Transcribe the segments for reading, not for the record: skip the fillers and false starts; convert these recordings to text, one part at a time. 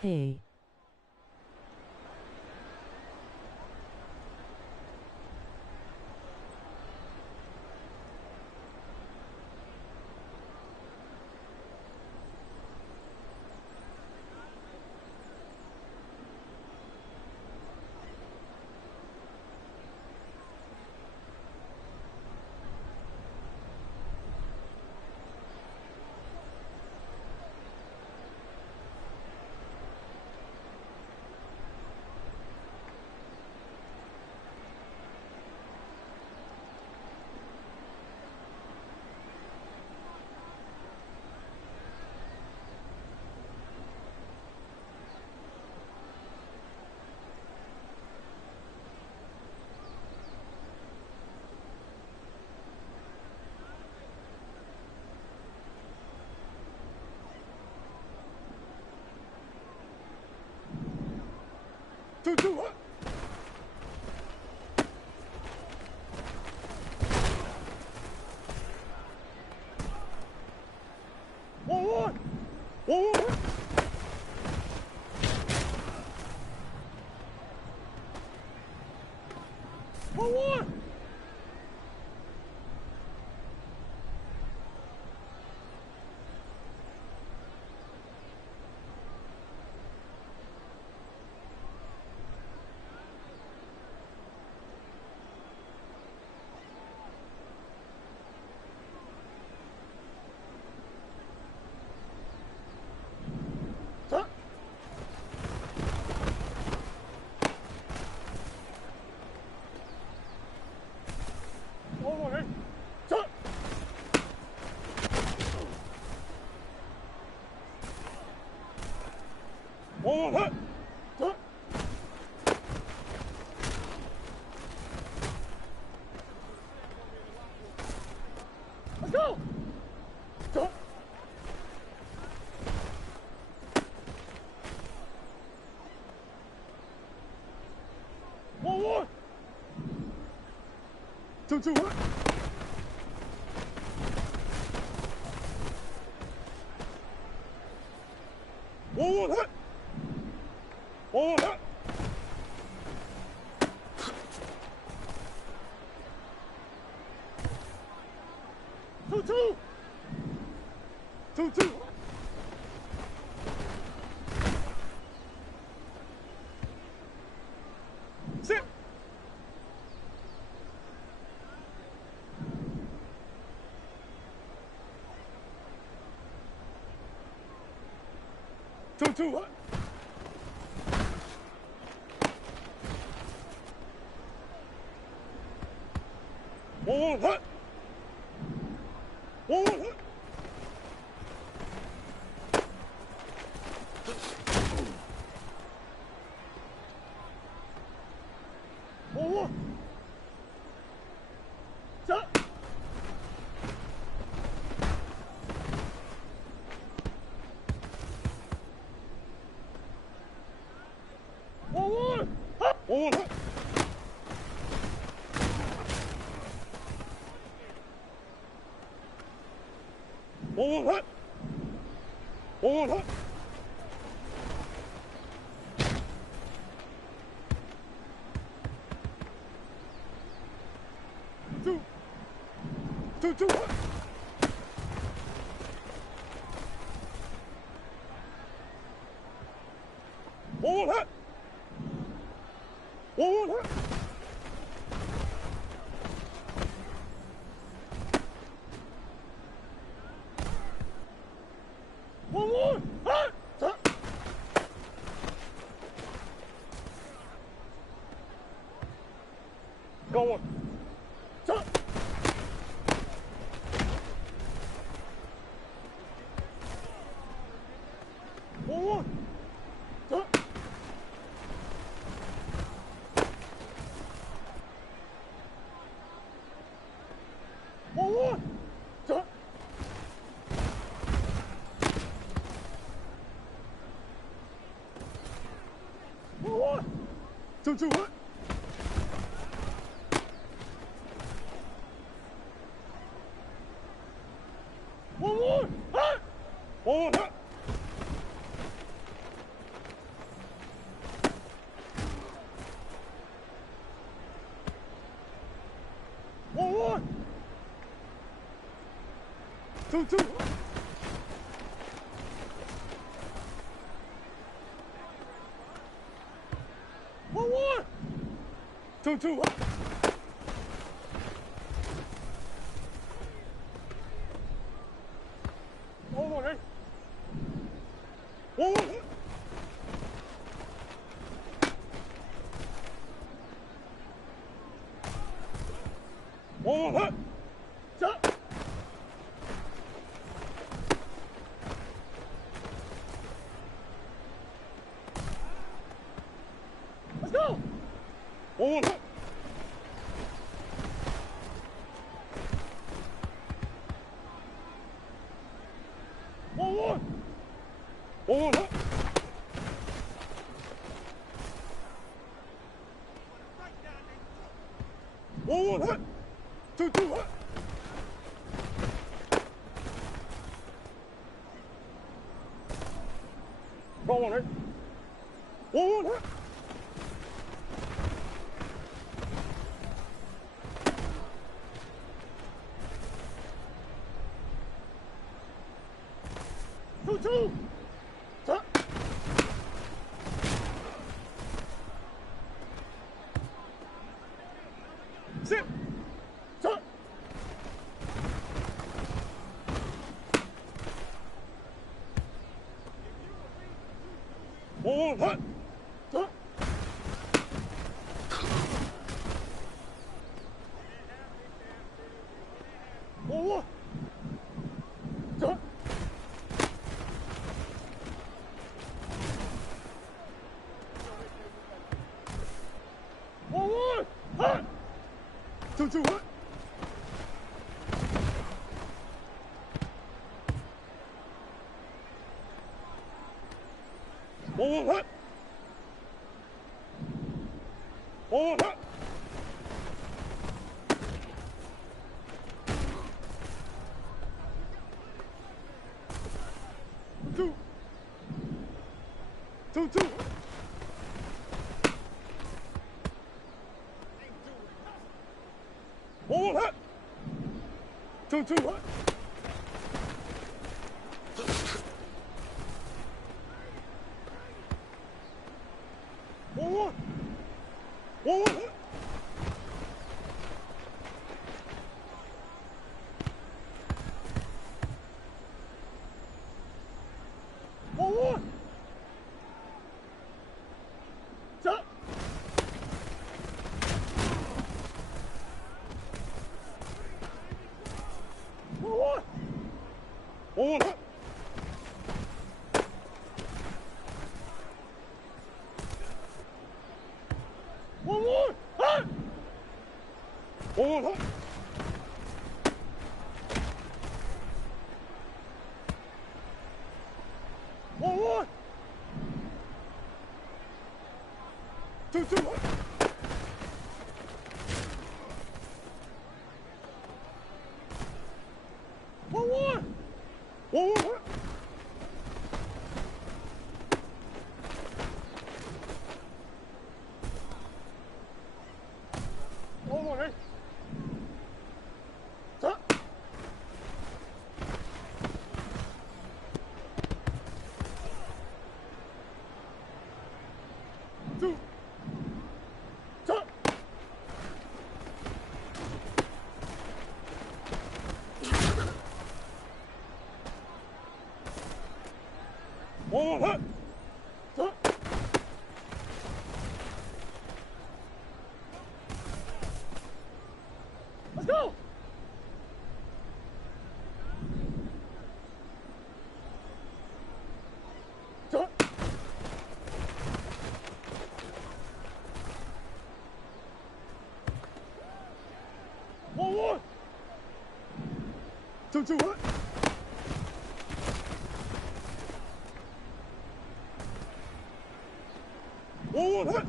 Hey. What? One. Let's go! One. Two. What? One. Hut. One. Hut. Two. Sit. Two. What? One. Hut. One. Hut. One. Stop. One. Hut. One. Hut. One. Hut. One. Hut. Two. Hut. One. Hut. One. Hut. One. Hut. Go on. Stop. One. Stop. One. Stop. One. Two. What? One. Hut. One. Hut. 2, 2. 1, 1. 2, 2. 1, 1. 1, 1. 1, 1. Stop. Let's go. 1, 1. 1, 1. 1, 1. 1, 1. 2, 2. 1, 1. 1, 1. 2, 2. Stop. Sit. Stop. 1, 1. Stop. 1, 1. Stop. 1, 1. Hut. 2, 2. Hut. 1, 1. Hut. 1, 1. Hut. 2, 2, 2. 1, 1. Hut. 2, 2. Hut. 1, 1. 1, 1. Hut. 1, 1. Stop. 1, 1. 1, 1. Hut. 1, 1. Hut. 1, 1. Hut. 1, 1. 2, 2. Hut. 1, 1. 1, 1. Hut. 1, 1. Stop. 2. Stop. 1, 1. Hut. Stop. 'Let's go. 1, 1. 2, 2. Hut. 1, 1. Hut.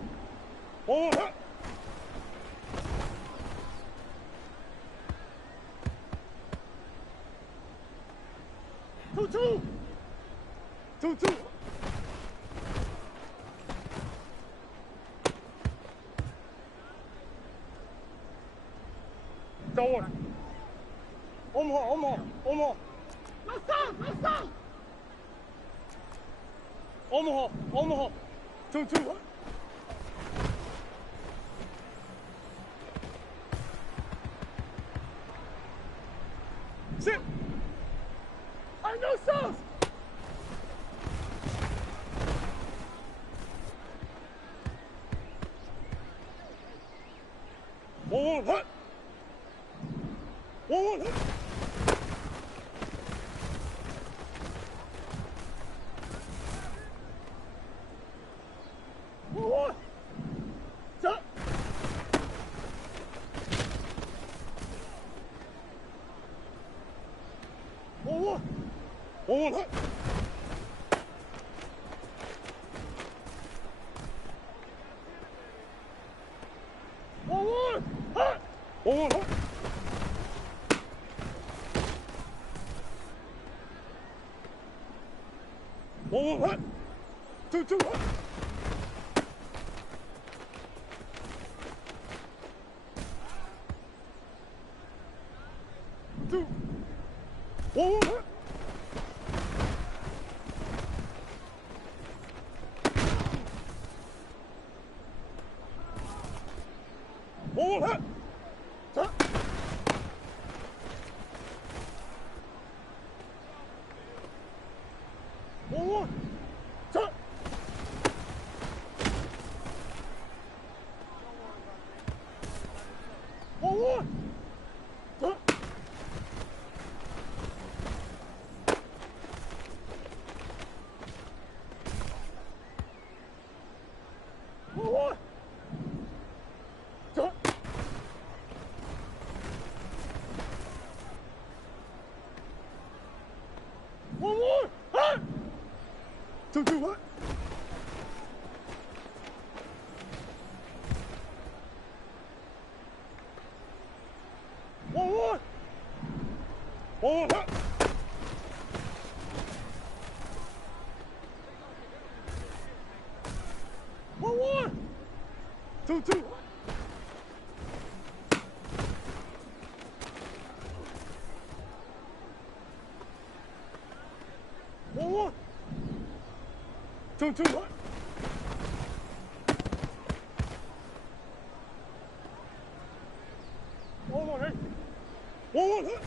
1, 1. Hut. 2, 2. 2, 2. 1 more. 1 more. 1 more. 1 more. Omaha. 2-2. Sit. I know sauce. 1-1 hut. 1-1 hut. 1-1. Shut. 1-1. 1-1 hut. 1-1 hut. 1-1 hut. 1-1 hut. 2-2 hut. 2. 1-1 hut. 1-1 hut. Shut. 1-1. Shut. 1-1. Shut. 1-1. Shut. 1-1 hut. 2-2 hut. 1-1. 1-1 hut. 1-1. 2-2 hut. 1-1. 2-2 hut. 1-1 hey. 1-1 hut.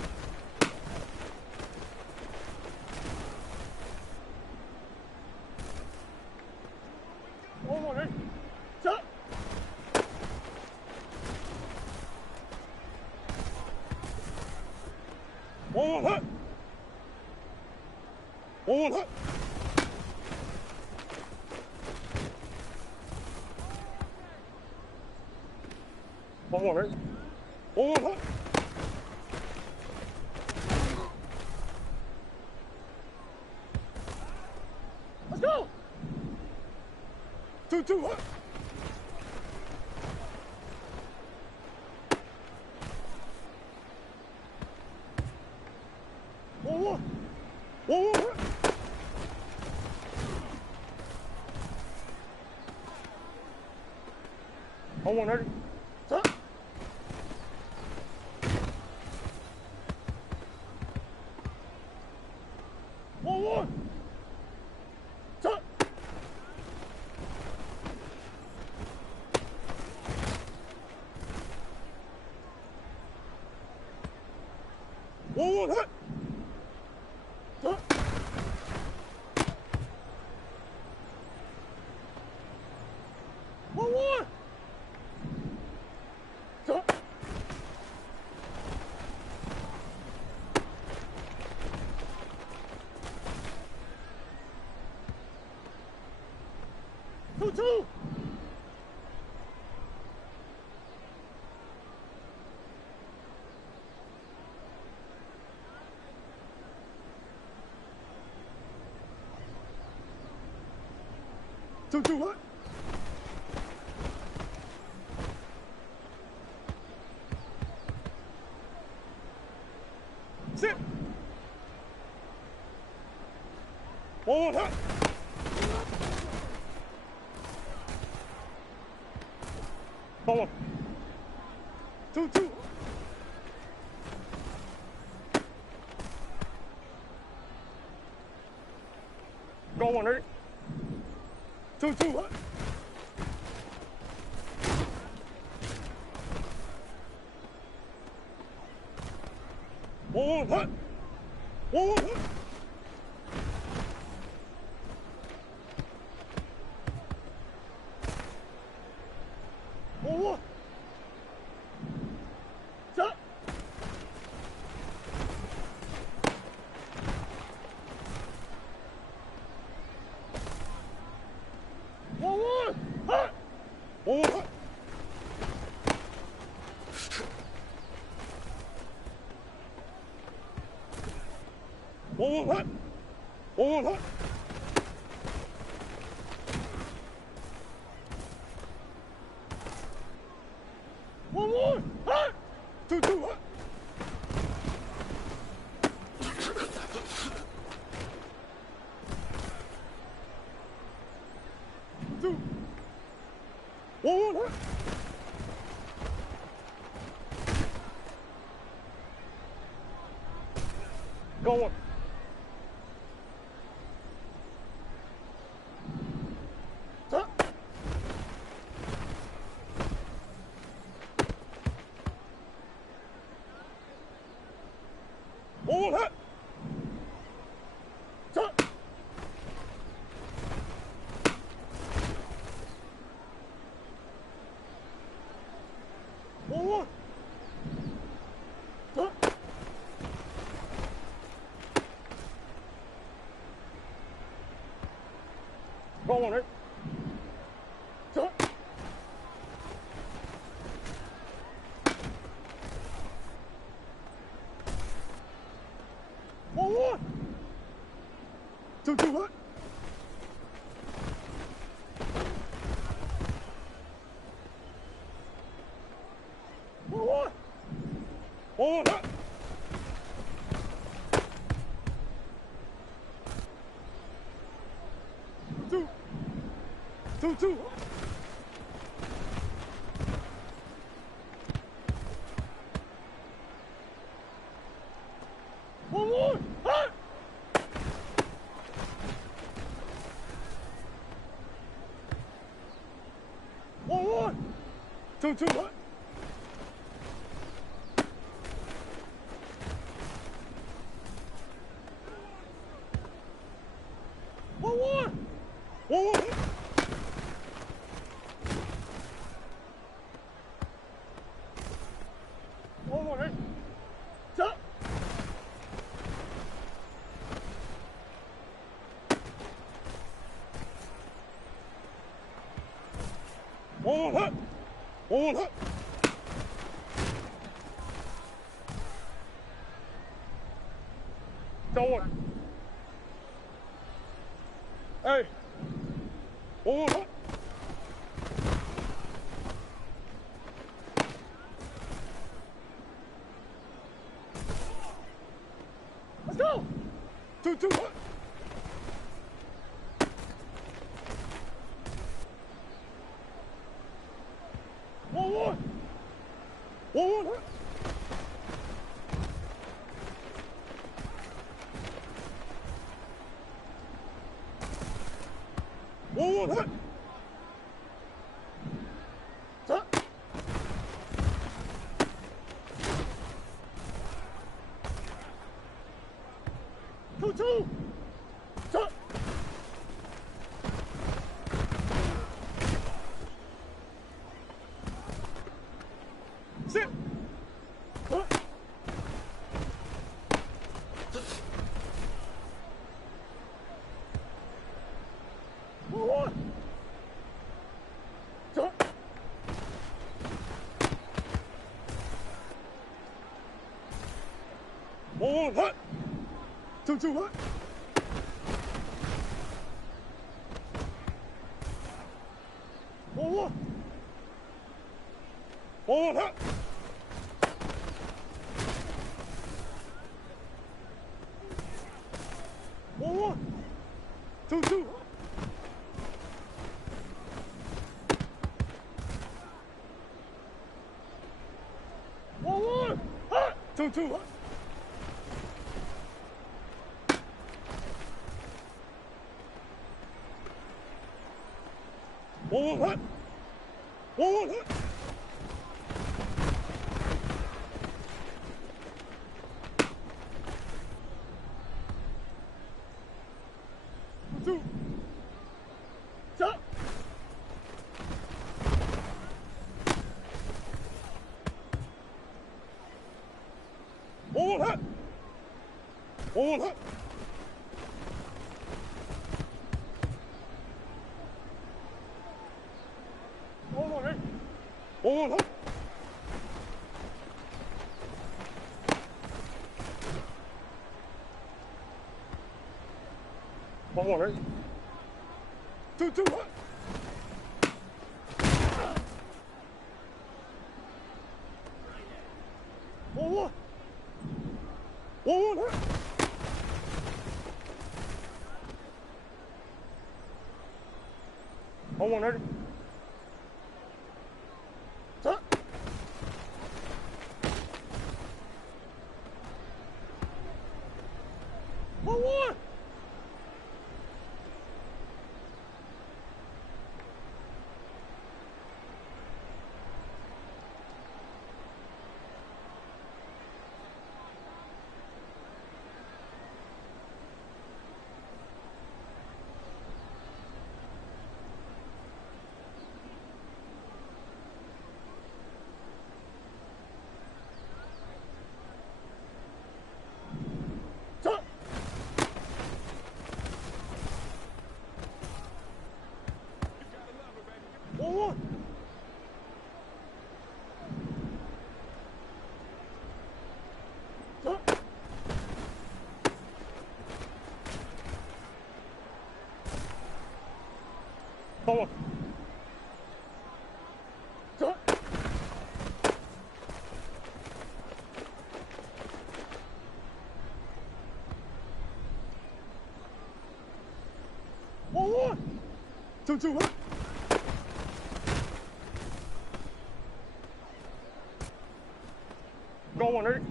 1-1 hey. Shut. 1-1 hut. 1-1 hut. 1-1 hey. 1-1 hut. 2-2 hut. 1-1. 1-1 hut. 1-1 ready. Shut. 1-1. Shut. 1-1 hut. Shut. 1-1. Shut. 2-2. 2-2 hut. sit. 1-1 hut. 1-1. 2-2. Going ready. 2, 2, what? 1, 1, what? 1, 1, what? 1, 1. Stop. 1, 1. Hot. 1, 1, hot. 1, 1, hot. 1, 1, hot. 1, 1, hot. 2, 2, hot. 2, 1, 1, hot. Going. Stop. 1, 1, hot. Stop. 1, 1. Stop. 1, right? Stop. 1, 1. 2, 2, what? 1, 1. 1, 1, hot. 2, 2, 2. 1, 1, hot. 1, 1. 2, 2, hot. 1, 1. 1, 1. 1, 1, right? Stop. 1, 1, hot. 1, 1, hot. 1. Hey. 1, 1, hot. Let's go. 2, 2, hot. 1, 1. 1, 1, hot. 1, 1, hot. Stop. 2, 2. Stop. 6. Stop. 1, 1. Stop. 1, 1, hot. 2, 2, hot. 1, 1. 1, 1, hot. 1, 1. 2, 2. 1, 1. Hot. 2, 2, hot. 1, One hit. One hit. Two. Stop. One hit. One hit. One hit. One hit. One hit. Two hit. One. One hit. One hit. Stop. One. Stop. One. Stop. One. Stop. One. Two hit. Go on, ready?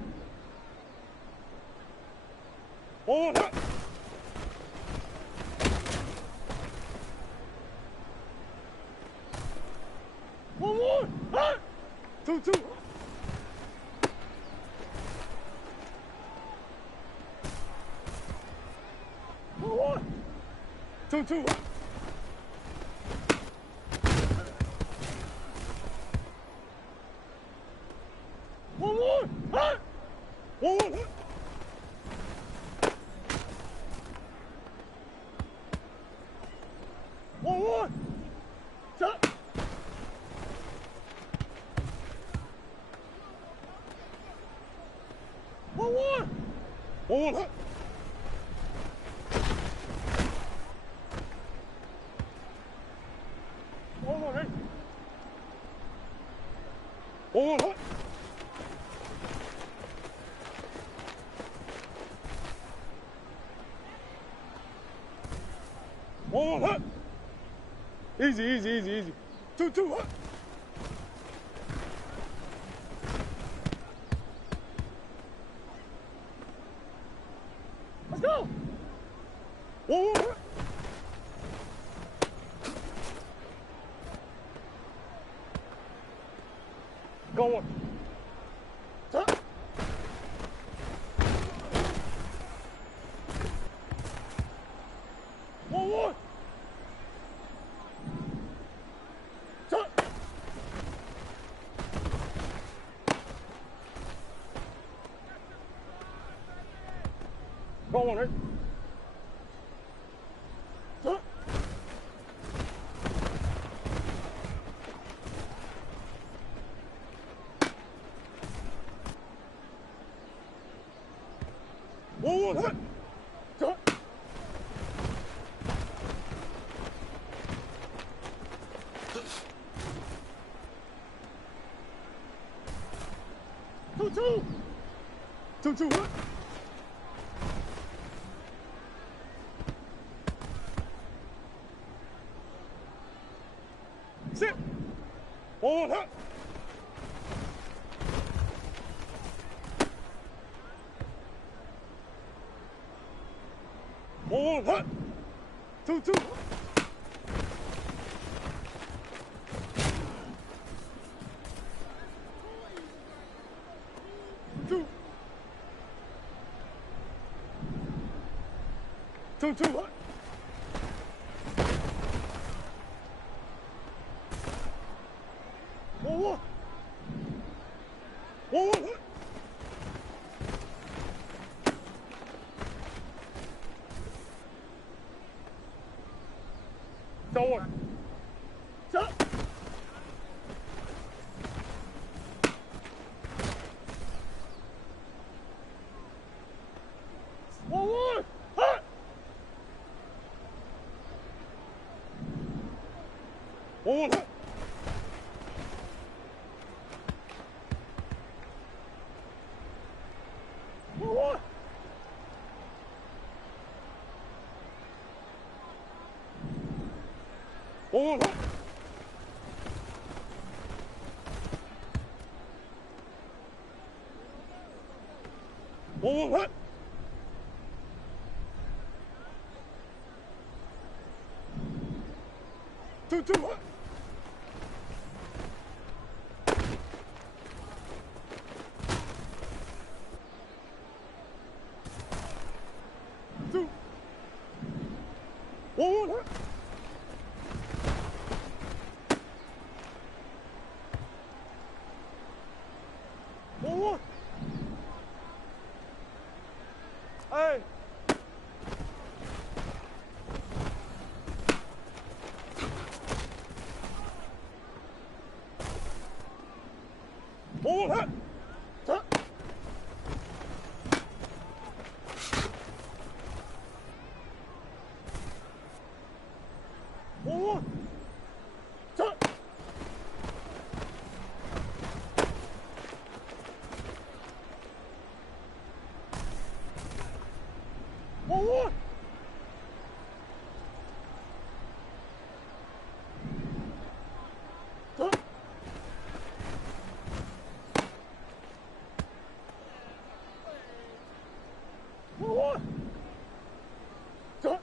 One hit. One. Hit. Two. One. Two. One. Hit. One. Hit. One. Stop. One. Hit. One hit. One hit. One hit. Easy. Two hit. Let's go. One hit. Go on. Stop. One. Stop. Go on, right? Stop. One hit. Stop. Two hit. Sit. One hit. One hit. Two. 2, 2, 1. 1, 1. 1, 1, 1. Don't worry. Stop. 1, 1. Hut. 1, 1, hut. 1, 1. 1, 1, hut. 1, 1, hut. 2, 2, hut. 2. 1, 1, hut. 1, 1. Hey. 1, 1, hut. Stop. 1, 1. Stop. 1, 1. stop. 1, 1. stop.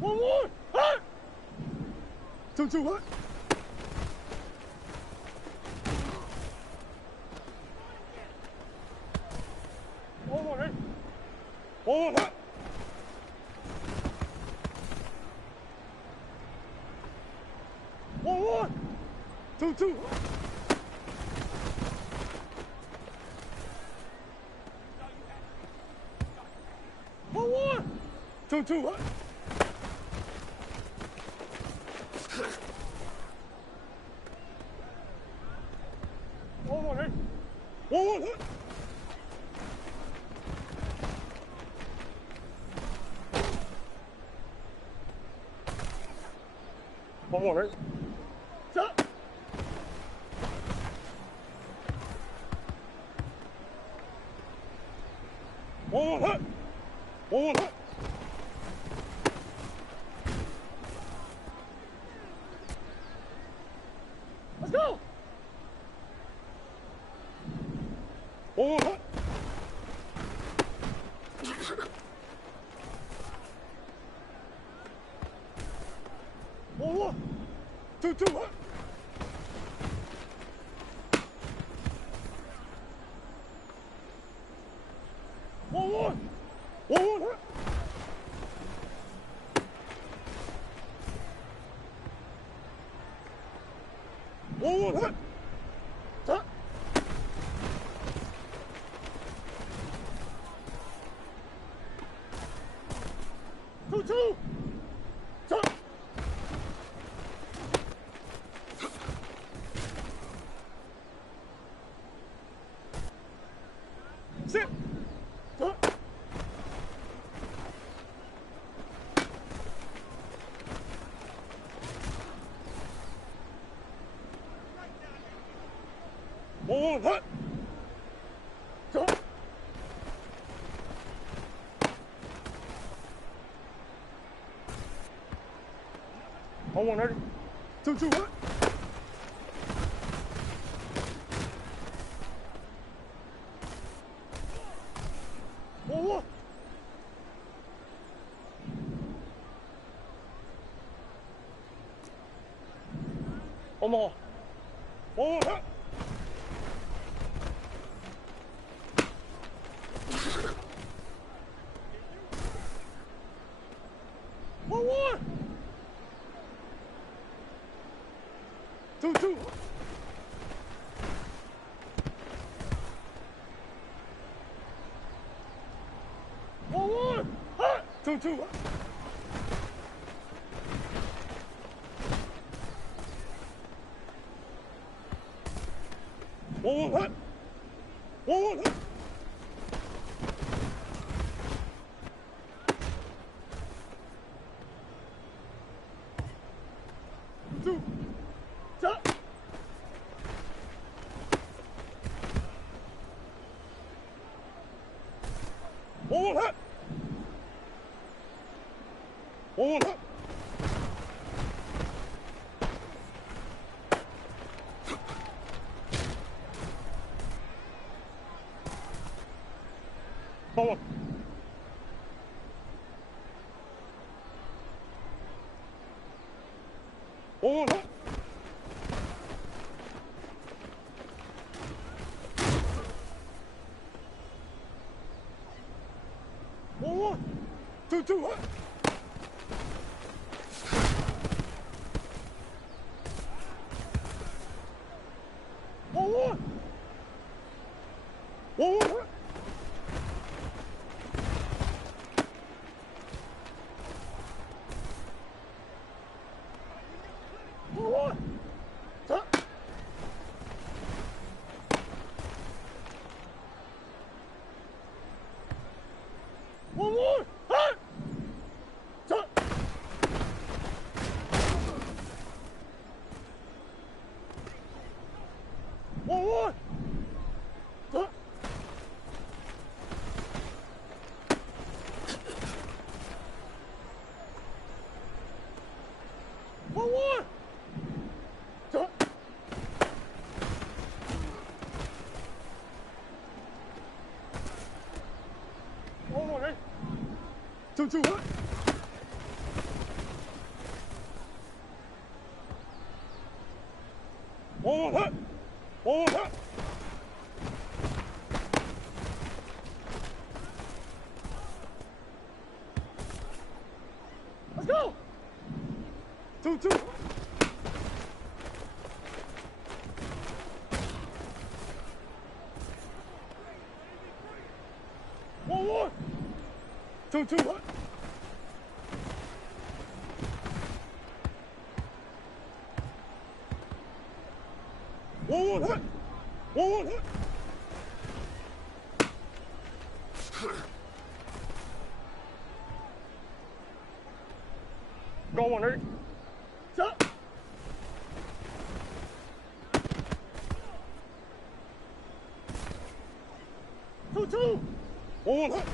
1, 1. Hut. 2, 2, hut. 1, 1, hey. 1, 1, hut. 1, 1. 2, 2. 1, 1. 2, 2, hut. 1, 1, hey. 1, 1, hut. 1, 1, hey. Stop. 1, 1, hut. 1, 1, hut. 'Let's go. 1, 1, hut. 1, 1. 2, 2, hut. 1, 1. 1, 1, hut. 1, 1, hut. Stop. 2, 2. Stop. sit. Stop. 1, 1, hut. Stop. 1, 1, ready. 2, 2, hut. 1, 1. 1 more. 1, 1, hut. two. 1-1. Hot. 2-2. 1-1 hot. 1-1 hot. 2. Shot. 1-1 hot. 1-1 hot. 1-1. 1-1 hot. 1-1. 2-2 hot. 1-1. 1-1 hot. 1-1. Shot. 1-1 hot. Shot. 1-1. Shot. 1-1. Shot. 1-1 eh. 2-2 hot. 1-1 hot. 1-1 hot. 2-2. 1-1. 2-2 hot. 1-1 hot. 1-1 hot. 1-1 ready. Shot. 2-2. 1-1 hot.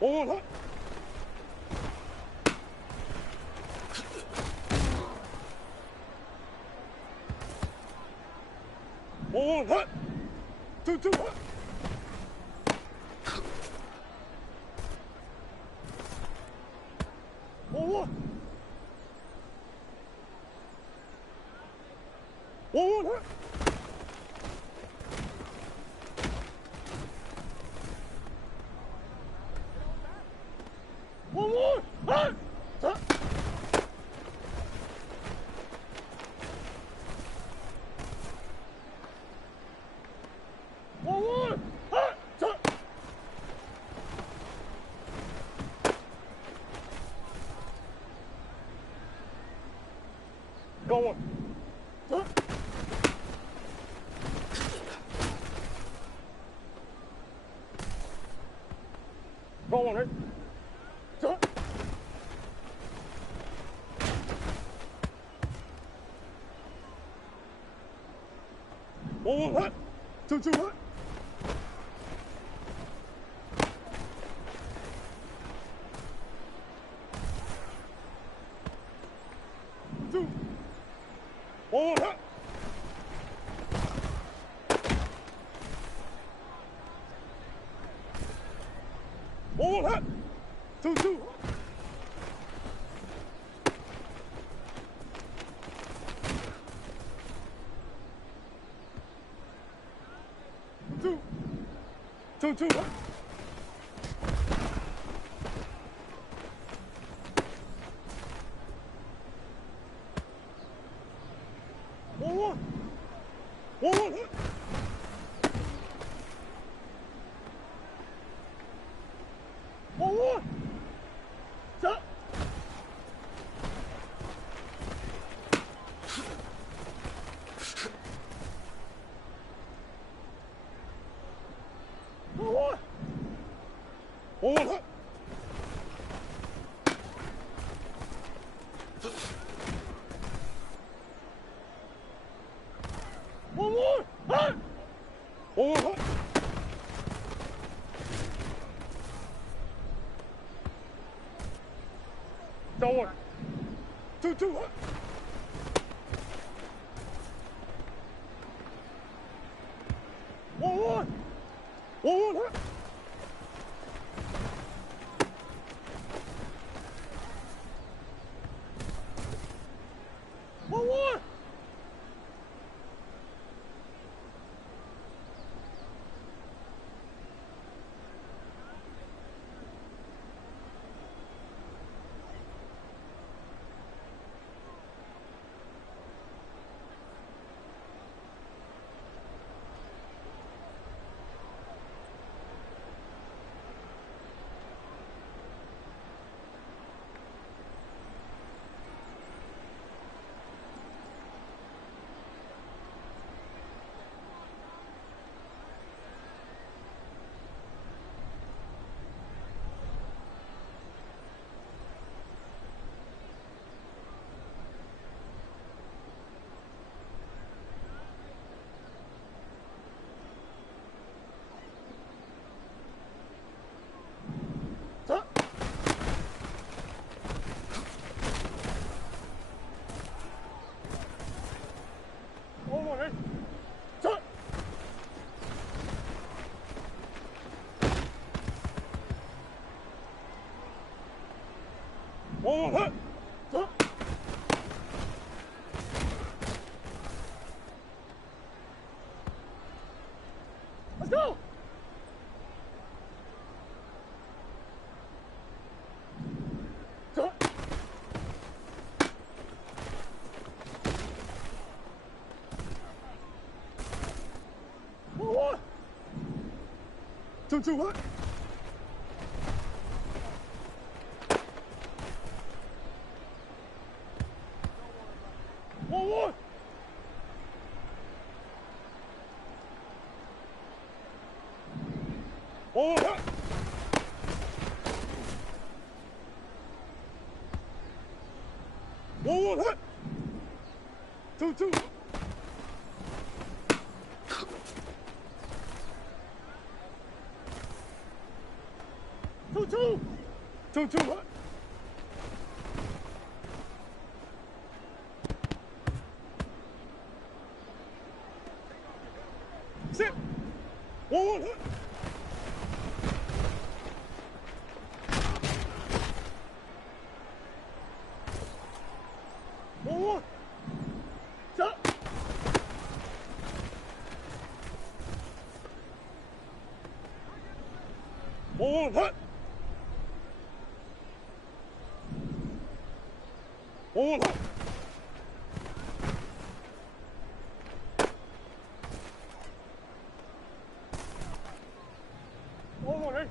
1-1 hot. 1-1 hot. 2-2 hot. 1-1. 1-1 hot. 1-1 hot. Shot. 1-1 hot. Shot. 1-1. Shot. 1-1 ready. Shot. 1-1 hot. 2-2 hot. 2. 1-1 hot. 1-1 hot. 2-2 hot. 2. 2-2. 1-1. 1-1. 1-1. Stop. 1-1. 1-1. 1-1. 1-1. 1-1. 2-2. 1-1. 1-1. 1-1. Stop. 1-1. Ready? Stop. 1-1. Stop. Let's go. Stop. 1-1. 2-2. 1-1. 1-1. 1-1. 2-2. 2-2. 2-2. sit. 1-1. 1-1. Stop. 1-1. 1-1. 1-1. Ready?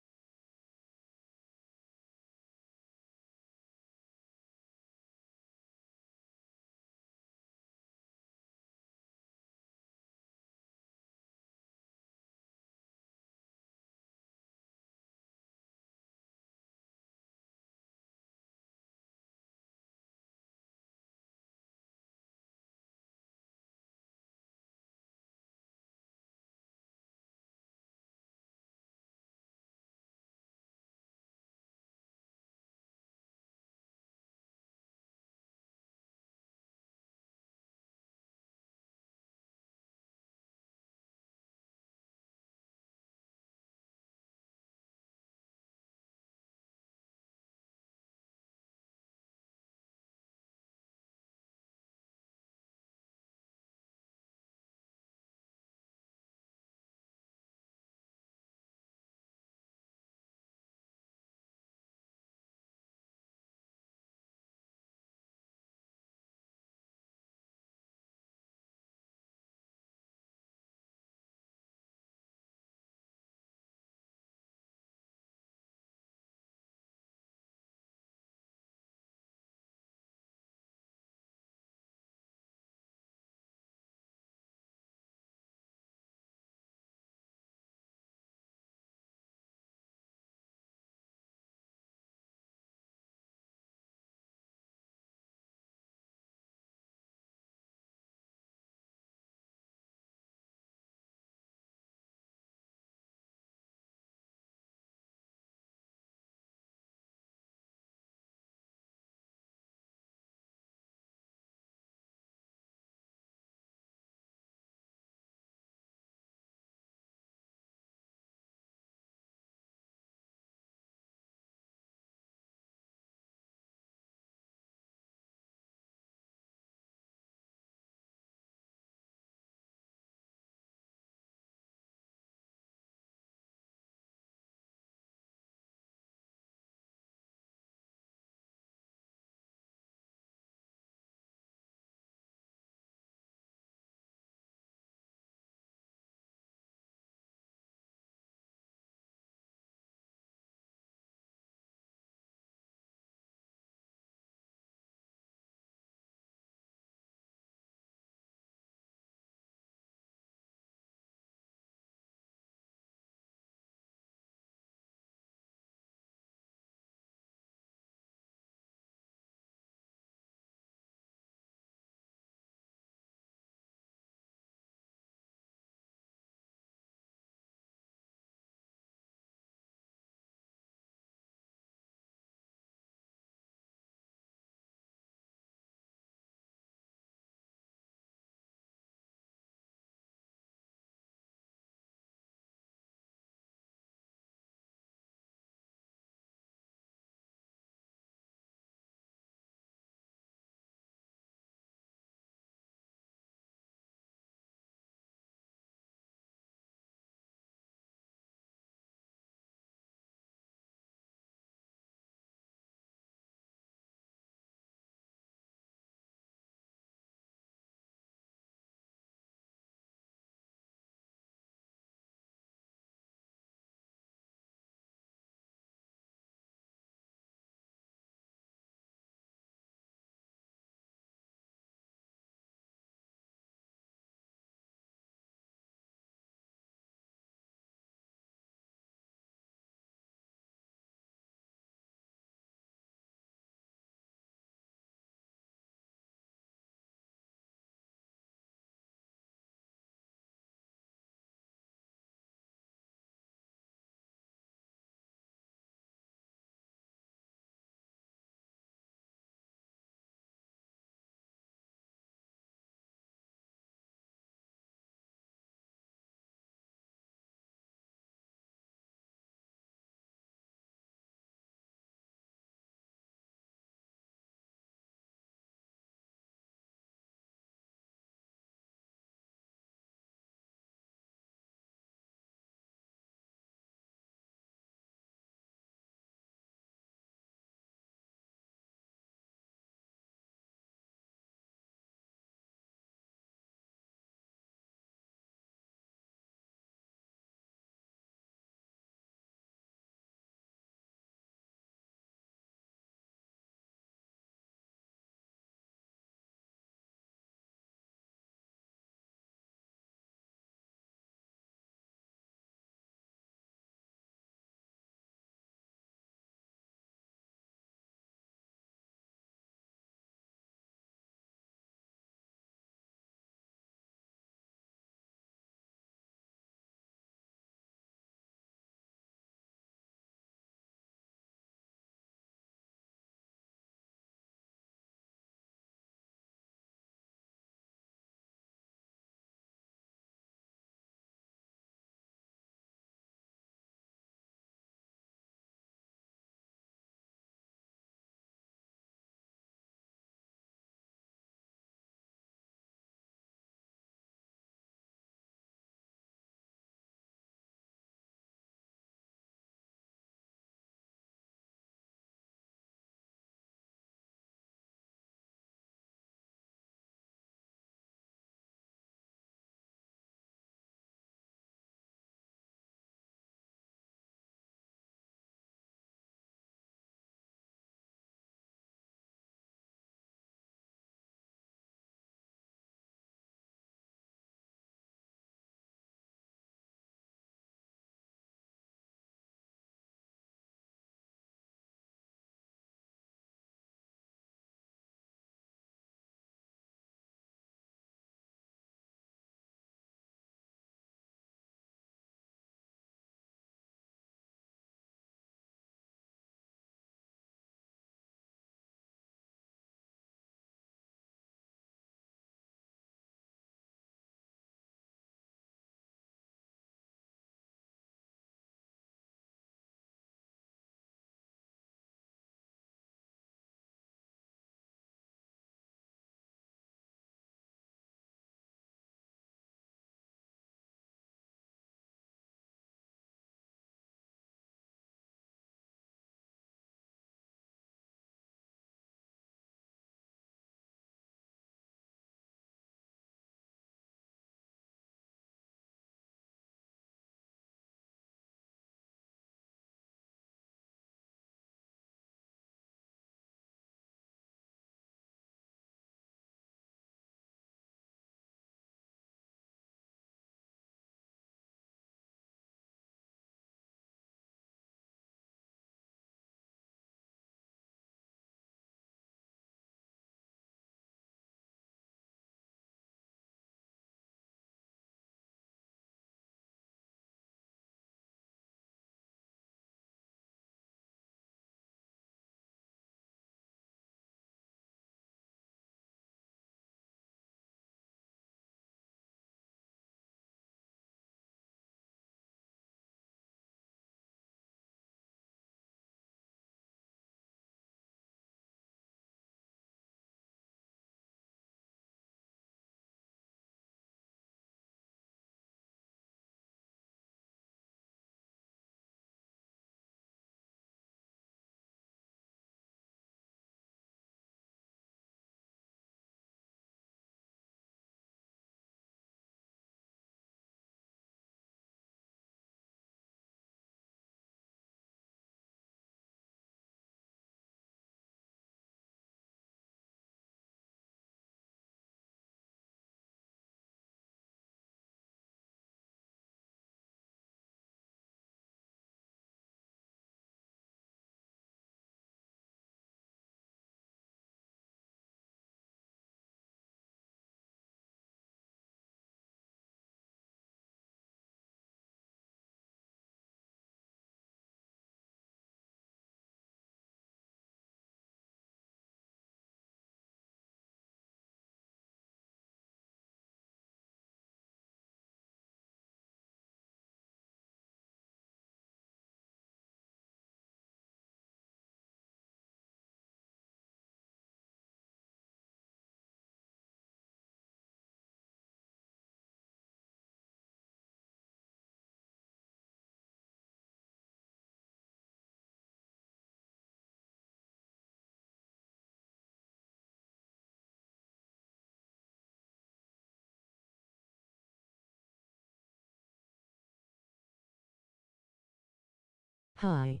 Hi.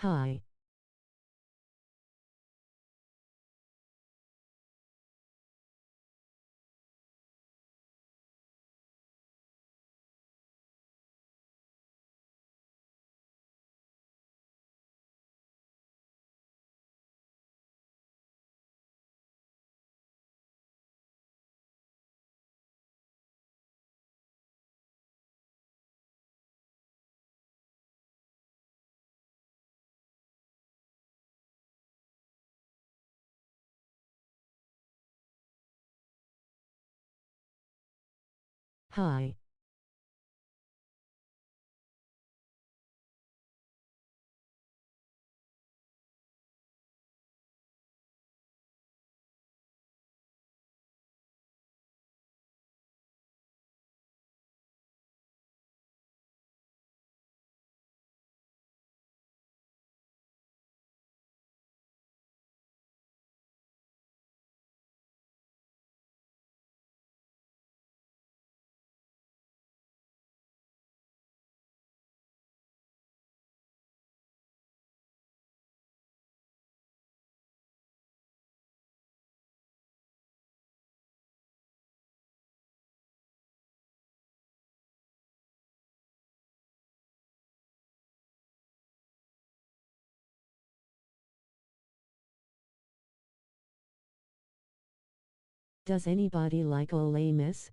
Hi. Hi. Does anybody like Ole Miss?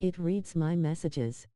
It reads my messages.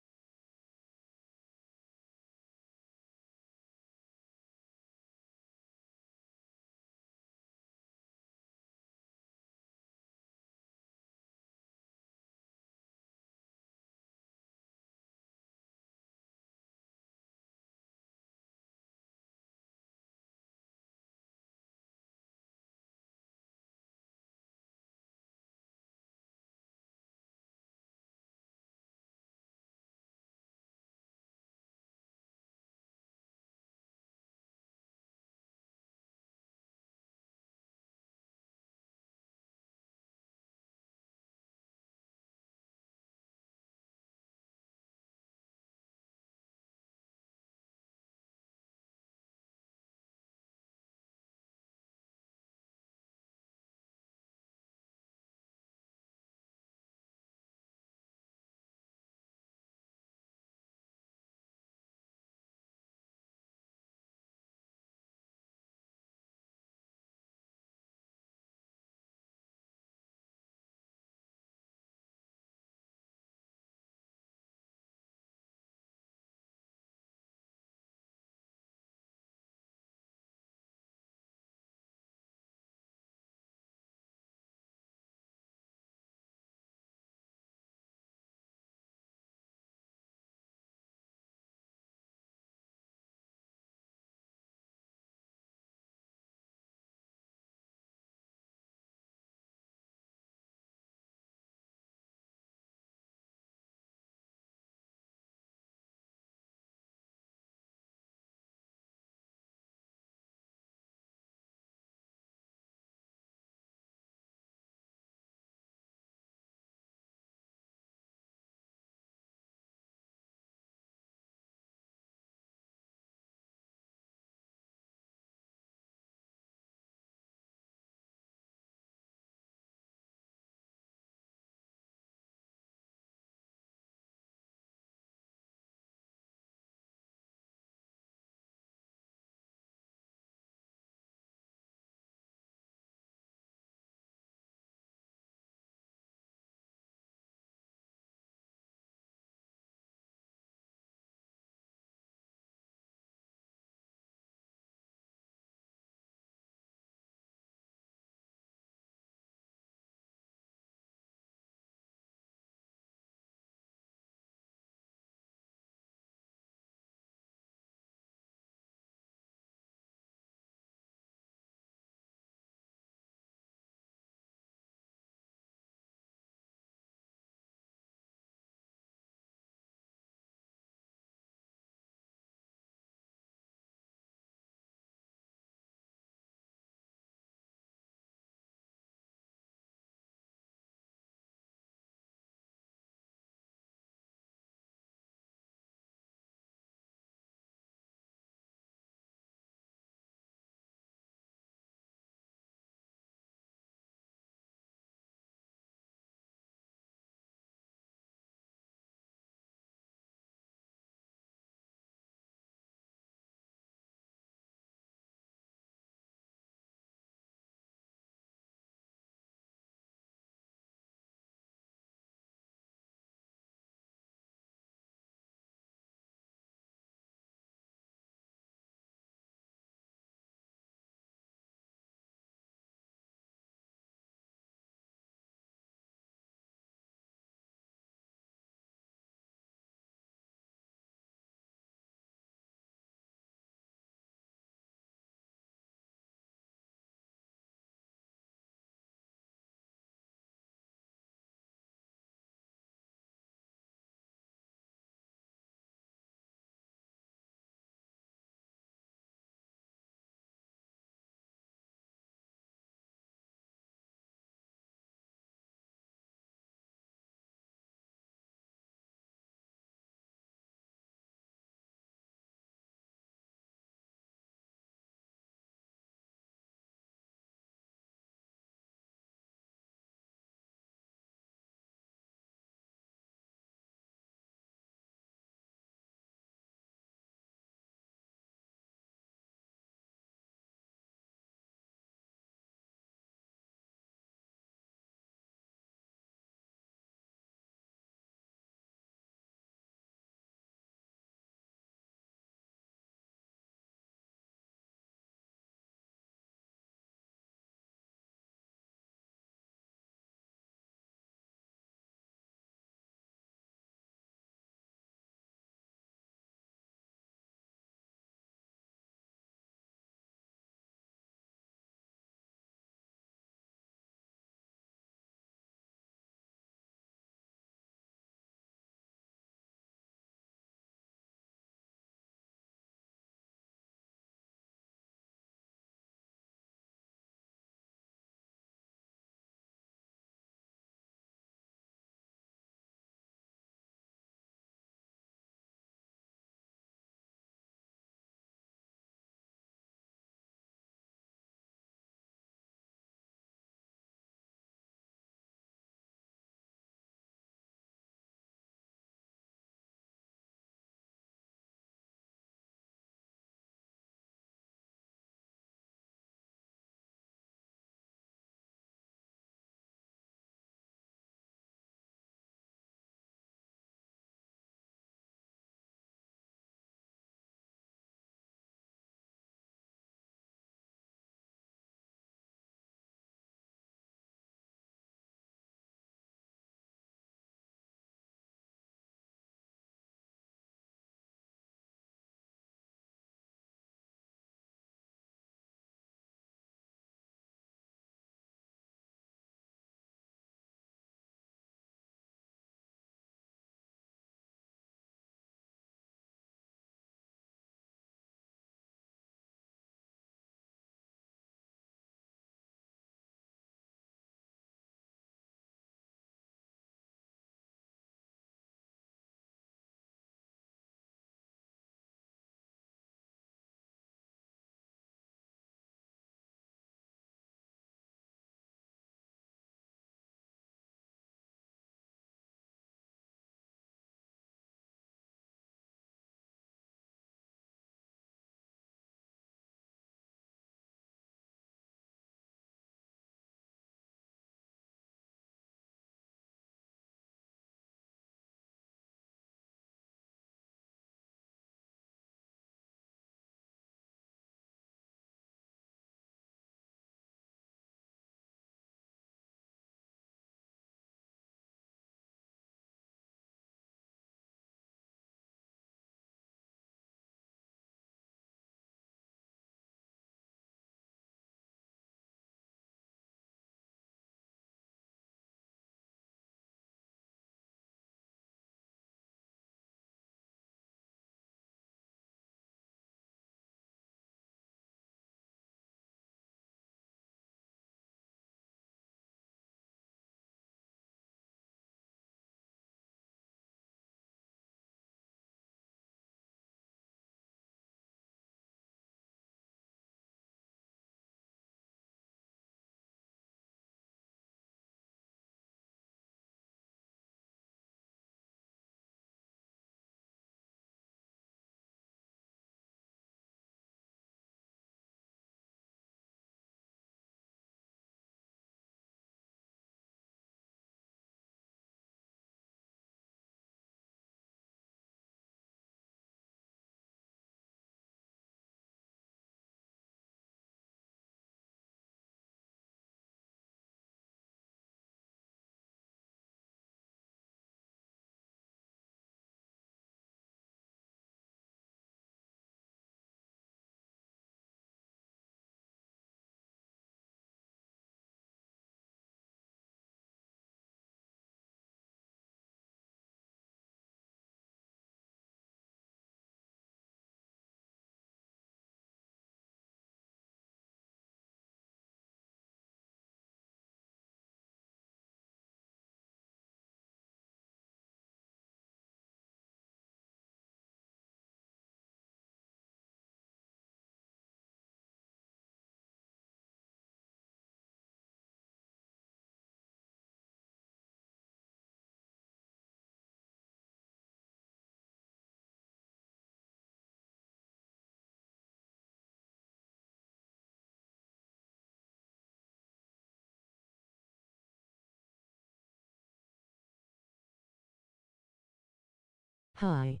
Hi.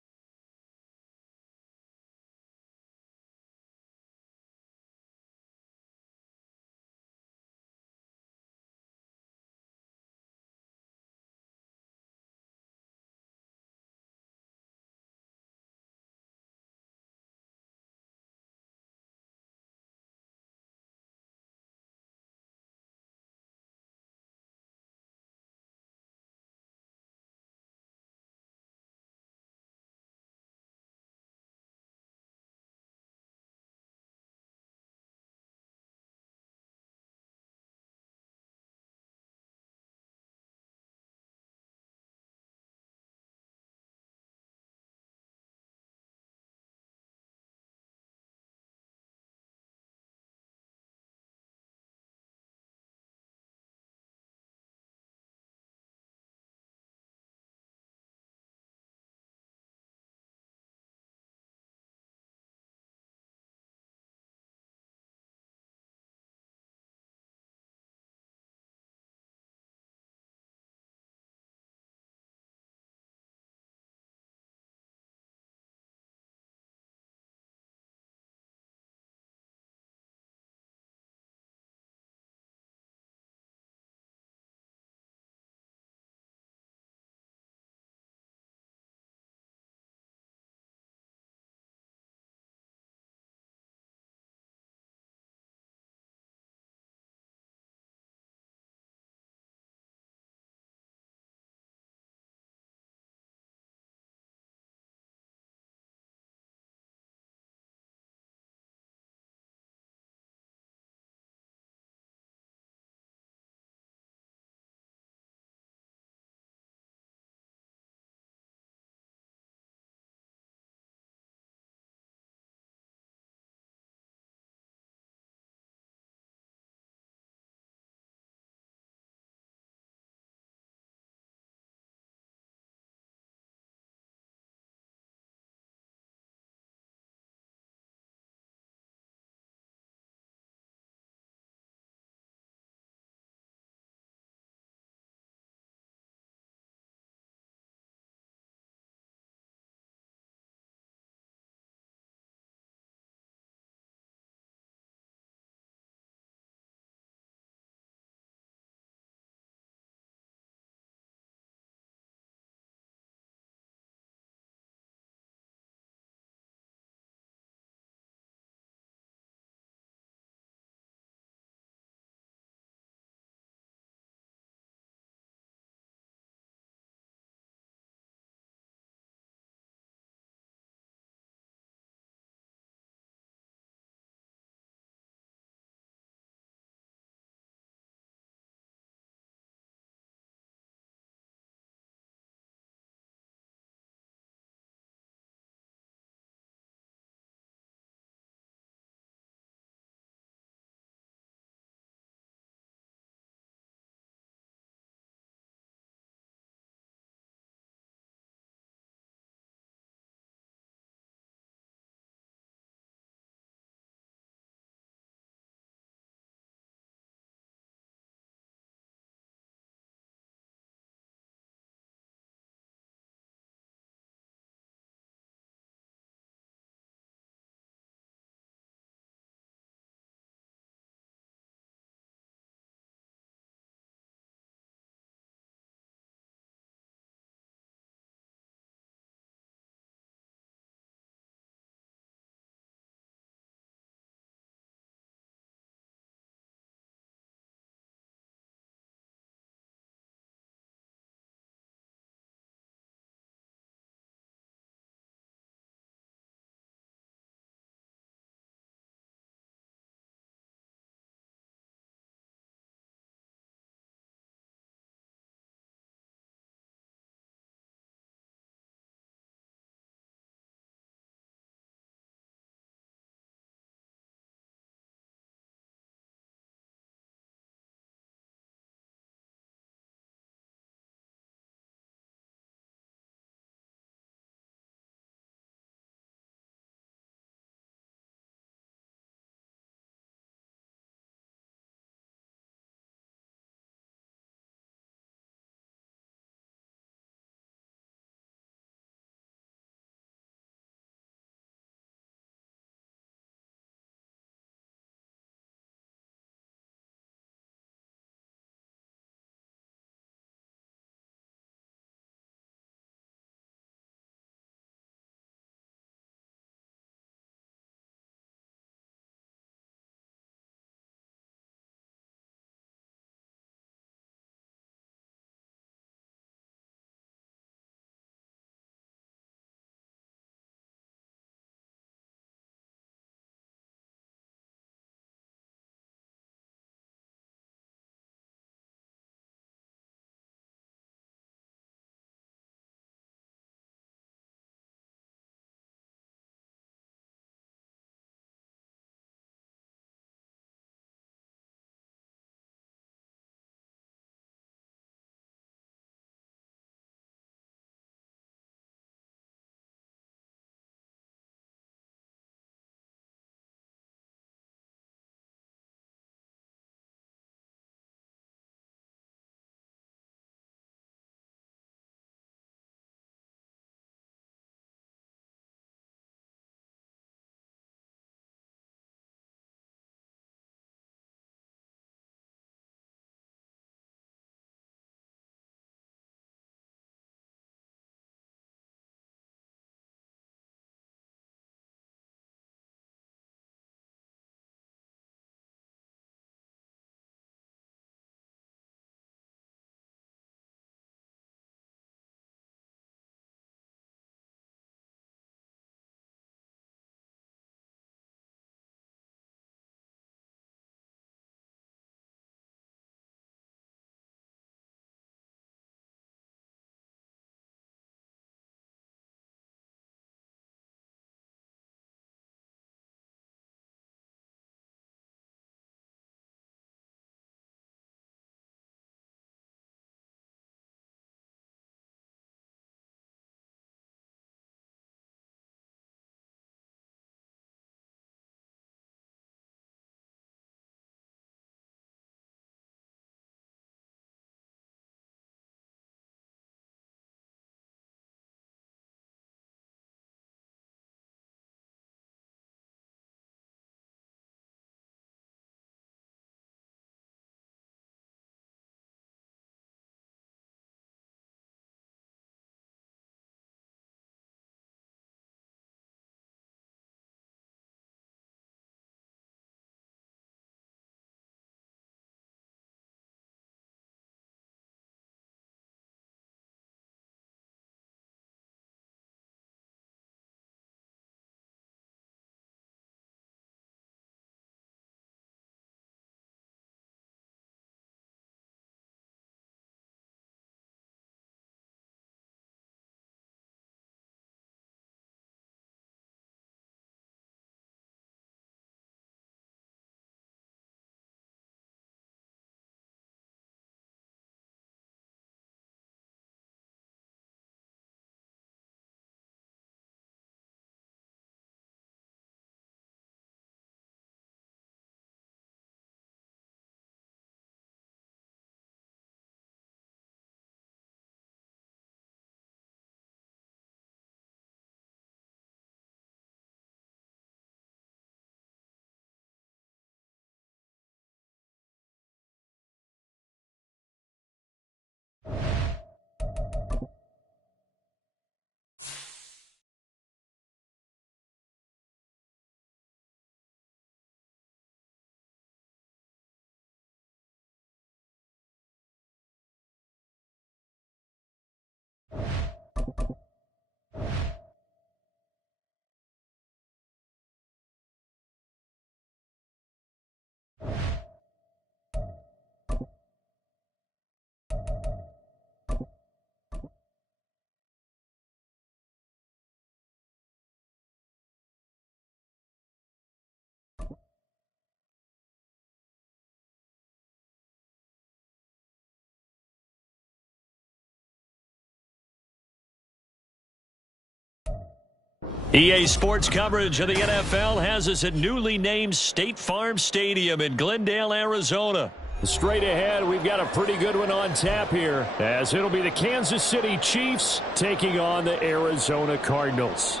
EA Sports coverage of the NFL has us at newly named State Farm Stadium in Glendale, Arizona. Straight ahead, we've got a pretty good one on tap here, as it'll be the Kansas City Chiefs taking on the Arizona Cardinals.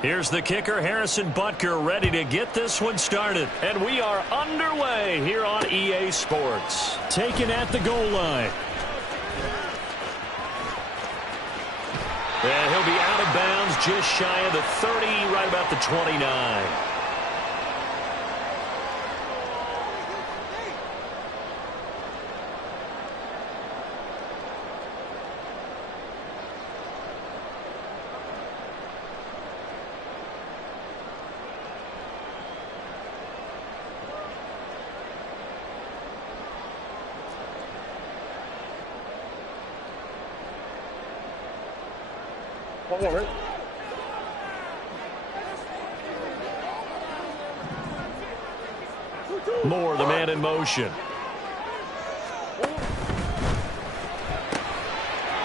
Here's the kicker, Harrison Butker, ready to get this one started. And we are underway here on EA Sports. Taken at the goal line. And he'll be out of bounds just shy of the 30, right about the 29. Moore, the man in motion.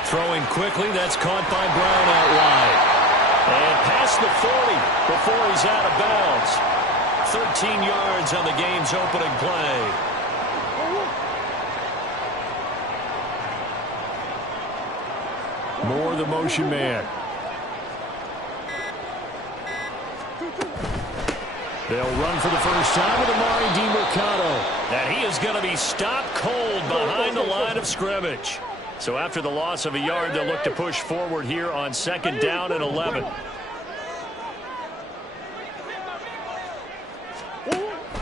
Throwing quickly, that's caught by Brown out wide. And past the 40 before he's out of bounds. 13 yards on the game's opening play. Moore, the motion man. They'll run for the first time with Amari DiMercato. And he is going to be stopped cold behind the line of scrimmage. So after the loss of a yard, they'll look to push forward here on second down and 11.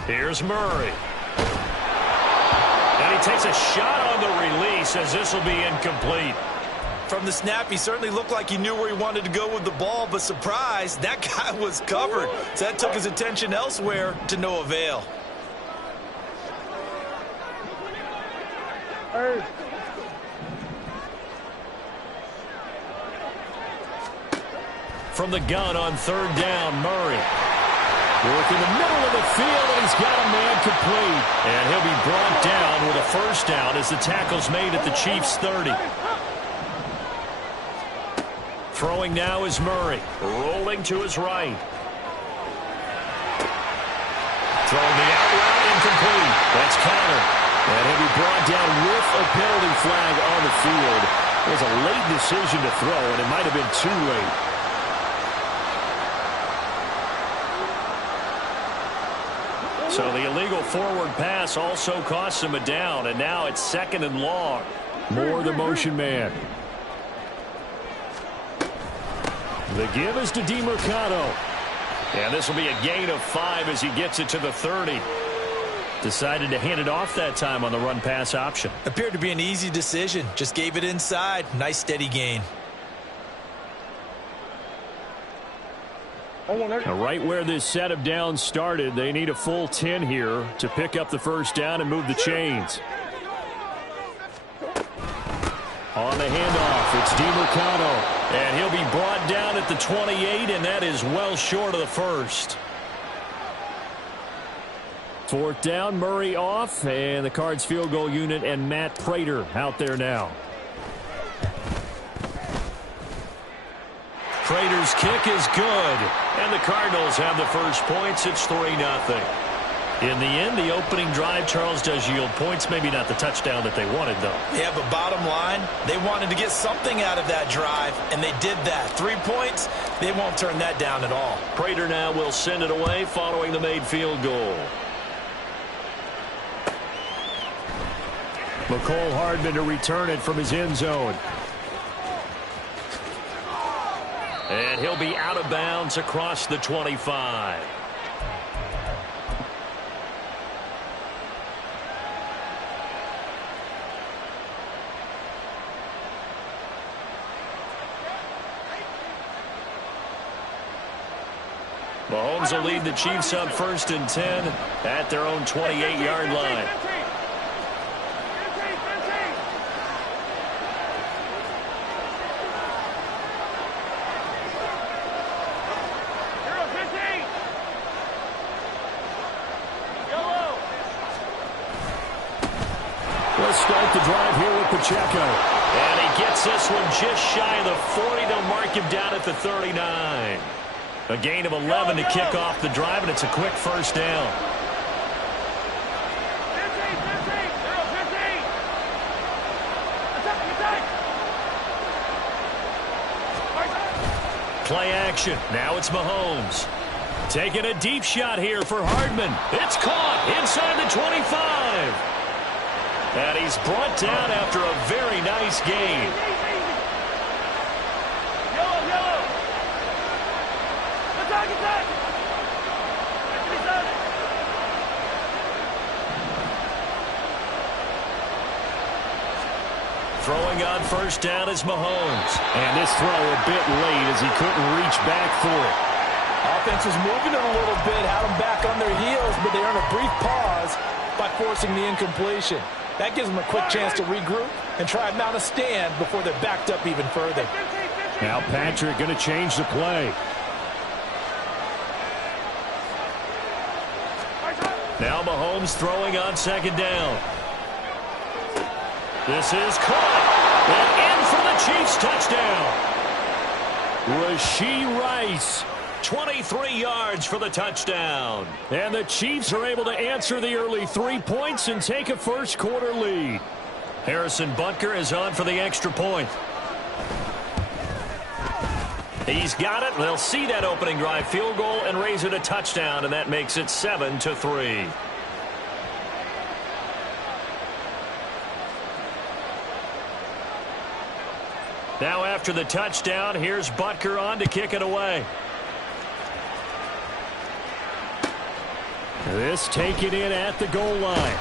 Here's Murray. And he takes a shot on the release as this will be incomplete. From the snap, he certainly looked like he knew where he wanted to go with the ball, but surprise, that guy was covered. So that took his attention elsewhere to no avail. From the gun on third down, Murray. Work in the middle of the field, and he's got a man complete. And he'll be brought down with a first down as the tackle's made at the Chiefs' 30. Throwing now is Murray. Rolling to his right. Throwing the out route, incomplete. That's countered. And he'll be brought down with a penalty flag on the field. It was a late decision to throw, and it might have been too late. So the illegal forward pass also costs him a down, and now it's second and long. Moore, the motion man. The give is to DiMercato. And this will be a gain of 5 as he gets it to the 30. Decided to hand it off that time on the run-pass option. Appeared to be an easy decision. Just gave it inside. Nice steady gain. Now, right where this set of downs started, they need a full 10 here to pick up the first down and move the chains. On the handoff, it's DiMercato. And he'll be brought down at the 28, and that is well short of the first. Fourth down, Murray off, and the Cards field goal unit and Matt Prater out there now. Prater's kick is good, and the Cardinals have the first points. It's 3-0. In the end, the opening drive, Charles, does yield points. Maybe not the touchdown that they wanted, though. Yeah, but bottom line, they wanted to get something out of that drive, and they did that. 3 points, they won't turn that down at all. Prater now will send it away following the made field goal. McCole Hardman to return it from his end zone. And he'll be out of bounds across the 25. Mahomes will lead the Chiefs up 1st and 10 at their own 28-yard line. Let's start the drive here with Pacheco. And he gets this one just shy of the 40. They'll mark him down at the 39. A gain of 11 to kick off the drive, and it's a quick first down. Play action. Now it's Mahomes. Taking a deep shot here for Hardman. It's caught inside the 25. And he's brought down after a very nice gain. Throwing on first down is Mahomes. And this throw a bit late as he couldn't reach back for it. Offense was moving it a little bit, had them back on their heels, but they earned a brief pause by forcing the incompletion. That gives them a quick chance to regroup and try and mount a stand before they're backed up even further. Now Patrick going to change the play. Now Mahomes throwing on second down. This is caught. And in for the Chiefs touchdown. Rashee Rice. 23 yards for the touchdown. And the Chiefs are able to answer the early 3 points and take a first quarter lead. Harrison Butker is on for the extra point. He's got it. They'll see that opening drive field goal and raise it a touchdown, and that makes it 7-3. Now after the touchdown, here's Butker on to kick it away. This taken in at the goal line.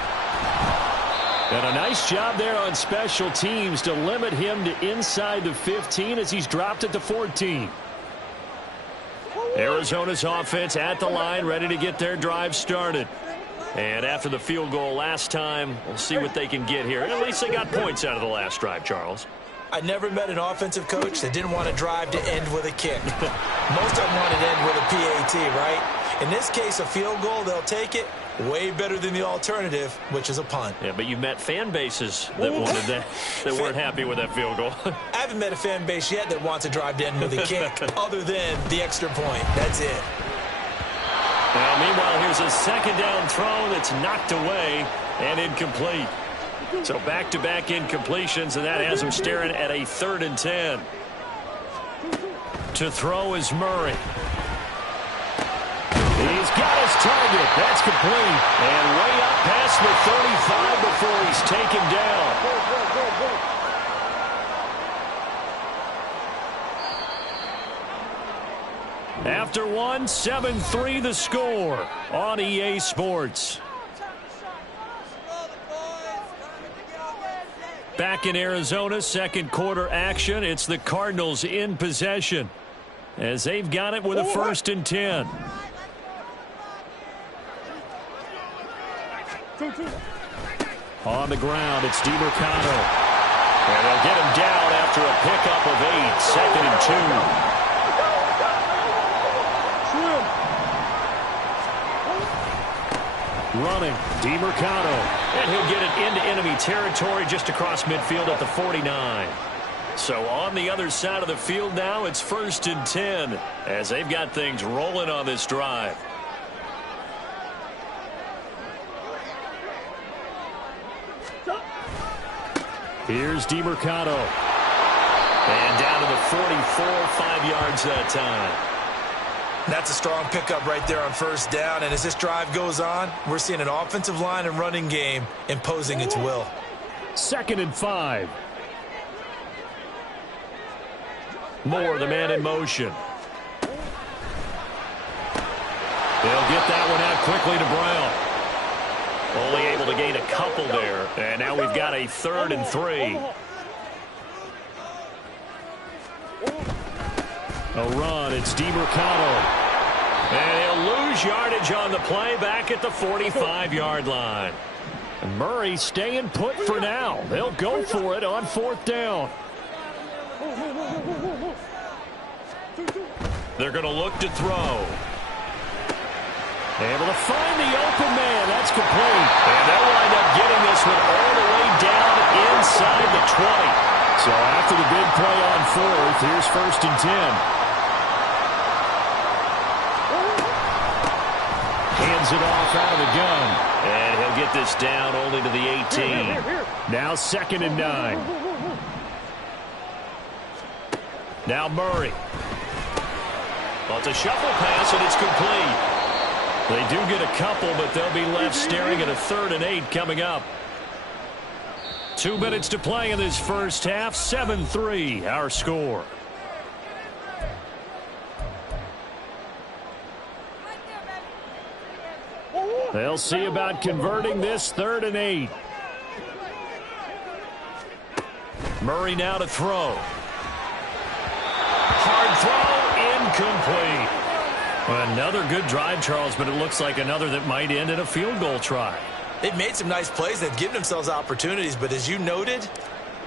And a nice job there on special teams to limit him to inside the 15 as he's dropped at the 14. Arizona's offense at the line, ready to get their drive started. And after the field goal last time, we'll see what they can get here. And at least they got points out of the last drive, Charles. I never met an offensive coach that didn't want a drive to end with a kick. Most of them want it to end with a PAT, right? In this case, a field goal, they'll take it. Way better than the alternative, which is a punt. Yeah, but you've met fan bases that wanted that, that weren't happy with that field goal. I haven't met a fan base yet that wants a drive to end with a kick, other than the extra point. That's it. Now, meanwhile, here's a second down throw that's knocked away and incomplete. So back-to-back incompletions, and that has him staring at a 3rd and 10. To throw is Murray. He's got his target. That's complete. And way up past the 35 before he's taken down. After one, 7-3 the score on EA Sports. Back in Arizona, second quarter action. It's the Cardinals in possession as they've got it with a 1st and 10. On the ground, it's DiMercado. And they'll get him down after a pickup of 8, 2nd and 2. Running, DiMercado. And he'll get it into enemy territory just across midfield at the 49. So on the other side of the field now, it's 1st and 10 as they've got things rolling on this drive. Here's DiMercado. And down to the 44, 5 yards that time. That's a strong pickup right there on first down. And as this drive goes on, we're seeing an offensive line and running game imposing its will. 2nd and 5. Moore, the man in motion. They'll get that one out quickly to Brown. Only able to gain a couple there. And now we've got a 3rd and 3. A run. It's DiMercado. And he'll lose yardage on the play back at the 45-yard line. And Murray staying put for now. They'll go for it on 4th down. They're going to look to throw. Able to find the open man. That's complete. And they'll wind up getting this one all the way down inside the 20. So after the big play on 4th, here's 1st and 10. Hands it off out of the gun. And he'll get this down only to the 18. Now 2nd and 9. Now Murray. Well, it's a shuffle pass, and it's complete. They do get a couple, but they'll be left staring at a 3rd and 8 coming up. 2 minutes to play in this first half. 7-3, our score. They'll see about converting this 3rd and 8. Murray now to throw. Hard throw, incomplete. Another good drive, Charles, but it looks like another that might end in a field goal try. They've made some nice plays. They've given themselves opportunities, but as you noted,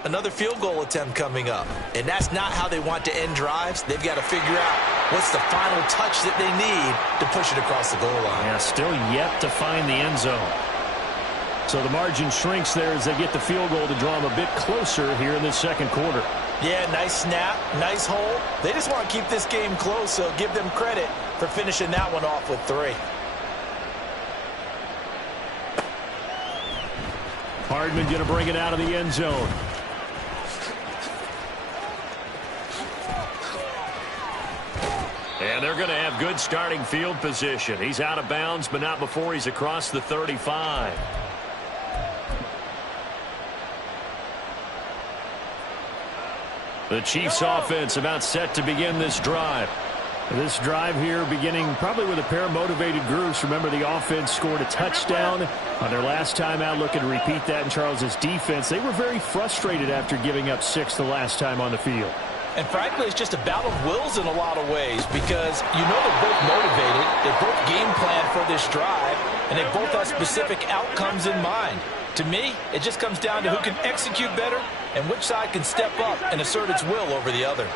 another field goal attempt coming up. And that's not how they want to end drives. They've got to figure out what's the final touch that they need to push it across the goal line. Yeah, still yet to find the end zone. So the margin shrinks there as they get the field goal to draw them a bit closer here in the 2nd quarter. Yeah, nice snap, nice hole. They just want to keep this game close, so give them credit for finishing that one off with 3. Hardman going to bring it out of the end zone. And they're going to have good starting field position. He's out of bounds, but not before he's across the 35. The Chiefs offense about set to begin this drive. This drive here beginning probably with a pair of motivated groups. Remember, the offense scored a touchdown on their last time out. Looking to repeat that in Charles's defense. They were very frustrated after giving up 6 the last time on the field. And frankly, it's just a battle of wills in a lot of ways because you know they're both motivated. They both game plan for this drive, and they both have specific outcomes in mind. To me, it just comes down to who can execute better and which side can step up and assert its will over the other.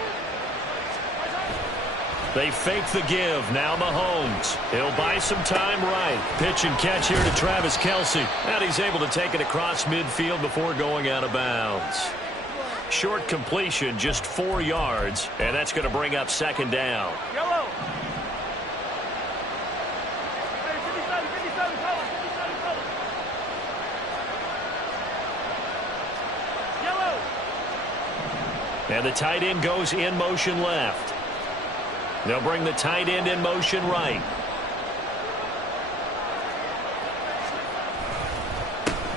They fake the give. Now Mahomes. He'll buy some time right. Pitch and catch here to Travis Kelce. And he's able to take it across midfield before going out of bounds. Short completion, just 4 yards. And that's going to bring up 2nd down. Yellow. And the tight end goes in motion left. They'll bring the tight end in motion right.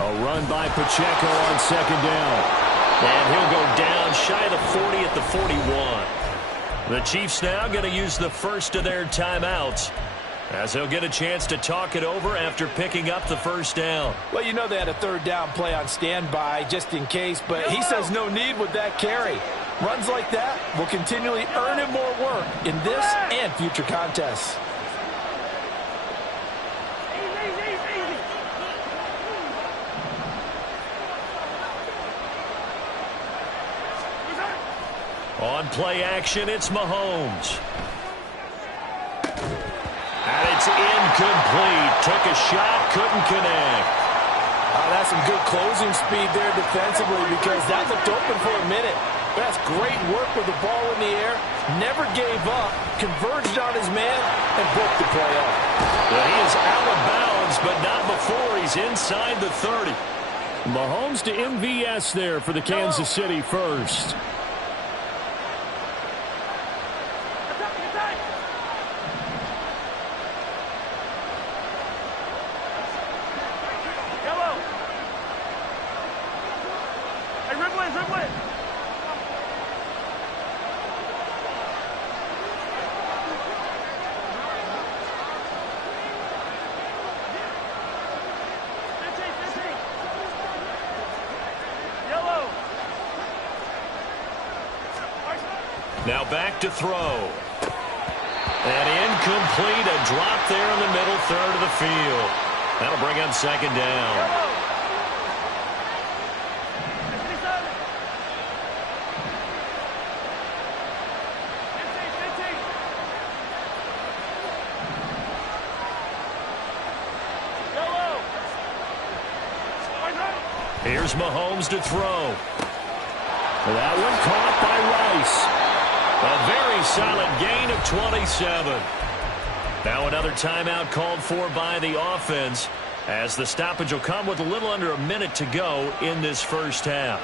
A run by Pacheco on 2nd down. And he'll go down shy of the 40 at the 41. The Chiefs now going to use the first of their timeouts as they'll get a chance to talk it over after picking up the 1st down. Well, you know they had a 3rd down play on standby just in case, but he says no need with that carry. Runs like that will continually earn him more work in this and future contests. On play action, it's Mahomes. And it's incomplete. Took a shot, couldn't connect. That's some good closing speed there defensively because that looked open for a minute. That's great work with the ball in the air. Never gave up, converged on his man, and broke the play up. Well, he is out of bounds, but not before he's inside the 30. Mahomes to MVS there for the Kansas City first. Now back to throw. And incomplete, a drop there in the middle third of the field. That'll bring up second down. Here's Mahomes to throw. That one caught by Rice. A very solid gain of 27. Now another timeout called for by the offense, as the stoppage will come with a little under a minute to go in this first half.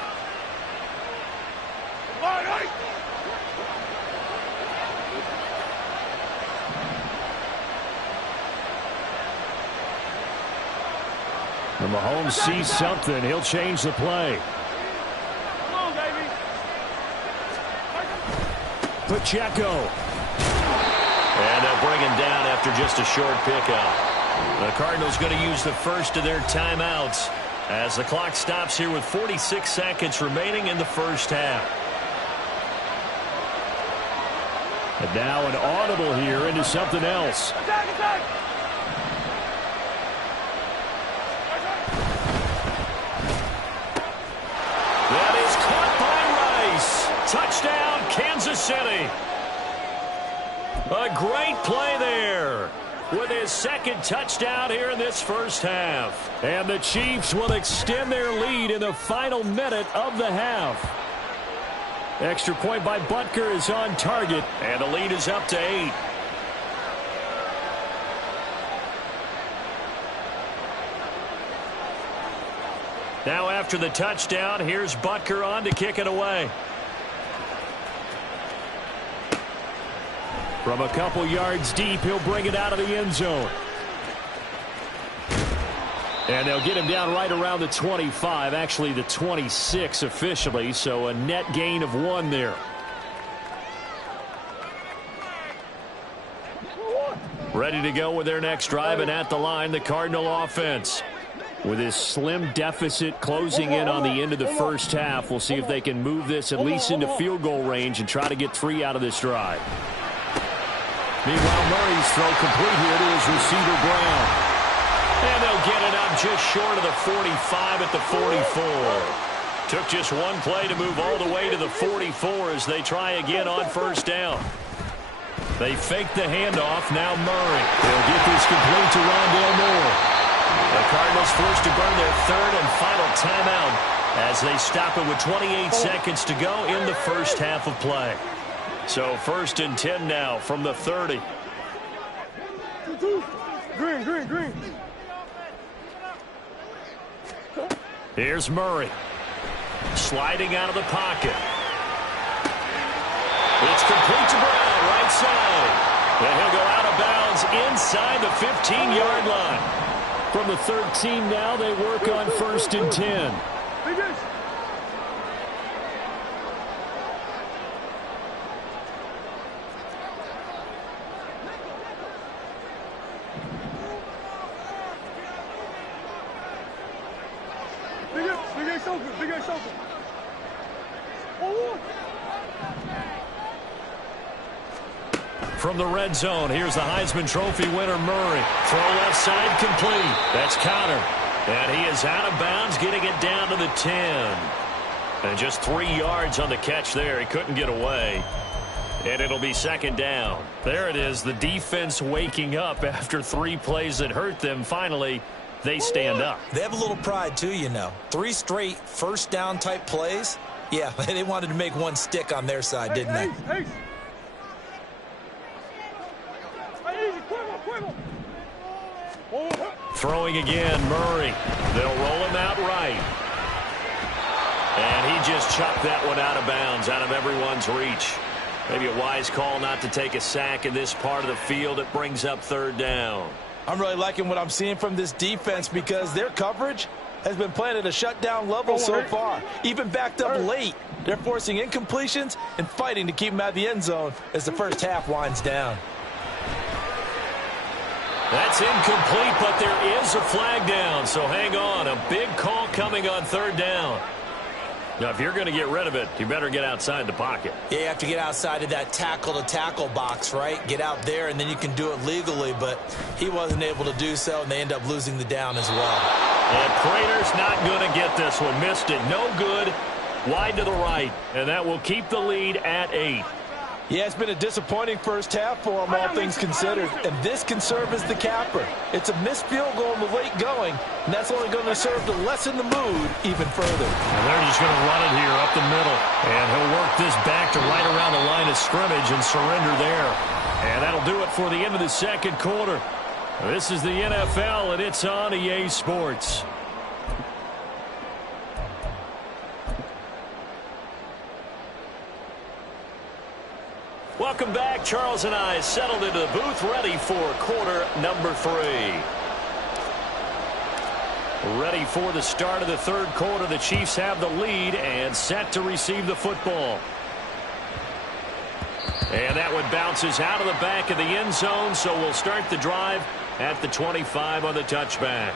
And Mahomes sees something. He'll change the play. Pacheco. And they'll bring him down after just a short pickup. The Cardinals going to use the first of their timeouts as the clock stops here with 46 seconds remaining in the first half. And now an audible here into something else. That is caught by Rice. Touchdown, Kansas City. A great play there with his second touchdown here in this first half. And the Chiefs will extend their lead in the final minute of the half. Extra point by Butker is on target, and the lead is up to 8. Now after the touchdown, here's Butker on to kick it away. From a couple yards deep, he'll bring it out of the end zone. And they'll get him down right around the 25, actually the 26 officially, so a net gain of 1 there. Ready to go with their next drive, and at the line, the Cardinal offense. With his slim deficit closing in on the end of the first half, we'll see if they can move this at least into field goal range and try to get 3 out of this drive. Meanwhile, Murray's throw complete here to his receiver, Brown. And they'll get it up just short of the 45 at the 44. Took just one play to move all the way to the 44 as they try again on first down. They fake the handoff. Now Murray. They'll get this complete to Rondale Moore. The Cardinals forced to burn their third and final timeout as they stop it with 28 seconds to go in the first half of play. So first and 10 now from the 30. Green. Here's Murray. Sliding out of the pocket. It's complete to Brown, right side. And he'll go out of bounds inside the 15-yard line. From the 13 now, they work on first and 10. From the red zone, here's the Heisman Trophy winner, Murray. Throw left side complete. That's Connor. And he is out of bounds, getting it down to the 10. And just 3 yards on the catch there. He couldn't get away. And it'll be second down. There it is, the defense waking up after 3 plays that hurt them. Finally, they stand up. They have a little pride, too, you know. 3 straight first down type plays. Yeah, they wanted to make one stick on their side, didn't they? Throwing again, Murray. They'll roll him out right. And he just chucked that one out of bounds, out of everyone's reach. Maybe a wise call not to take a sack in this part of the field. It brings up third down. I'm really liking what I'm seeing from this defense because their coverage has been playing at a shutdown level so far. Even backed up late, they're forcing incompletions and fighting to keep them out of the end zone as the first half winds down. That's incomplete, but there is a flag down, so hang on. A big call coming on third down. Now, if you're going to get rid of it, you better get outside the pocket. Yeah, you have to get outside of that tackle-to-tackle box, right? Get out there, and then you can do it legally, but he wasn't able to do so, and they end up losing the down as well. And Prater's not going to get this one. Missed it. No good. Wide to the right, and that will keep the lead at 8. Yeah, it's been a disappointing first half for him, all things considered. And this can serve as the capper. It's a missed field goal in the late going, and that's only going to serve to lessen the mood even further. And they're just going to run it here up the middle. And he'll work this back to right around the line of scrimmage and surrender there. And that'll do it for the end of the second quarter. This is the NFL, and it's on EA Sports. Welcome back. Charles and I settled into the booth, ready for quarter number 3. Ready for the start of the third quarter. The Chiefs have the lead and set to receive the football. And that one bounces out of the back of the end zone, so we'll start the drive at the 25 on the touchback.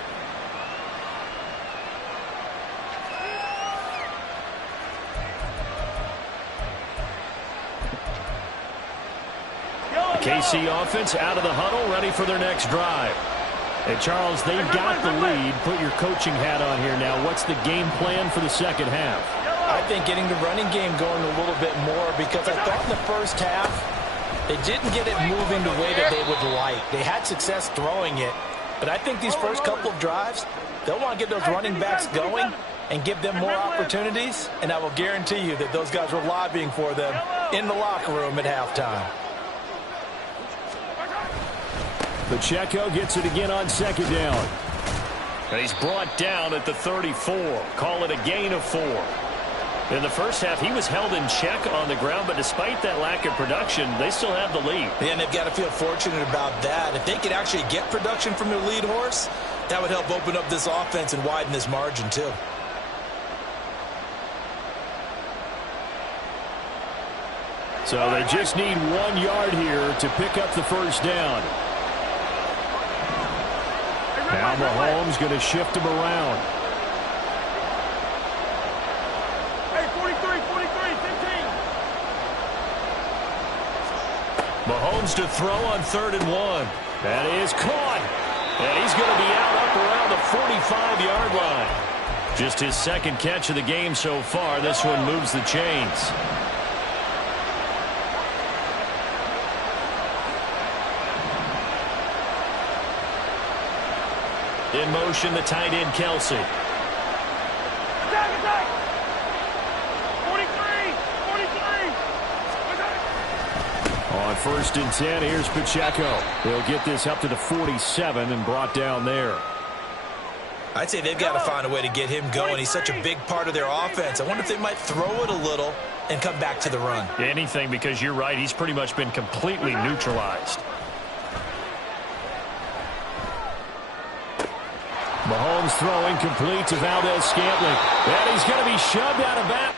KC offense out of the huddle, ready for their next drive. And Charles, they've got the lead. Put your coaching hat on here now. What's the game plan for the second half? I think getting the running game going a little bit more, because I thought in the first half they didn't get it moving the way that they would like. They had success throwing it, but I think these first couple of drives, they'll want to get those running backs going and give them more opportunities, and I will guarantee you that those guys were lobbying for them in the locker room at halftime. Pacheco gets it again on second down. And he's brought down at the 34. Call it a gain of 4. In the first half, he was held in check on the ground, but despite that lack of production, they still have the lead. And they've got to feel fortunate about that. If they could actually get production from their lead horse, that would help open up this offense and widen this margin too. So they just need 1 yard here to pick up the first down. Now Mahomes going to shift him around. Hey, 43, 15. Mahomes to throw on 3rd and 1. That is caught. And he's going to be out up around the 45-yard line. Just his second catch of the game so far. This one moves the chains. In motion, the tight end, Kelsey. Attack! 43! On 1st and 10, here's Pacheco. He'll get this up to the 47 and brought down there. I'd say they've got to find a way to get him going. He's such a big part of their offense. I wonder if they might throw it a little and come back to the run. Anything, because you're right. He's pretty much been completely neutralized. Mahomes throwing complete to Valdez-Scantling. And he's going to be shoved out of bounds.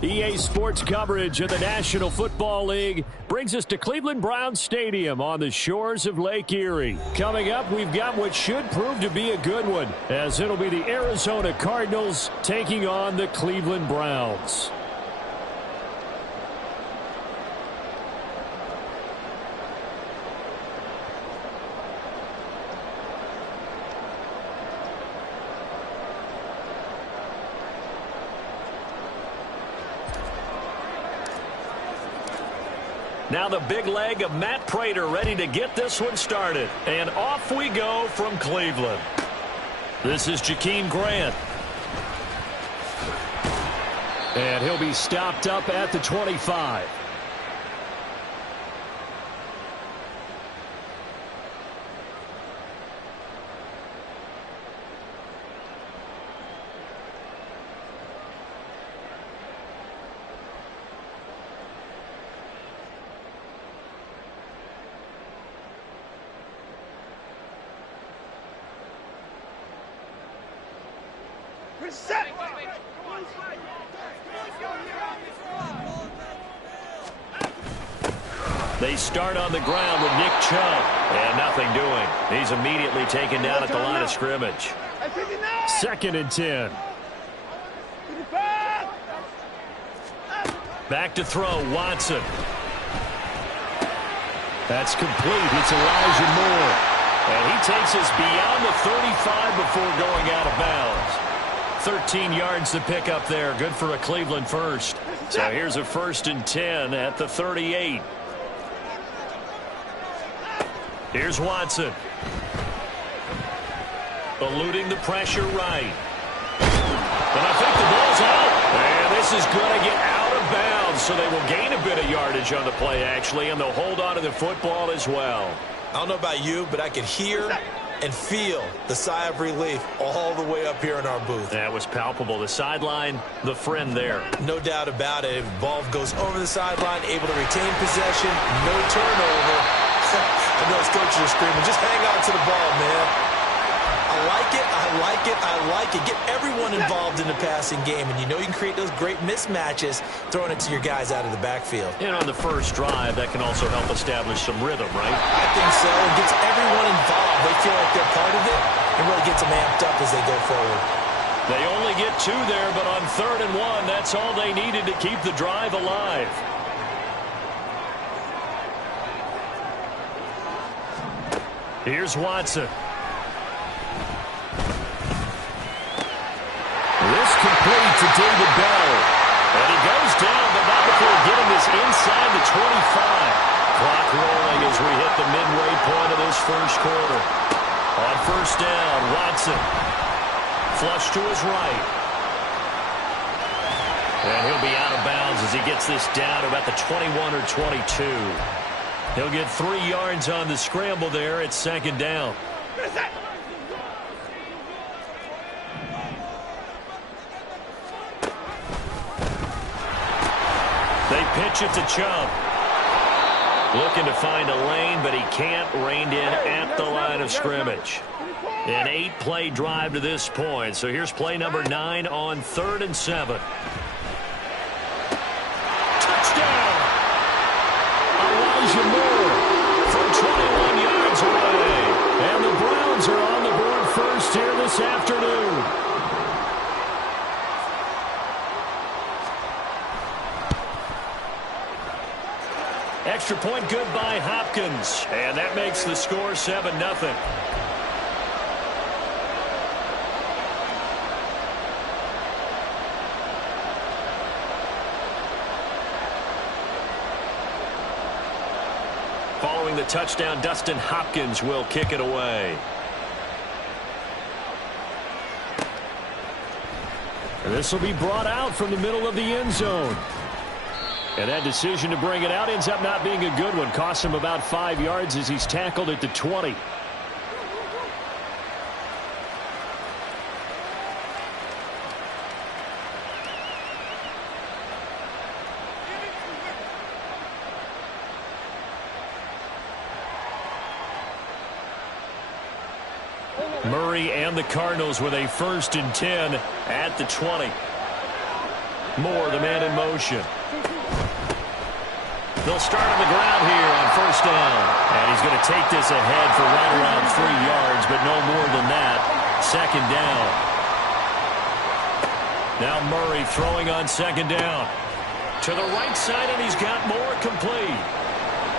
EA Sports coverage of the National Football League brings us to Cleveland Browns Stadium on the shores of Lake Erie. Coming up, we've got what should prove to be a good one, as it'll be the Arizona Cardinals taking on the Cleveland Browns. Now the big leg of Matt Prater ready to get this one started. And off we go from Cleveland. This is Jakeem Grant. And he'll be stopped up at the 25. They start on the ground with Nick Chubb, and nothing doing. He's immediately taken down at the line of scrimmage. 2nd and 10. Back to throw, Watson. That's complete. It's Elijah Moore. And he takes us beyond the 35 before going out of bounds. 13 yards to pick up there. Good for a Cleveland first. So here's a 1st and 10 at the 38. Here's Watson. Eluding the pressure right. And I think the ball's out. And this is going to get out of bounds, so they will gain a bit of yardage on the play, actually, and they'll hold on to the football as well. I don't know about you, but I could hear and feel the sigh of relief all the way up here in our booth. That was palpable. The sideline, the friend there. No doubt about it. If the ball goes over the sideline, able to retain possession, no turnover. I know his coaches are screaming, just hang on to the ball, man. I like it, I like it, I like it. Get everyone involved in the passing game, and you know you can create those great mismatches throwing it to your guys out of the backfield. And on the first drive, that can also help establish some rhythm, right? I think so. It gets everyone involved. They feel like they're part of it, and really gets them amped up as they go forward. They only get 2 there, but on 3rd and 1, that's all they needed to keep the drive alive. Here's Watson. This complete to David Bell. And he goes down, but not before getting this inside the 25. Clock rolling as we hit the midway point of this first quarter. On 1st down, Watson. Flush to his right. And he'll be out of bounds as he gets this down to about the 21 or 22. He'll get 3 yards on the scramble there at 2nd down. They pitch it to Chubb. Looking to find a lane, but he can't. Reined in at the line of scrimmage. An 8-play drive to this point. So here's play number 9 on 3rd and 7. Touchdown! Elijah Moore From 21 yards away. and the Browns are on the board first here this afternoon. Extra point good by Hopkins. And that makes the score 7-0. Following the touchdown, Dustin Hopkins will kick it away. And this will be brought out from the middle of the end zone. And that decision to bring it out ends up not being a good one. Costs him about 5 yards as he's tackled at the 20. Murray and the Cardinals with a 1st and 10 at the 20. Moore, the man in motion. They'll start on the ground here on 1st down. And he's going to take this ahead for right around 3 yards, but no more than that. 2nd down. Now Murray throwing on 2nd down. To the right side, and he's got Moore complete.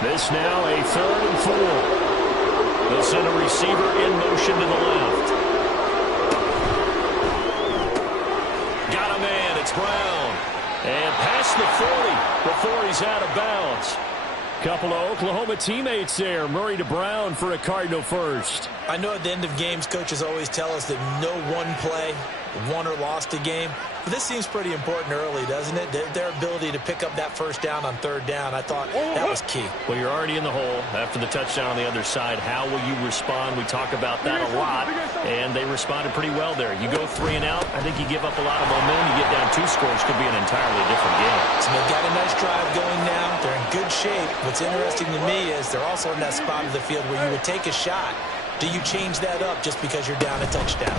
This now a 3rd and 4. They'll send a receiver in motion to the left. Got a man. It's Brown. And past the 40 before he's out of bounds. Couple of Oklahoma teammates there. Murray to Brown for a Cardinal first. I know at the end of games, coaches always tell us that no one play won or lost a game. But this seems pretty important early, doesn't it? Their ability to pick up that first down on third down, I thought that was key. Well, you're already in the hole after the touchdown on the other side. How will you respond? We talk about that a lot, and they responded pretty well there. You go 3 and out, I think you give up a lot of momentum. You get down 2 scores, could be an entirely different game. So they've got a nice drive going now. They're in good shape. What's interesting to me is they're also in that spot of the field where you would take a shot. Do you change that up just because you're down a touchdown?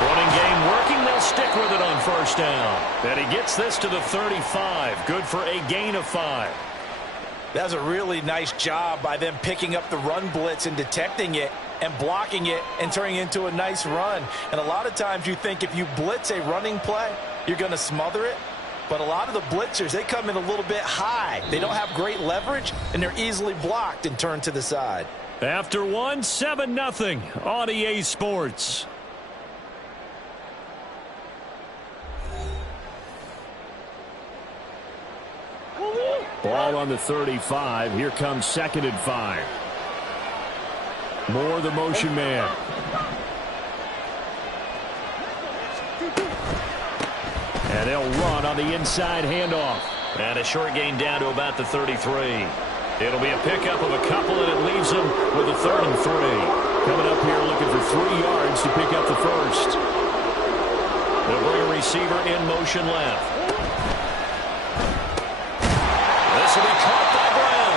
Running game working. They'll stick with it on first down. And he gets this to the 35. Good for a gain of 5. That was a really nice job by them picking up the run blitz and detecting it and blocking it and turning it into a nice run. And a lot of times you think if you blitz a running play, you're going to smother it. But a lot of the blitzers, they come in a little bit high. They don't have great leverage, and they're easily blocked and turned to the side. After one, 7-0 on EA Sports. Ball on the 35. Here comes 2nd and 5. Moore, the motion man. And they'll run on the inside handoff. And a short gain down to about the 33. It'll be a pickup of a couple, and it leaves them with a 3rd and 3. Coming up here looking for 3 yards to pick up the first. They'll bring a receiver in motion left. This will be caught by Brown.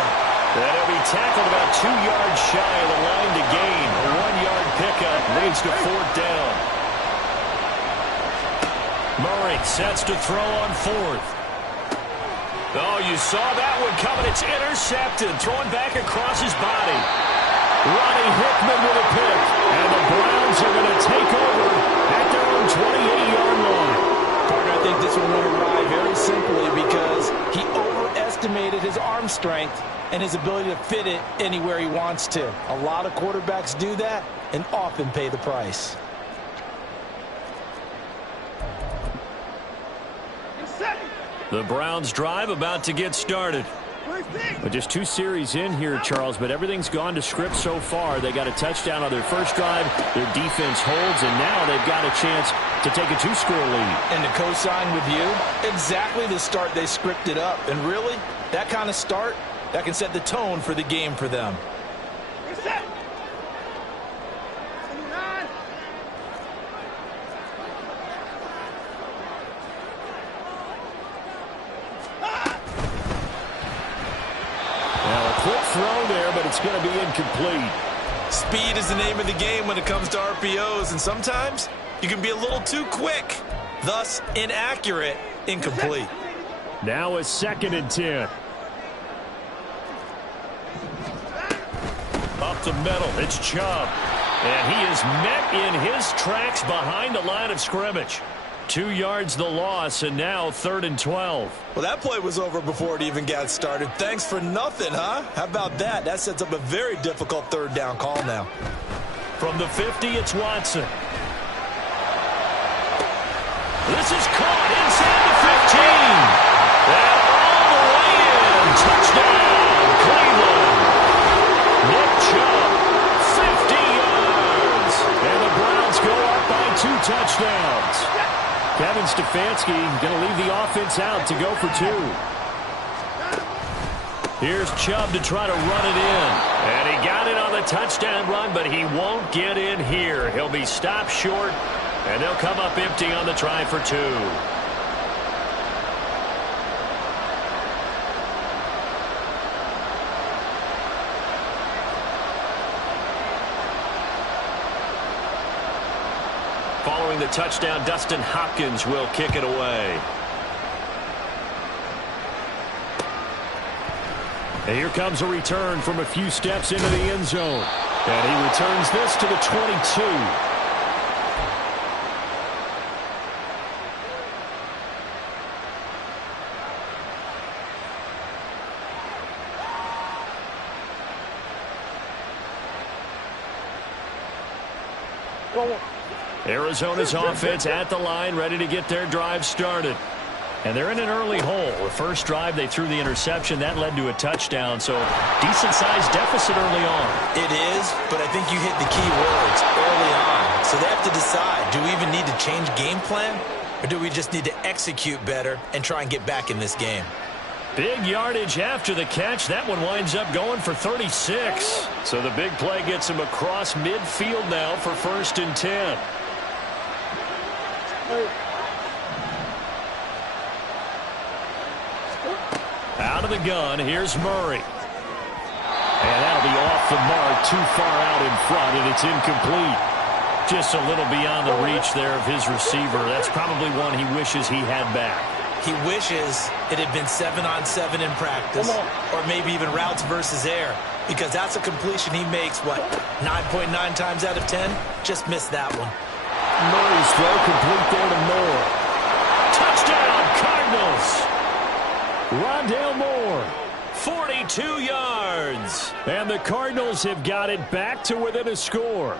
And he'll be tackled about 2 yards shy of the line to gain. A 1-yard pickup leads to 4th down. Murray sets to throw on 4th. Oh, you saw that one coming. It's intercepted. Throwing back across his body. Ronnie Hickman with a pick. And the Browns are going to take over at their own 28-yard line. Partner, I think this one went awry very simply because he overestimated his arm strength and his ability to fit it anywhere he wants to. A lot of quarterbacks do that and often pay the price. The Browns drive about to get started. But just 2 series in here, Charles, but everything's gone to script so far. They got a touchdown on their first drive. Their defense holds, and now they've got a chance to take a 2-score lead. And to co-sign with you, exactly the start they scripted up. And really, that kind of start, that can set the tone for the game for them. Quick throw there, but it's going to be incomplete. Speed is the name of the game when it comes to RPOs, and sometimes you can be a little too quick, thus inaccurate, incomplete. Now a 2nd and 10. Up the middle, it's Chubb. And he is met in his tracks behind the line of scrimmage. 2 yards the loss, and now 3rd and 12. Well, that play was over before it even got started. Thanks for nothing, huh? How about that? That sets up a very difficult 3rd down call now. From the 50, it's Watson. This is caught inside the 15. And all the way in. Touchdown, Cleveland. Nick Chubb, 50 yards. And the Browns go up by 2 touchdowns. Kevin Stefanski going to leave the offense out to go for 2. Here's Chubb to try to run it in. And he got it on the touchdown run, but he won't get in here. He'll be stopped short, and they'll come up empty on the try for 2. Following the touchdown, Dustin Hopkins will kick it away. And here comes a return from a few steps into the end zone. And he returns this to the 22. Arizona's offense at the line, ready to get their drive started. And they're in an early hole. The first drive, they threw the interception. That led to a touchdown. So decent-sized deficit early on. It is, but I think you hit the key words early on. So they have to decide, do we even need to change game plan? Or do we just need to execute better and try and get back in this game? Big yardage after the catch. That one winds up going for 36. So the big play gets him across midfield now for 1st and 10. Out of the gun, here's Murray. And that'll be off the mark, too far out in front, and it's incomplete. Just a little beyond the reach there of his receiver. That's probably one he wishes he had back. He wishes it had been 7-on-7 in practice, or maybe even routes versus air, because that's a completion he makes, what, 9.9 times out of 10? Just missed that one. Murray's throw complete there to Moore. Touchdown, Cardinals! Rondale Moore, 42 yards. And the Cardinals have got it back to within a score.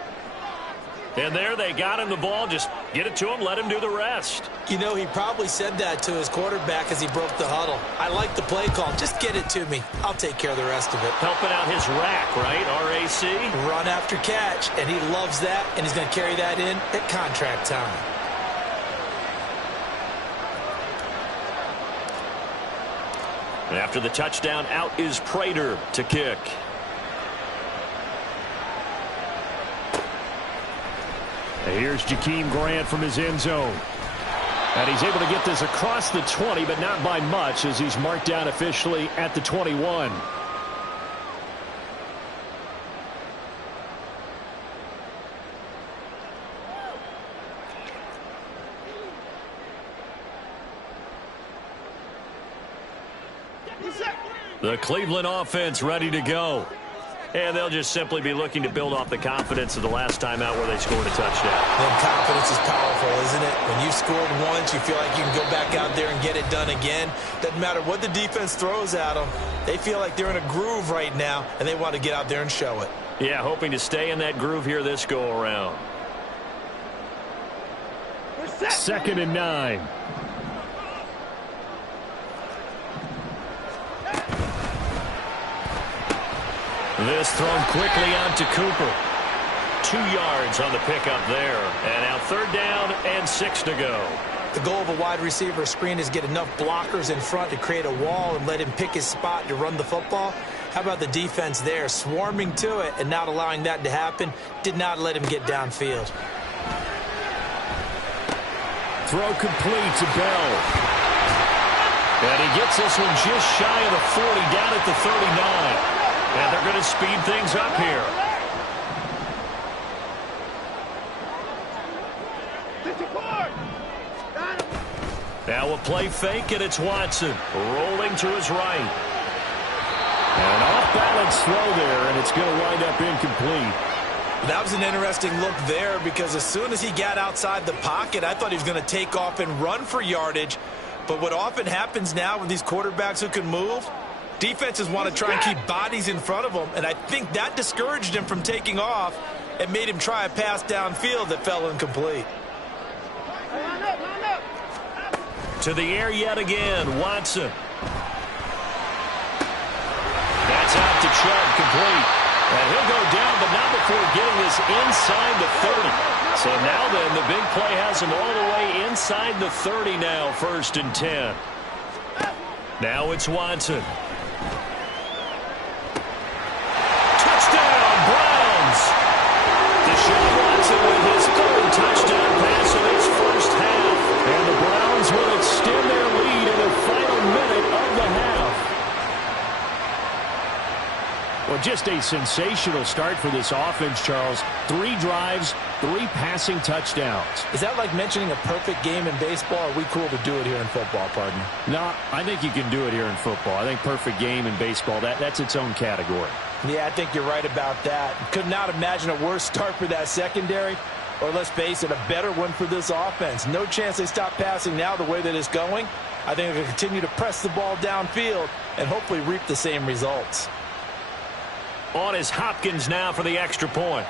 And there they got him the ball. Just get it to him, let him do the rest. You know, he probably said that to his quarterback as he broke the huddle. I like the play call. Just get it to me. I'll take care of the rest of it. Helping out his rack, right? RAC? Run after catch, and he loves that, and he's going to carry that in at contract time. And after the touchdown, out is Prater to kick. And here's Jakeem Grant from his end zone. And he's able to get this across the 20, but not by much, as he's marked down officially at the 21. The Cleveland offense ready to go. And they'll just simply be looking to build off the confidence of the last time out where they scored a touchdown. And confidence is powerful, isn't it? When you've scored once, you feel like you can go back out there and get it done again. Doesn't matter what the defense throws at them. They feel like they're in a groove right now, and they want to get out there and show it. Yeah, hoping to stay in that groove here this go-around. 2nd and 9. This thrown quickly out to Cooper. 2 yards on the pickup there. And now 3rd down and 6 to go. The goal of a wide receiver screen is get enough blockers in front to create a wall and let him pick his spot to run the football. How about the defense there, swarming to it and not allowing that to happen? Did not let him get downfield. Throw complete to Bell. And he gets this one just shy of the 40, down at the 39. And they're going to speed things up here. Now a play fake, and it's Watson rolling to his right. An off-balance throw there, and it's going to wind up incomplete. That was an interesting look there, because as soon as he got outside the pocket, I thought he was going to take off and run for yardage. But what often happens now with these quarterbacks who can move, defenses want to try and keep bodies in front of them, and I think that discouraged him from taking off and made him try a pass downfield that fell incomplete. To the air yet again, Watson. That's out to Chubb, complete. And he'll go down, but not before getting this inside the 30. So now then, the big play has him all the way inside the 30 now, 1st and 10. Now it's Watson. Touchdown, Browns! Deshaun Watson with his 3rd touchdown pass of his first half. And the Browns will extend their lead in the final minute of the half. Well, just a sensational start for this offense, Charles. 3 drives, 3 passing touchdowns. Is that like mentioning a perfect game in baseball? Or are we cool to do it here in football, partner? No, I think you can do it here in football. I think perfect game in baseball, that's its own category. Yeah, I think you're right about that. Could not imagine a worse start for that secondary, or let's face it, a better one for this offense. No chance they stop passing now the way that it's going. I think they'll continue to press the ball downfield and hopefully reap the same results. On is Hopkins now for the extra point.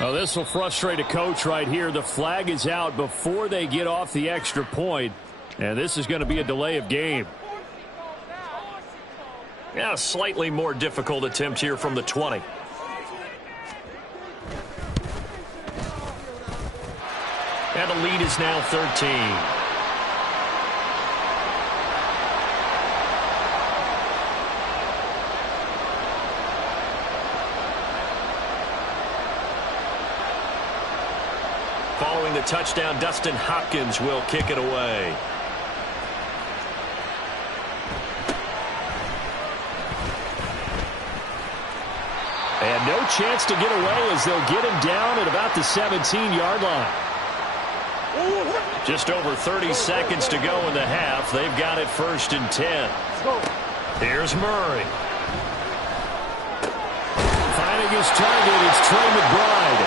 Oh, this will frustrate a coach right here. The flag is out before they get off the extra point, and this is going to be a delay of game. Yeah, a slightly more difficult attempt here from the 20. And the lead is now 13. Following the touchdown, Dustin Hopkins will kick it away. And no chance to get away as they'll get him down at about the 17-yard line. Just over 30 seconds to go in the half. They've got it 1st and 10. Here's Murray. Finding his target, it's Trey McBride.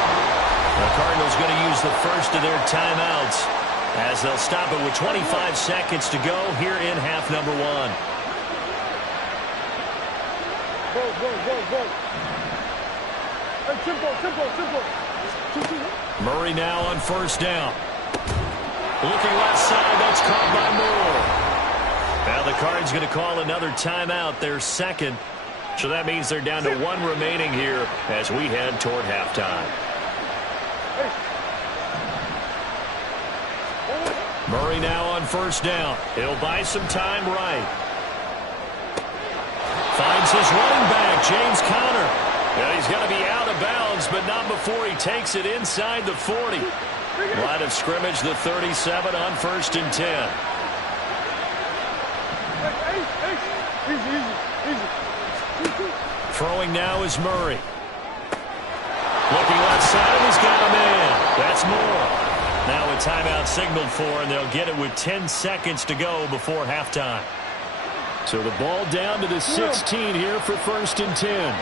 The Cardinals going to use the first of their timeouts as they'll stop it with 25 seconds to go here in half number 1. Murray now on 1st down. Looking left side, that's caught by Moore. Now the Cards going to call another timeout, their 2nd. So that means they're down to 1 remaining here as we head toward halftime. Murray now on 1st down. He'll buy some time right. Finds his running back, James Conner. Yeah, he's got to be out of bounds, but not before he takes it inside the 40. Line of scrimmage, the 37 on 1st and 10. Throwing now is Murray. Looking left side, and he's got a man. That's Moore. Now a timeout signaled for, and they'll get it with 10 seconds to go before halftime. So the ball down to the 16 here for 1st and 10.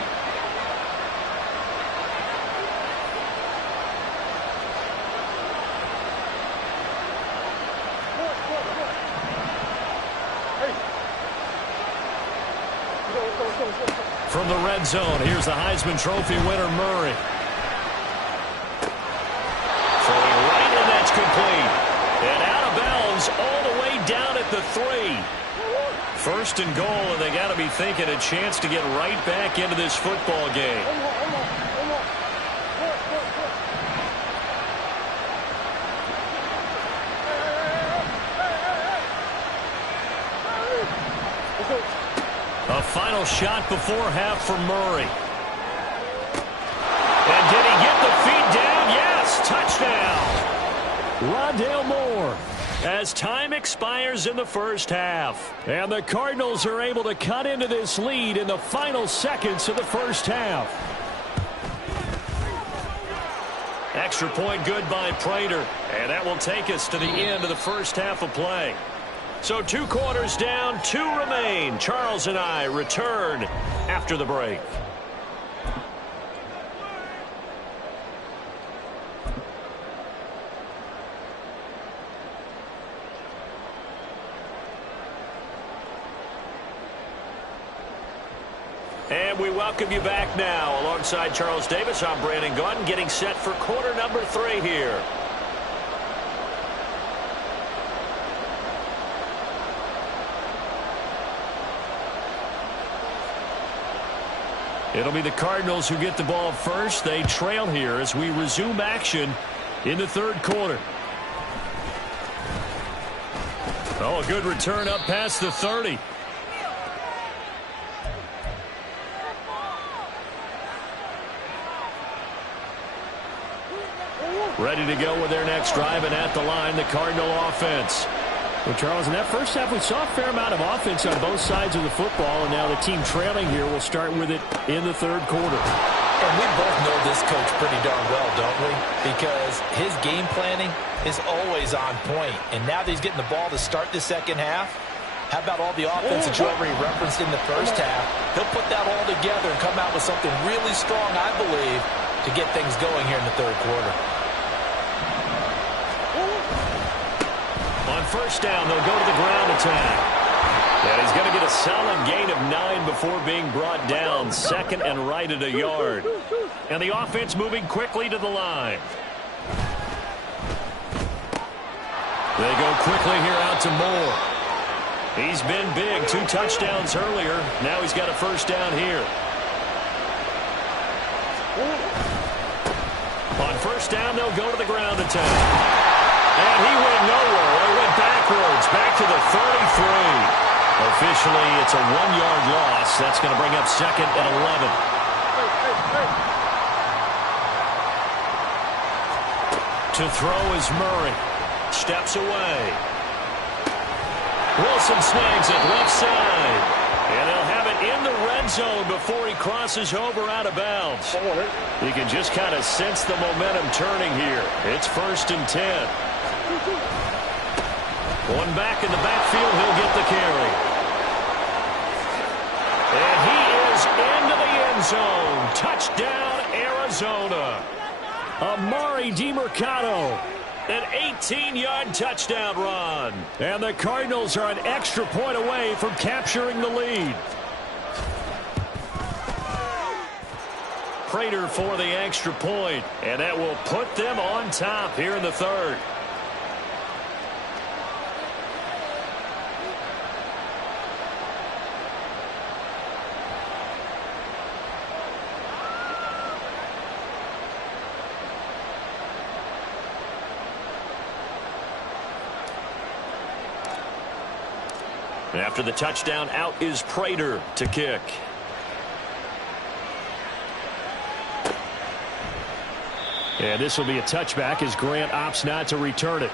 From the red zone, here's the Heisman Trophy winner, Murray. Throwing right, and that's complete. And out of bounds all the way down at the 3. 1st and goal, and they got to be thinking a chance to get right back into this football game. A final shot before half for Murray. And did he get the feet down? Yes, touchdown. Rondale Moore. As time expires in the 1st half. And the Cardinals are able to cut into this lead in the final seconds of the 1st half. Extra point good by Prater. And that will take us to the end of the 1st half of play. So 2 quarters down, 2 remain. Charles and I return after the break. And we welcome you back now. Alongside Charles Davis, I'm Brandon Gaudin, getting set for quarter number 3 here. It'll be the Cardinals who get the ball first. They trail here as we resume action in the 3rd quarter. Oh, a good return up past the 30. Ready to go with their next drive, and at the line, the Cardinal offense. Well, Charles, in that 1st half, we saw a fair amount of offense on both sides of the football, and now the team trailing here will start with it in the 3rd quarter. And we both know this coach pretty darn well, don't we? Because his game planning is always on point. And now that he's getting the ball to start the 2nd half, how about all the offense that you already referenced in the 1st half? He'll put that all together and come out with something really strong, I believe, to get things going here in the 3rd quarter. On 1st down, they'll go to the ground attack. And he's going to get a solid gain of 9 before being brought down. 2nd and right at a yard. And the offense moving quickly to the line. They go quickly here out to Moore. He's been big. 2 touchdowns earlier. Now he's got a first down here. On first down, they'll go to the ground attack. And he went nowhere. He went backwards, back to the 33. Officially, it's a 1-yard loss. That's going to bring up second and 11. To throw is Murray. Steps away. Wilson snags it left side. And they'll have it in the red zone before he crosses over out of bounds. You can just kind of sense the momentum turning here. It's first and 10. One back in the backfield, he'll get the carry. And he is into the end zone. Touchdown, Arizona. Amari DiMercato. An 18-yard touchdown run. And the Cardinals are an extra point away from capturing the lead. Prater for the extra point, and that will put them on top here in the third. After the touchdown, out is Prater to kick. And this will be a touchback as Grant opts not to return it.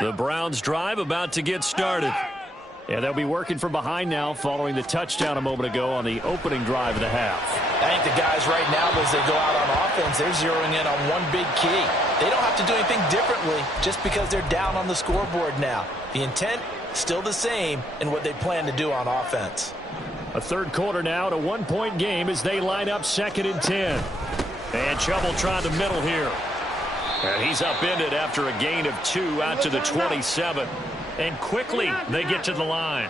The Browns drive about to get started. And they'll be working from behind now following the touchdown a moment ago on the opening drive of the half. I think the guys right now, as they go out on offense, they're zeroing in on one big key. They don't have to do anything differently just because they're down on the scoreboard now. The intent, still the same in what they plan to do on offense. A third quarter now, and a 1-point game as they line up second and 10. And Chubb will try the middle here. And he's upended after a gain of 2 out to the 27. And quickly they get to the line.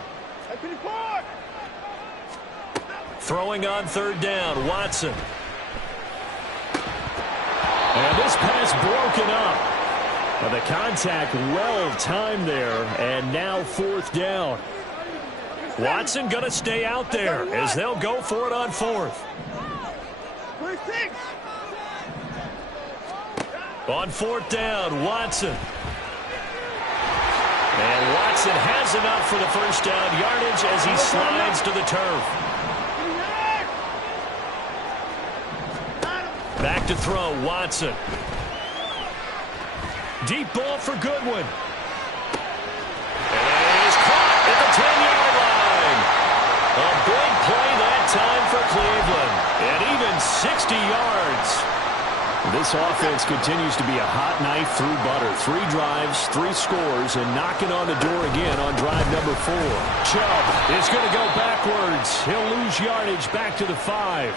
Throwing on third down, Watson. And this pass broken up. And the contact well timed there. And now fourth down. Watson going to stay out there as they'll go for it on fourth. On fourth down, Watson. And Watson has enough for the first down yardage as he slides to the turf. Back to throw, Watson. Deep ball for Goodwin. And it is caught at the 10-yard line. A big play that time for Cleveland. And even 60 yards. This offense continues to be a hot knife through butter. 3 drives, 3 scores, and knocking on the door again on drive number 4. Chubb is going to go backwards. He'll lose yardage back to the 5.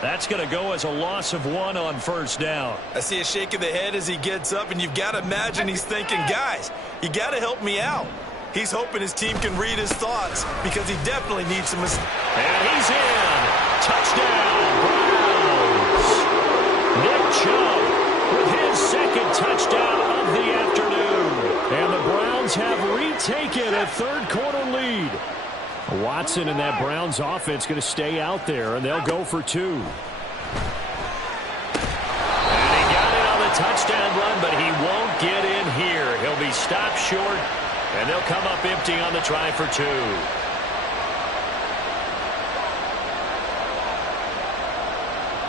That's going to go as a loss of 1 on first down. I see a shake of the head as he gets up, and you've got to imagine he's thinking, guys, you got to help me out. He's hoping his team can read his thoughts because he definitely needs some. And he's in. Touchdown, Browns. Nick Chubb with his second touchdown of the afternoon. And the Browns have retaken a third quarter lead. Watson and that Browns offense going to stay out there, and they'll go for 2. And he got it on the touchdown run, but he won't get in here. He'll be stopped short, and they'll come up empty on the try for 2.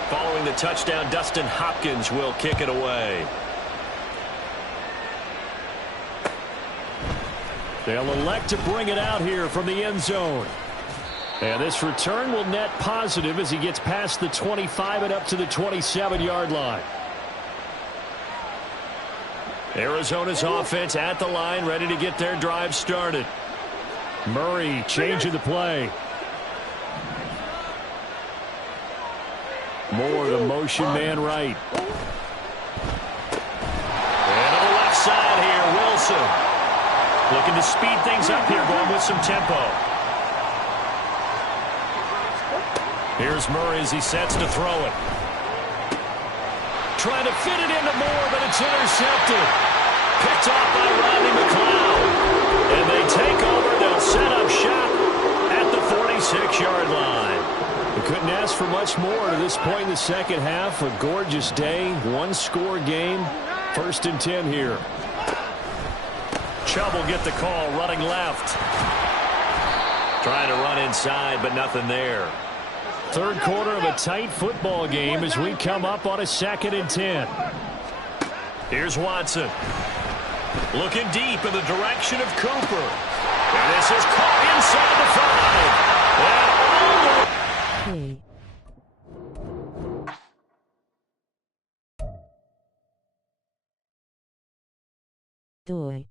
Following the touchdown, Dustin Hopkins will kick it away. They'll elect to bring it out here from the end zone. And this return will net positive as he gets past the 25 and up to the 27-yard line. Arizona's offense at the line, ready to get their drive started. Murray changing the play. Moore, the motion man right. And to the left side here, Wilson. Looking to speed things up here, going with some tempo. Here's Murray as he sets to throw it. Trying to fit it into Moore, but it's intercepted. Picked off by Rodney McLeod. And they take over. They'll set up shop at the 46-yard line. We couldn't ask for much more to this point in the second half. A gorgeous day, one-score game. 1st and 10 here. Chubb will get the call, running left. Trying to run inside, but nothing there. Third quarter of a tight football game as we come up on a 2nd and 10. Here's Watson. Looking deep in the direction of Cooper. And this is caught inside the 5. And all the Hey. Doi.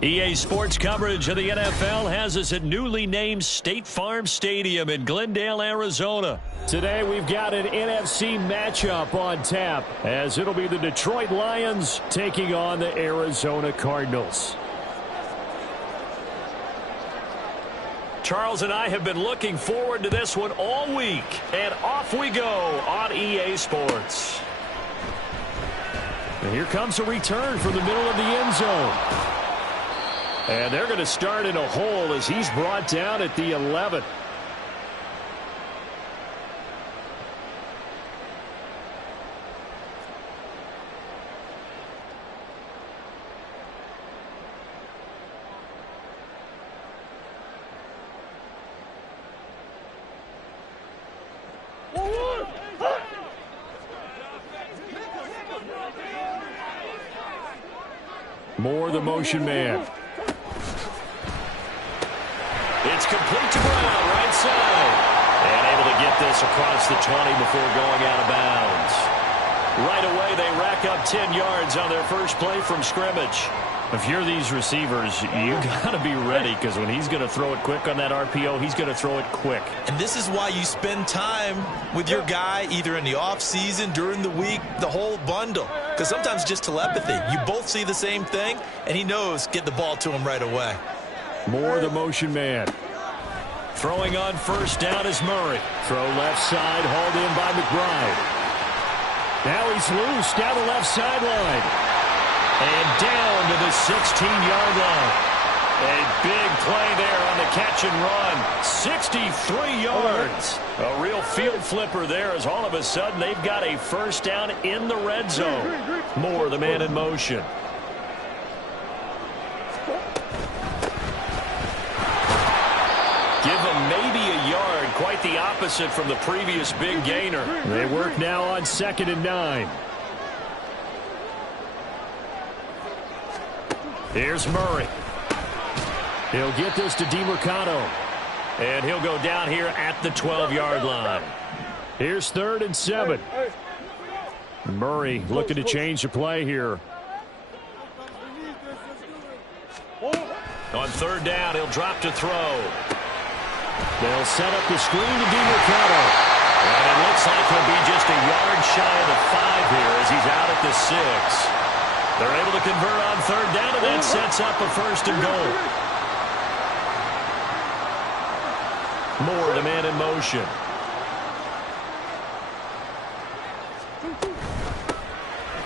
EA Sports coverage of the NFL has us at newly named State Farm Stadium in Glendale, Arizona. Today we've got an NFC matchup on tap as it'll be the Detroit Lions taking on the Arizona Cardinals. Charles and I have been looking forward to this one all week, and off we go on EA Sports. And here comes a return from the middle of the end zone. And they're going to start in a hole as he's brought down at the 11. Moore, the motion man. It's complete to Brown, right side. And able to get this across the 20 before going out of bounds. Right away, they rack up 10 yards on their first play from scrimmage. If you're these receivers, you got to be ready because when he's going to throw it quick on that RPO, he's going to throw it quick. And this is why you spend time with your guy either in the offseason, during the week, the whole bundle. Because sometimes just telepathy. You both see the same thing, and he knows get the ball to him right away. Moore, the motion man. Throwing on first down is Murray. Throw left side, hauled in by McBride. Now he's loose down the left sideline. And down to the 16-yard line. A big play there on the catch and run. 63 yards. A real field flipper there as all of a sudden they've got a first down in the red zone. Moore, the man in motion. Give him maybe a yard. Quite the opposite from the previous big gainer. They work now on 2nd and 9. Here's Murray. He'll get this to DeMercado. And he'll go down here at the 12-yard line. Here's 3rd and 7. Murray looking to change the play here. On 3rd down, he'll drop to throw. They'll set up the screen to DeMercado. And it looks like he'll be just a yard shy of the 5 here as he's out at the 6. They're able to convert on 3rd down, and that sets up a 1st and goal. Moore, the man in motion.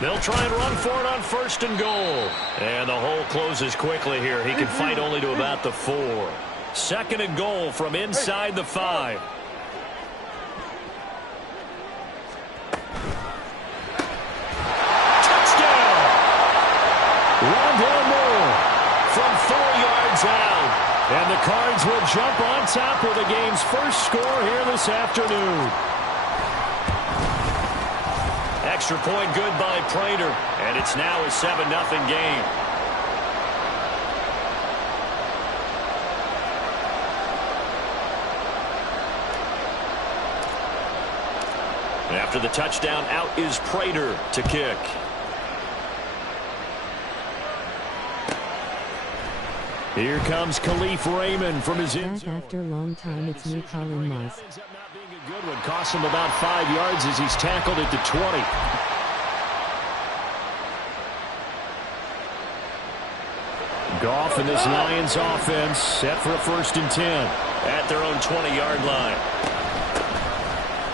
They'll try and run for it on 1st and goal. And the hole closes quickly here. He can fight only to about the 4. 2nd and goal from inside the 5. Rondale Moore from 4 yards out. And the Cards will jump on top with the game's first score here this afternoon. Extra point good by Prater. And it's now a 7-0 game. After the touchdown, out is Prater to kick. Here comes Khalif Raymond from his end zone. After a long time, it's me, Colin Moss. Ends up not being a good one. Cost him about 5 yards as he's tackled at the 20. Goff and this Lions offense set for a 1st and 10. At their own 20-yard line.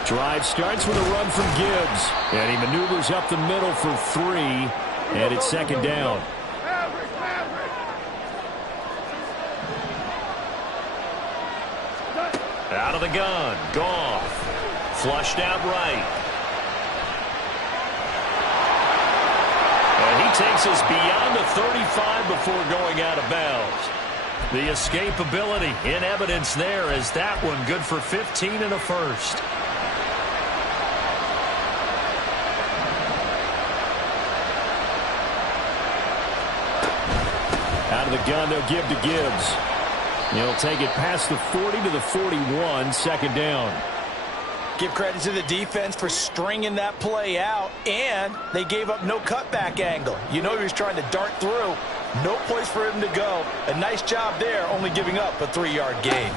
Drive starts with a run from Gibbs. And he maneuvers up the middle for 3. And it's 2nd down. Out of the gun. Goff. Flushed out right. And he takes us beyond the 35 before going out of bounds. The escapability in evidence there as that one good for 15 and a 1st. Out of the gun, they'll give to Gibbs. He'll take it past the 40 to the 41, second down. Give credit to the defense for stringing that play out, and they gave up no cutback angle. You know he was trying to dart through. No place for him to go. A nice job there, only giving up a 3-yard gain.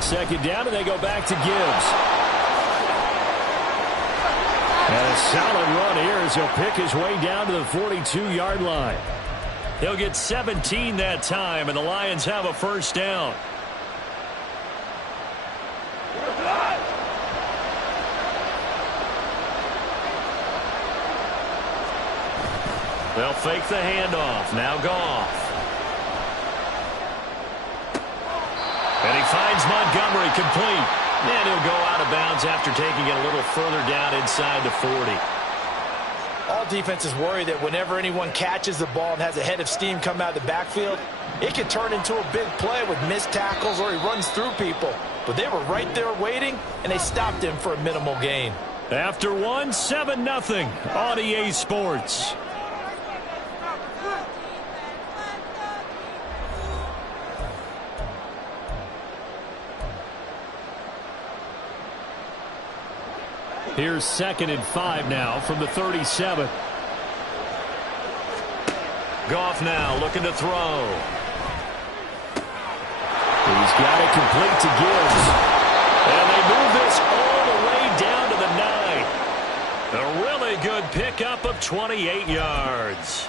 Second down, and they go back to Gibbs. And a solid run here as he'll pick his way down to the 42-yard line. He'll get 17 that time, and the Lions have a first down. They'll fake the handoff. Now Goff. And he finds Montgomery complete. And he'll go out of bounds after taking it a little further down inside the 40. All defenses worry that whenever anyone catches the ball and has a head of steam come out of the backfield, it can turn into a big play with missed tackles or he runs through people. But they were right there waiting, and they stopped him for a minimal gain. After one, 7-0 on EA Sports. Here's 2nd and 5 now from the 37. Goff now looking to throw. He's got it complete to Gibbs. And they move this all the way down to the 9. A really good pickup of 28 yards.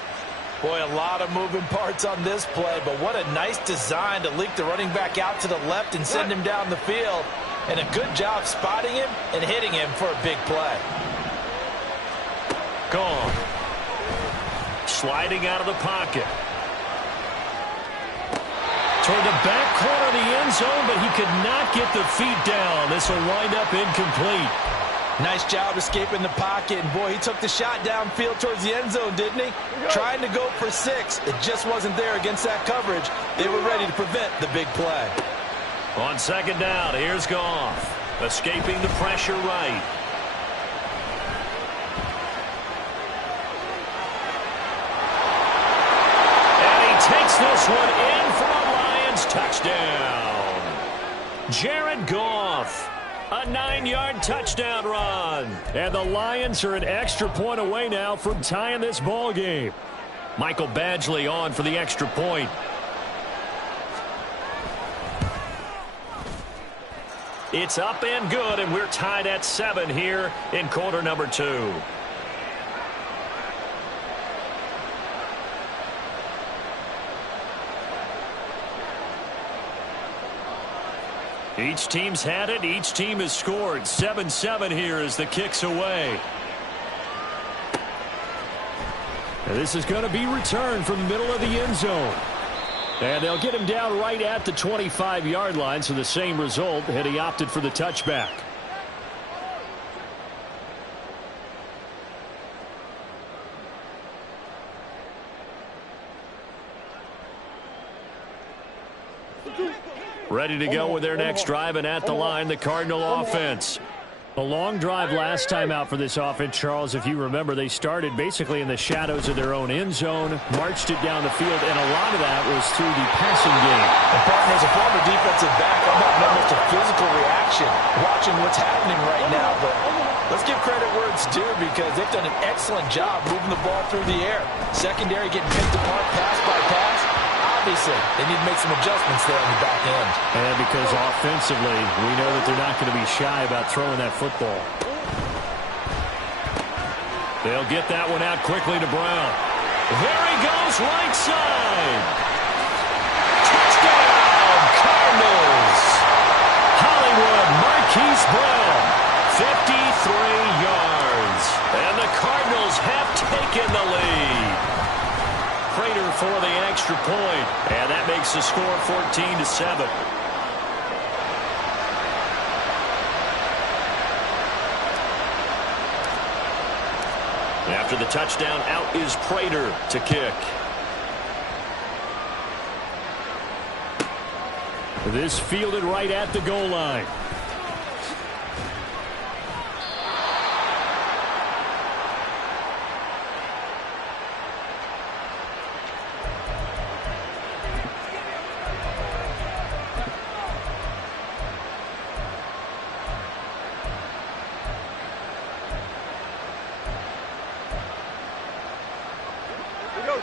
Boy, a lot of moving parts on this play, but what a nice design to leak the running back out to the left and send him down the field. And a good job spotting him and hitting him for a big play. Gone. Sliding out of the pocket. Toward the back corner of the end zone, but he could not get the feet down. This will wind up incomplete. Nice job escaping the pocket. And, boy, he took the shot downfield towards the end zone, didn't he? Trying to go for 6. It just wasn't there against that coverage. They were ready to prevent the big play. On second down, here's Goff. Escaping the pressure right. And he takes this one in for a Lions touchdown. Jared Goff. A 9-yard touchdown run. And the Lions are an extra point away now from tying this ball game. Michael Badgley on for the extra point. It's up and good, and we're tied at 7 here in quarter number 2. Each team's had it. Each team has scored. 7-7 here as the kick's away. And this is going to be returned from the middle of the end zone. And they'll get him down right at the 25-yard line, so the same result had he opted for the touchback. Ready to go with their next drive, and at the line, the Cardinal offense. A long drive last time out for this offense, Charles. If you remember, they started basically in the shadows of their own end zone, marched it down the field, and a lot of that was through the passing game. And partner, as a former defensive back, I'm having almost a physical reaction watching what's happening right now. But let's give credit where it's due because they've done an excellent job moving the ball through the air. Secondary getting picked apart pass by pass. Obviously, they need to make some adjustments there on the back end. And because offensively, we know that they're not going to be shy about throwing that football. They'll get that one out quickly to Brown. There he goes, right side. Touchdown, Cardinals. Hollywood Marquise Brown, 53 yards. And the Cardinals have taken the lead. Prater for the extra point, and that makes the score 14-7. After the touchdown, out is Prater to kick. This fielded right at the goal line.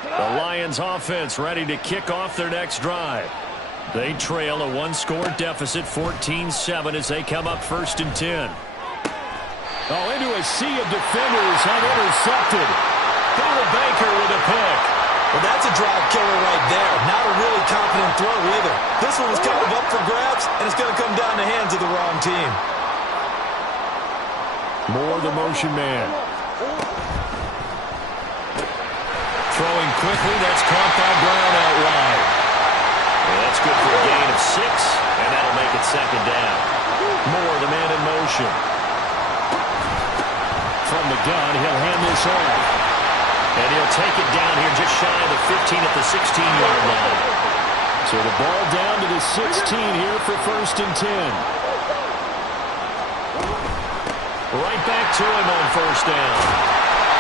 The Lions offense ready to kick off their next drive. They trail a one-score deficit, 14-7, as they come up 1st and 10. Oh, into a sea of defenders and intercepted. Buda Baker with a pick. Well, that's a drive killer right there. Not a really confident throw either. This one was kind of up for grabs, and it's going to come down the hands of the wrong team. Moore, the motion man. Throwing quickly, that's caught by Brown out wide. And that's good for a gain of 6, and that'll make it 2nd down. Moore, the man in motion. From the gun, he'll hand this off. And he'll take it down here just shy of the 15 at the 16-yard line. So the ball down to the 16 here for 1st and 10. Right back to him on 1st down.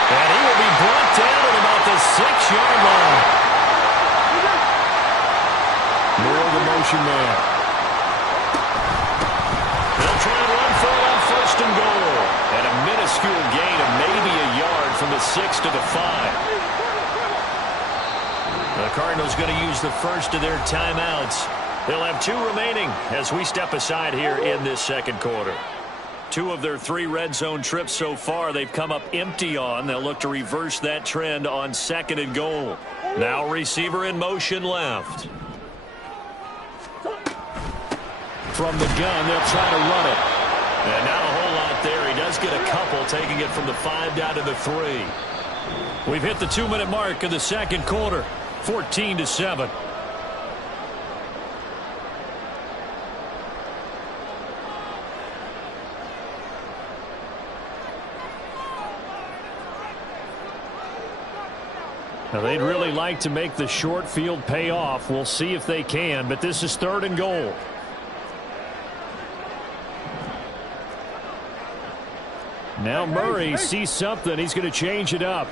And he will be brought down at about the 6-yard line. Moore, the motion man. They'll try and run for it on 1st and goal. And a minuscule gain of maybe a yard from the 6 to the 5. The Cardinals going to use the first of their timeouts. They'll have 2 remaining as we step aside here in this 2nd quarter. 2 of their 3 red zone trips so far they've come up empty on. They'll look to reverse that trend on 2nd and goal. Now receiver in motion left. From the gun, they'll try to run it. And not a whole lot there. He does get a couple, taking it from the 5 down to the 3. We've hit the 2-minute mark of the 2nd quarter, 14-7. Now, they'd really like to make the short field pay off. We'll see if they can, but this is 3rd and goal. Now Murray sees something. He's going to change it up.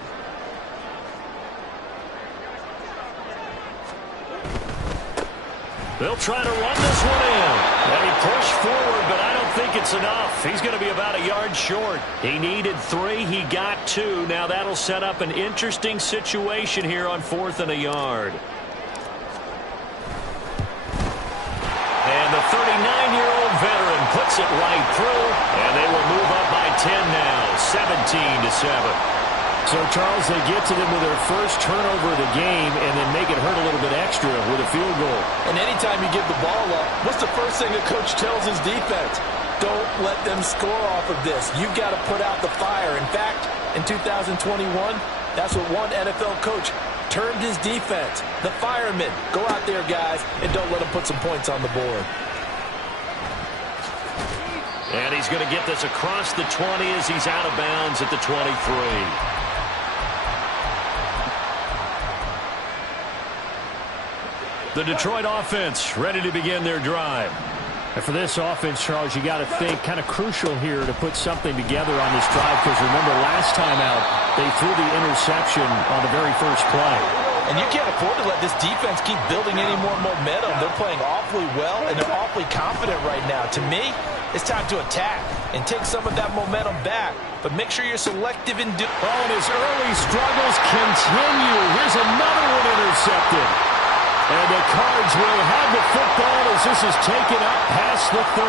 They'll try to run this one in. And he pushed forward, but I don't think it's enough. He's going to be about a yard short. He needed 3. He got 2. Now that'll set up an interesting situation here on 4th and a yard. And the 39-year-old veteran puts it right through, and they will move up by 10 now, 17-7. So, Charles, they get to them with their first turnover of the game and then make it hurt a little bit extra with a field goal. And anytime you give the ball up, what's the first thing a coach tells his defense? Don't let them score off of this. You've got to put out the fire. In fact, in 2021, that's what one NFL coach termed his defense. The firemen. Go out there, guys, and don't let them put some points on the board. And he's going to get this across the 20 as he's out of bounds at the 23. The Detroit offense ready to begin their drive. And for this offense, Charles, you got to think kind of crucial here to put something together on this drive, because remember last time out they threw the interception on the very first play. And you can't afford to let this defense keep building any more momentum. They're playing awfully well, and they're awfully confident right now. To me, it's time to attack and take some of that momentum back. But make sure you're selective in doing. Oh, and his early struggles continue. Here's another one intercepted. And the Cards will have the football as this is taken up past the 30.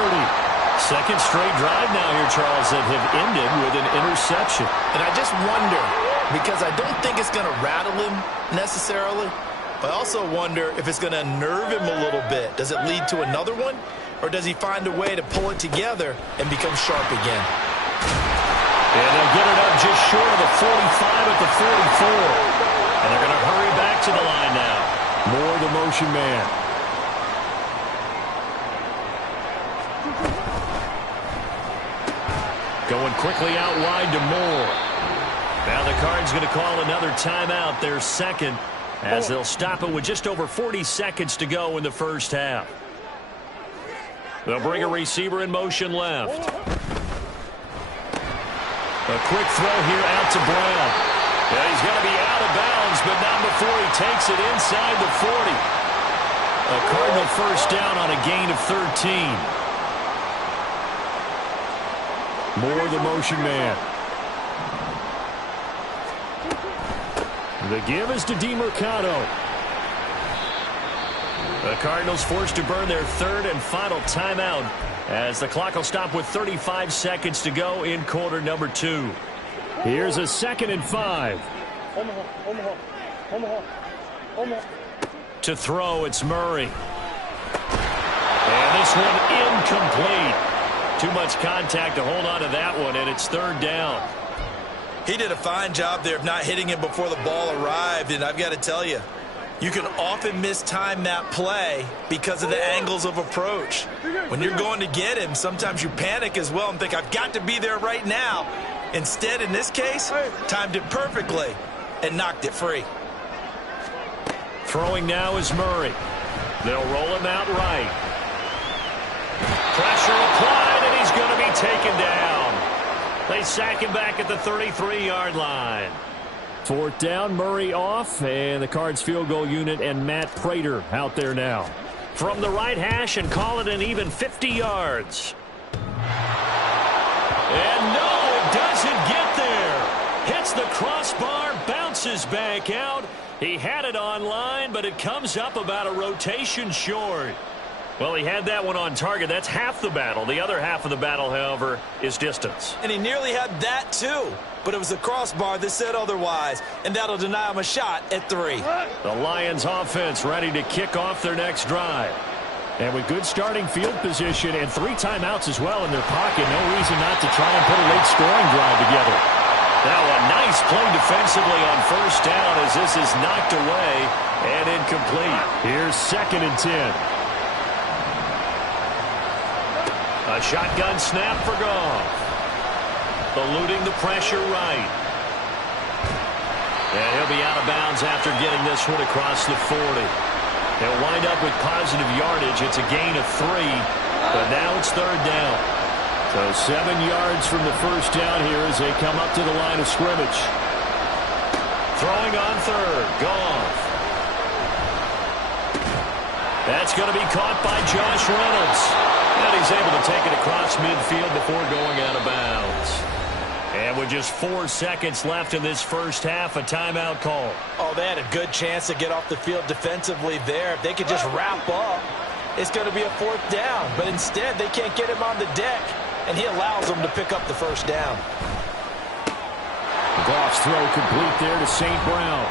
Second straight drive now here, Charles, that have ended with an interception. And I just wonder, because I don't think it's going to rattle him necessarily, but I also wonder if it's going to unnerve him a little bit. Does it lead to another one, or does he find a way to pull it together and become sharp again? And they'll get it up just short of the 45 at the 44. And they're going to hurry back to the line now. Moore, the motion man. Going quickly out wide to Moore. Now the Cards going to call another timeout, their second, as they'll stop it with just over 40 seconds to go in the first half. They'll bring a receiver in motion left. A quick throw here out to Brown. Yeah, he's going to be out of bounds, but not before he takes it inside the 40. A Cardinal first down on a gain of 13. Moore, the motion man. The give is to DeMercado. The Cardinals forced to burn their third and final timeout as the clock will stop with 35 seconds to go in quarter number 2. Here's a 2nd and 5. To throw, it's Murray. And this one incomplete. Too much contact to hold on to that one, and it's 3rd down. He did a fine job there of not hitting him before the ball arrived, and I've got to tell you, you can often mistime that play because of the angles of approach. When you're going to get him, sometimes you panic as well and think, I've got to be there right now. Instead, in this case, timed it perfectly and knocked it free. Throwing now is Murray. They'll roll him out right. Pressure applied, and he's going to be taken down. They sack him back at the 33-yard line. 4th down, Murray off, and the Cards field goal unit and Matt Prater out there now. From the right hash and call it an even 50 yards. And no, it doesn't get there. Hits the crossbar, bounces back out. He had it on line, but it comes up about a rotation short. Well, he had that one on target. That's half the battle. The other half of the battle, however, is distance. And he nearly had that, too. But it was the crossbar that said otherwise, and that'll deny him a shot at 3. The Lions offense ready to kick off their next drive. And with good starting field position and 3 timeouts as well in their pocket, no reason not to try and put a late scoring drive together. Now a nice play defensively on 1st down as this is knocked away and incomplete. Here's 2nd and 10. A shotgun snap for Goff. Eluding the pressure right. And he'll be out of bounds after getting this one across the 40. He'll wind up with positive yardage. It's a gain of 3, but now it's 3rd down. So 7 yards from the 1st down here as they come up to the line of scrimmage. Throwing on 3rd, Goff. That's going to be caught by Josh Reynolds. And he's able to take it across midfield before going out of bounds. And with just 4 seconds left in this first half, a timeout call. Oh, they had a good chance to get off the field defensively there. If they could just wrap up, it's going to be a 4th down. But instead, they can't get him on the deck, and he allows them to pick up the 1st down. Goff's throw complete there to St. Brown.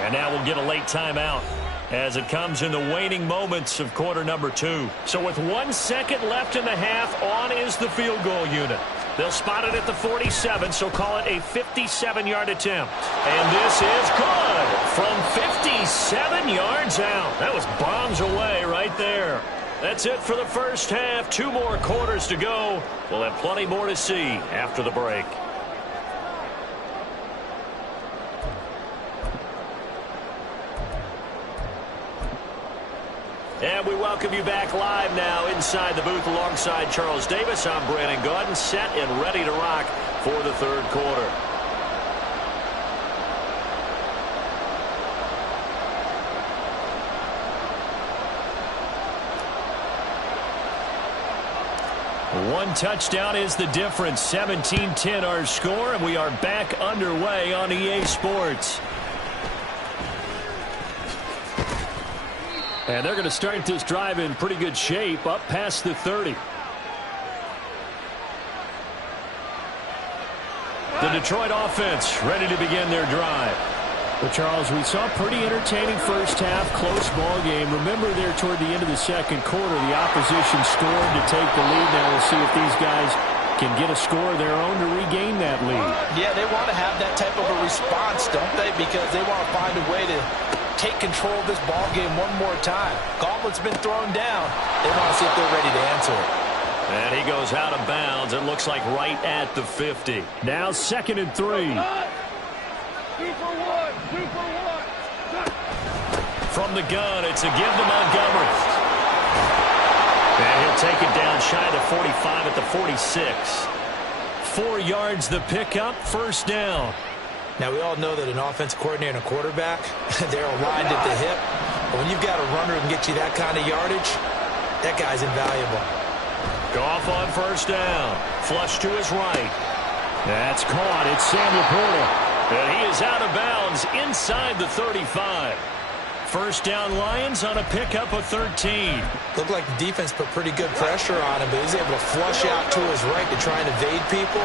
And now we'll get a late timeout as it comes in the waning moments of quarter number 2. So with 1 second left in the half, on is the field goal unit. They'll spot it at the 47, so call it a 57-yard attempt. And this is good from 57 yards out. That was bombs away right there. That's it for the first half. 2 more quarters to go. We'll have plenty more to see after the break. And we welcome you back live now inside the booth alongside Charles Davis. I'm Brandon Gaudin, set and ready to rock for the 3rd quarter. One touchdown is the difference. 17-10 our score, and we are back underway on EA Sports. And they're going to start this drive in pretty good shape, up past the 30. The Detroit offense ready to begin their drive. Well, Charles, we saw a pretty entertaining first half, close ball game. Remember there toward the end of the 2nd quarter, the opposition scored to take the lead. Now we'll see if these guys can get a score of their own to regain that lead. Yeah, they want to have that type of a response, don't they? Because they want to find a way to take control of this ball game one more time. Gauntlet's been thrown down. They want to see if they're ready to answer it. And he goes out of bounds. It looks like right at the 50. Now 2nd and 3. 2 for 1. 2 for 1. From the gun, it's a give to Montgomery. And he'll take it down shy of the 45 at the 46. 4 yards the pickup, 1st down. Now, we all know that an offense coordinator and a quarterback, they're aligned at the hip. But when you've got a runner who can get you that kind of yardage, that guy's invaluable. Goff on 1st down. Flush to his right. That's caught. It's Sam Laporta. And he is out of bounds inside the 35. First down Lions on a pickup of 13. Looked like the defense put pretty good pressure on him, but he was able to flush out to his right to try and evade people.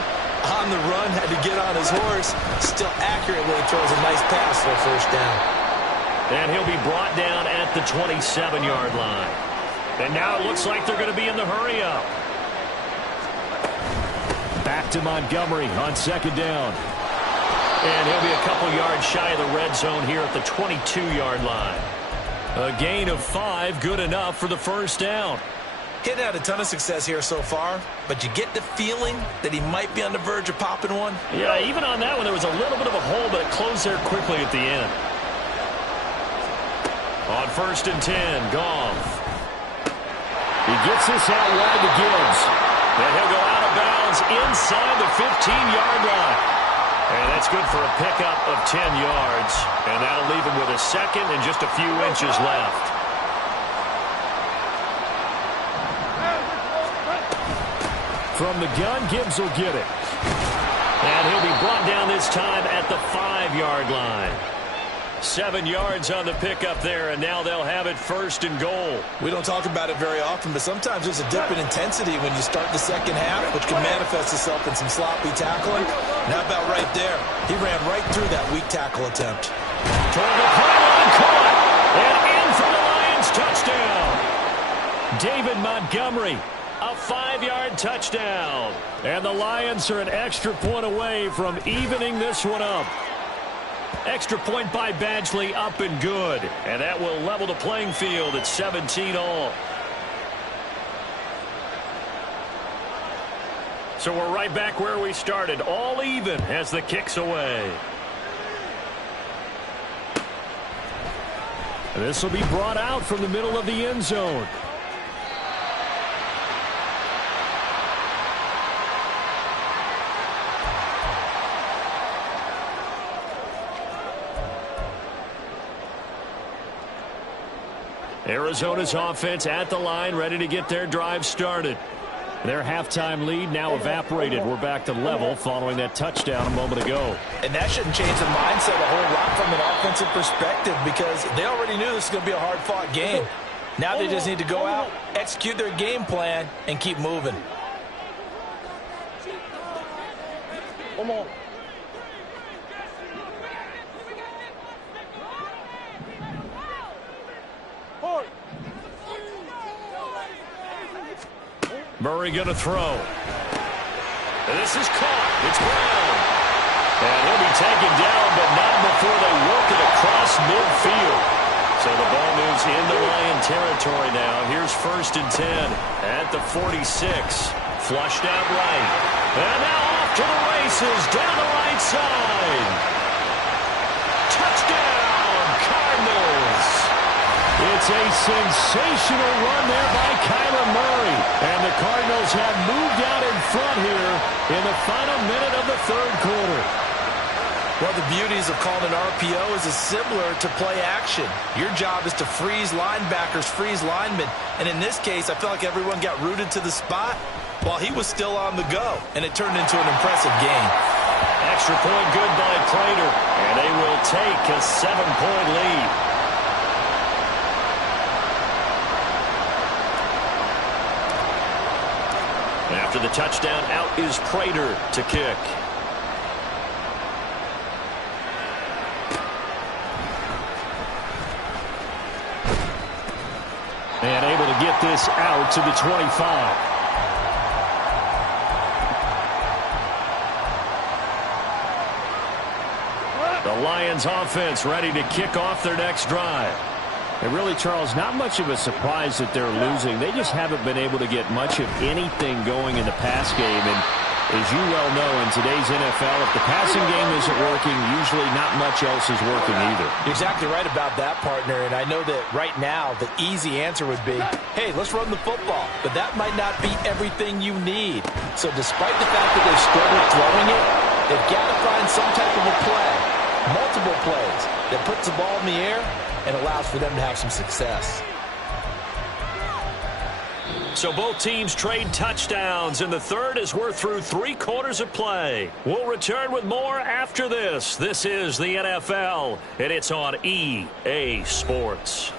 On the run, had to get on his horse. Still accurately throws a nice pass for a first down. And he'll be brought down at the 27-yard line. And now it looks like they're going to be in the hurry-up. Back to Montgomery on second down. And he'll be a couple yards shy of the red zone here at the 22-yard line. A gain of 5, good enough for the first down. He hadn't had a ton of success here so far, but you get the feeling that he might be on the verge of popping one. Yeah, even on that one, there was a little bit of a hole, but it closed there quickly at the end. On 1st and 10, Goff. He gets this out wide to Gibbs. And he'll go out of bounds inside the 15-yard line. And that's good for a pickup of 10 yards. And that'll leave him with a second and just a few inches left. From the gun, Gibbs will get it. And he'll be brought down this time at the 5-yard line. 7 yards on the pickup there, and now they'll have it 1st and goal. We don't talk about it very often, but sometimes there's a dip in intensity when you start the second half, which can manifest itself in some sloppy tackling. Not about right there. He ran right through that weak tackle attempt. Toward the pylon, caught, and in for the Lions touchdown. David Montgomery, a 5-yard touchdown. And the Lions are an extra point away from evening this one up. Extra point by Badgley, up and good. And that will level the playing field at 17 all. So we're right back where we started, all even as the kick's away. This will be brought out from the middle of the end zone. Arizona's offense at the line, ready to get their drive started. Their halftime lead now evaporated. We're back to level following that touchdown a moment ago. And that shouldn't change the mindset a whole lot from an offensive perspective because they already knew this was going to be a hard-fought game. Now they just need to go out, execute their game plan, and keep moving. Come on. Murray going to throw. This is caught. It's Brown. And he'll be taken down, but not before they work it across midfield. So the ball moves into Lion territory now. Here's 1st and 10 at the 46. Flushed out right. And now off to the races down the right side. Touchdown, Cardinals. It's a sensational run there by Kyler Murray. And the Cardinals have moved out in front here in the final minute of the 3rd quarter. Well, the beauties of calling an RPO is similar to play action. Your job is to freeze linebackers, freeze linemen. And in this case, I feel like everyone got rooted to the spot while he was still on the go. And it turned into an impressive game. Extra point good by Prater. And they will take a 7-point lead. After the touchdown, out is Prater to kick. And able to get this out to the 25. The Lions offense ready to kick off their next drive. And really, Charles, not much of a surprise that they're losing. They just haven't been able to get much of anything going in the pass game. And as you well know, in today's NFL, if the passing game isn't working, usually not much else is working either. You're exactly right about that, partner. And I know that right now the easy answer would be, hey, let's run the football. But that might not be everything you need. So despite the fact that they've struggled throwing it, they've got to find some type of a play, multiple plays, that puts the ball in the air and allows for them to have some success. So both teams trade touchdowns, and the third as we're through 3 quarters of play. We'll return with more after this. This is the NFL, and it's on EA Sports.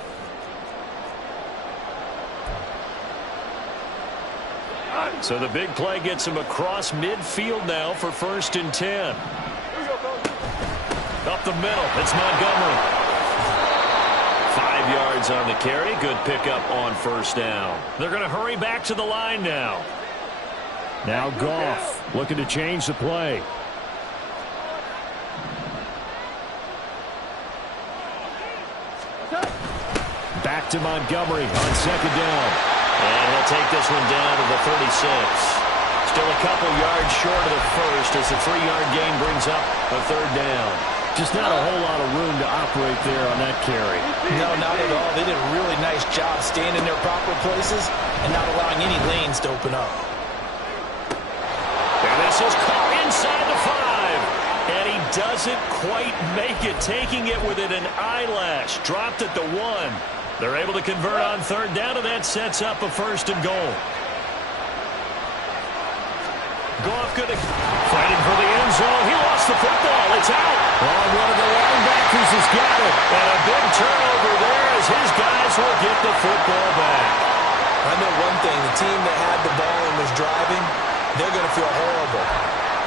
So the big play gets him across midfield now for 1st and 10. Up the middle, it's Montgomery. 5 yards on the carry. Good pickup on 1st down. They're going to hurry back to the line now. Now Goff looking to change the play. Back to Montgomery on 2nd down. And he'll take this one down to the 36. Still a couple yards short of the first as the 3-yard gain brings up a 3rd down. Just not a whole lot of room to operate there on that carry. No, not at all. They did a really nice job staying in their proper places and not allowing any lanes to open up. And this is caught inside the 5. And he doesn't quite make it, taking it within an eyelash. Dropped at the 1. They're able to convert on 3rd down, and that sets up a 1st and goal. Goff good, fighting for the end zone. He lost the football. It's out. Oh, one of the linebackers has got it. And a big turnover there as his guys will get the football back. I know one thing. The team that had the ball and was driving, they're going to feel horrible.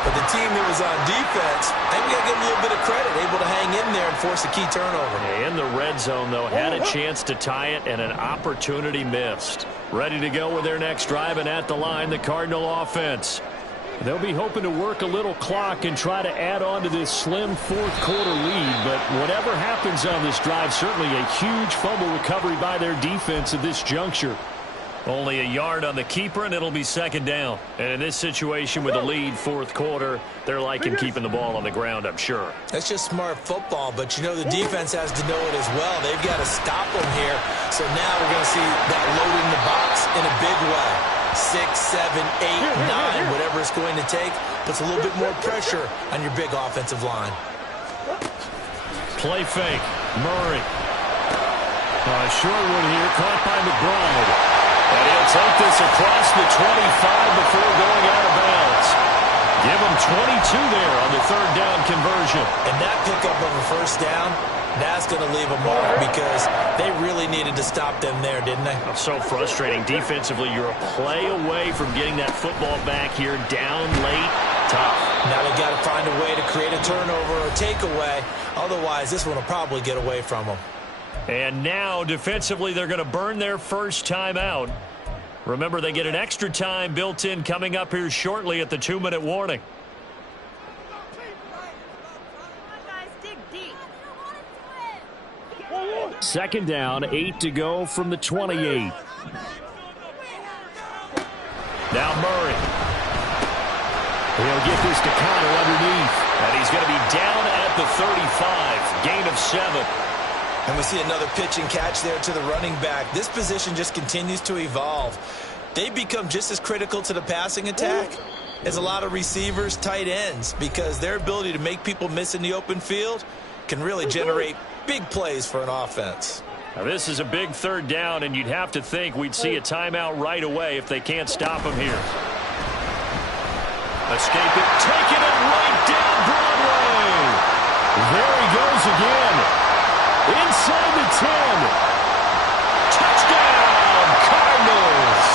But the team that was on defense, I think we got to give them a little bit of credit, able to hang in there and force a key turnover. In the red zone, though, had a chance to tie it and an opportunity missed. Ready to go with their next drive, and at the line, the Cardinal offense. They'll be hoping to work a little clock and try to add on to this slim 4th quarter lead. But whatever happens on this drive, certainly a huge fumble recovery by their defense at this juncture. Only a yard on the keeper, and it'll be 2nd down. And in this situation with a lead 4th quarter, they're liking keeping the ball on the ground, I'm sure. That's just smart football, but you know the defense has to know it as well. They've got to stop them here. So now we're going to see that loading the box in a big way. 6, 7, 8, 9, whatever it's going to take, puts a little bit more pressure on your big offensive line. Play fake. Murray. Short one here, caught by McBride. And he'll take this across the 25 before going out of bounds. Give him 22 there on the 3rd down conversion. And that pickup of a 1st down, that's going to leave a mark because they really needed to stop them there, didn't they? So frustrating. Defensively, you're a play away from getting that football back here, down late, tough. Now they've got to find a way to create a turnover or takeaway. Otherwise, this one will probably get away from them. And now, defensively, they're going to burn their first time out. Remember, they get an extra time built in coming up here shortly at the 2-minute warning. 2nd down, 8 to go from the 28. Now Murray. He'll get this to Connor underneath. And he's going to be down at the 35. Gain of 7. And we see another pitch and catch there to the running back. This position just continues to evolve. They become just as critical to the passing attack as a lot of receivers, tight ends, because their ability to make people miss in the open field can really generate big plays for an offense. Now this is a big 3rd down, and you'd have to think we'd see a timeout right away if they can't stop him here. Escape it, taking it right down Broadway. There he goes again. Inside the 10. Touchdown, Cardinals.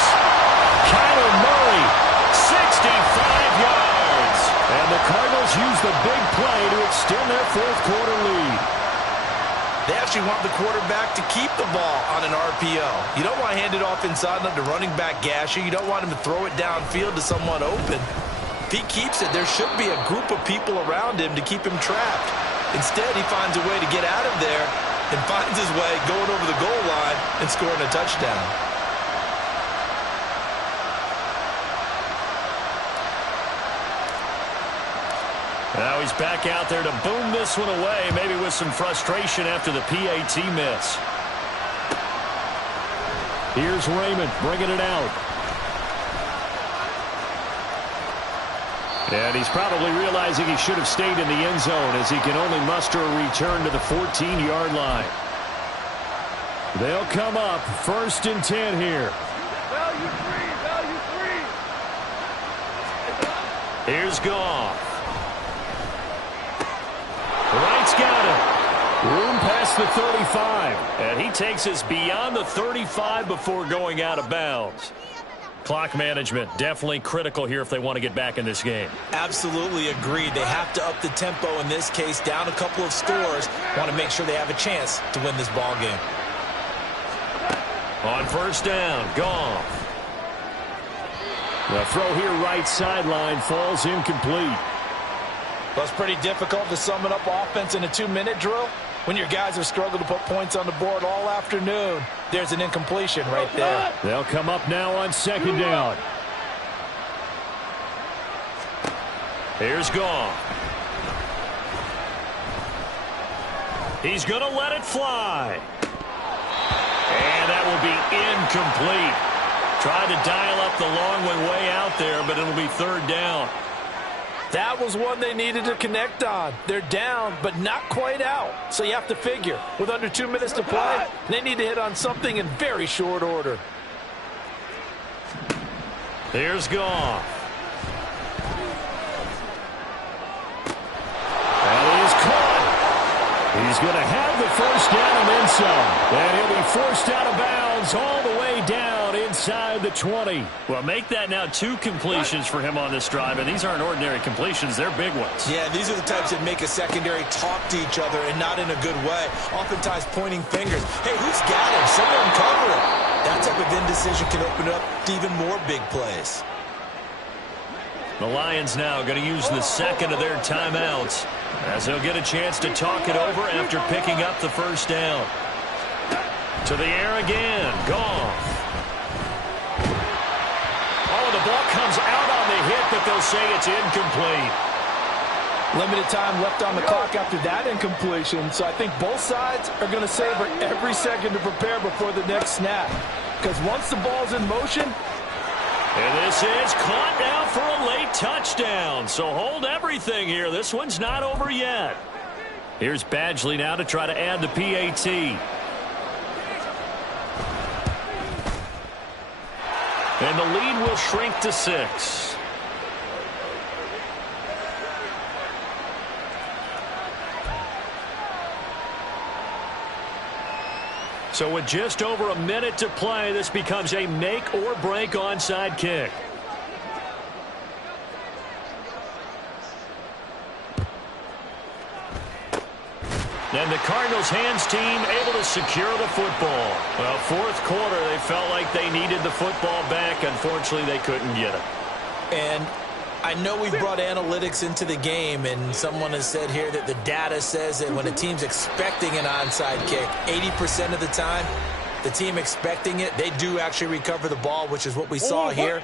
Kyler Murray, 65 yards. And the Cardinals use the big play to extend their 4th quarter lead. They actually want the quarterback to keep the ball on an RPO. You don't want to hand it off inside on the running back gasher. You don't want him to throw it downfield to someone open. If he keeps it, there should be a group of people around him to keep him trapped. Instead, he finds a way to get out of there and finds his way going over the goal line and scoring a touchdown. Now he's back out there to boom this one away, maybe with some frustration after the PAT miss. Here's Raymond bringing it out. And he's probably realizing he should have stayed in the end zone as he can only muster a return to the 14-yard line. They'll come up 1st and 10 here. Here's Goff. Wright's got it. Room past the 35. And he takes us beyond the 35 before going out of bounds. Clock management definitely critical here if they want to get back in this game. Absolutely agreed. They have to up the tempo in this case, down a couple of scores. Want to make sure they have a chance to win this ball game. On first down, Goff. The throw here right sideline falls incomplete. Well, it's pretty difficult to sum it up offense in a 2-minute drill when your guys have struggled to put points on the board all afternoon. There's an incompletion right there. They'll come up now on second down. Here's Goff. He's going to let it fly. And that will be incomplete. Tried to dial up the long one way out there, but it'll be third down. That was one they needed to connect on. They're down, but not quite out. So you have to figure, with under 2 minutes to play, they need to hit on something in very short order. Here's Goff. That is caught. He's going to have the first down and then some. And he'll be forced out of bounds all the way down inside the 20. Well, make that now 2 completions for him on this drive, and these aren't ordinary completions. They're big ones. Yeah, these are the types that make a secondary talk to each other and not in a good way. Oftentimes pointing fingers. Hey, who's got him? Someone cover him. That type of indecision can open up to even more big plays. The Lions now going to use the second of their timeouts as they'll get a chance to talk it over after picking up the first down. To the air again. Goff. Oh, the ball comes out on the hit, but they'll say it's incomplete. Limited time left on the clock after that incompletion, so I think both sides are going to savor every second to prepare before the next snap. Because once the ball's in motion... And this is caught now for a late touchdown. So hold everything here. This one's not over yet. Here's Badgley now to try to add the PAT. And the lead will shrink to 6. So with just over a minute to play, this becomes a make-or-break onside kick. And the Cardinals hands team able to secure the football. Well, fourth quarter, they felt like they needed the football back. Unfortunately, they couldn't get it. And I know we've brought analytics into the game, and someone has said here that the data says that when a team's expecting an onside kick, 80% of the time, the team expecting it, they do actually recover the ball, which is what we saw here.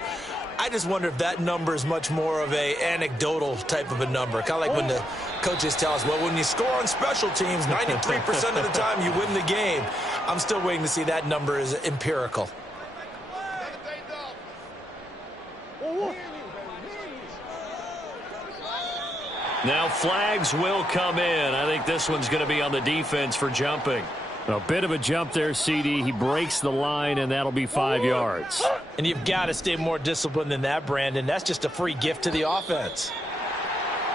I just wonder if that number is much more of a anecdotal type of a number. Kind of like when the coaches tell us, well, when you score on special teams, 93% of the time you win the game. I'm still waiting to see that number is empirical. Now flags will come in. I think this one's going to be on the defense for jumping. A bit of a jump there, CD. He breaks the line, and that'll be 5 yards. And you've got to stay more disciplined than that, Brandon. That's just a free gift to the offense.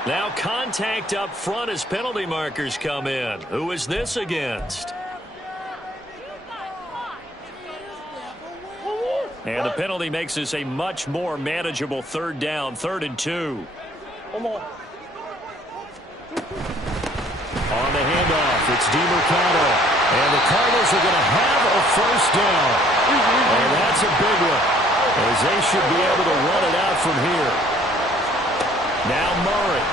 Now contact up front as penalty markers come in. Who is this against? And the penalty makes this a much more manageable third down, 3rd and 2. On the handoff, it's DeMarcado. And the Cardinals are going to have a first down. And that's a big one, as they should be able to run it out from here. Now Murray.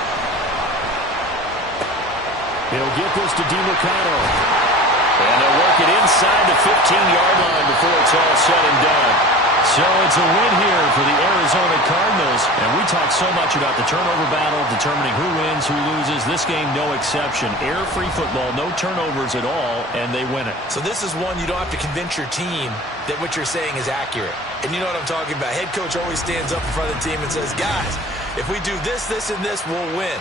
He'll get this to DeMarcado. And they'll work it inside the 15-yard line before it's all said and done. So it's a win here for the Arizona Cardinals. And we talk so much about the turnover battle, determining who wins, who loses. This game, no exception. Error-free football, no turnovers at all, and they win it. So this is one you don't have to convince your team that what you're saying is accurate. And you know what I'm talking about. Head coach always stands up in front of the team and says, guys, if we do this, this, and this, we'll win.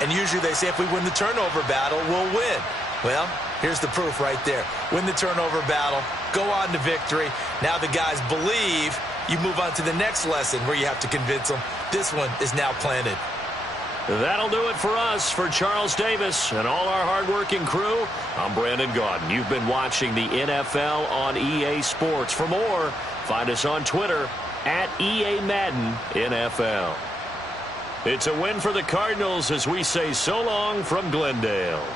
And usually they say if we win the turnover battle, we'll win. Well, here's the proof right there. Win the turnover battle, go on to victory. Now the guys believe you move on to the next lesson where you have to convince them this one is now planted. That'll do it for us. For Charles Davis and all our hardworking crew, I'm Brandon Gaudin. You've been watching the NFL on EA Sports. For more, find us on Twitter at EA Madden NFL. It's a win for the Cardinals as we say so long from Glendale.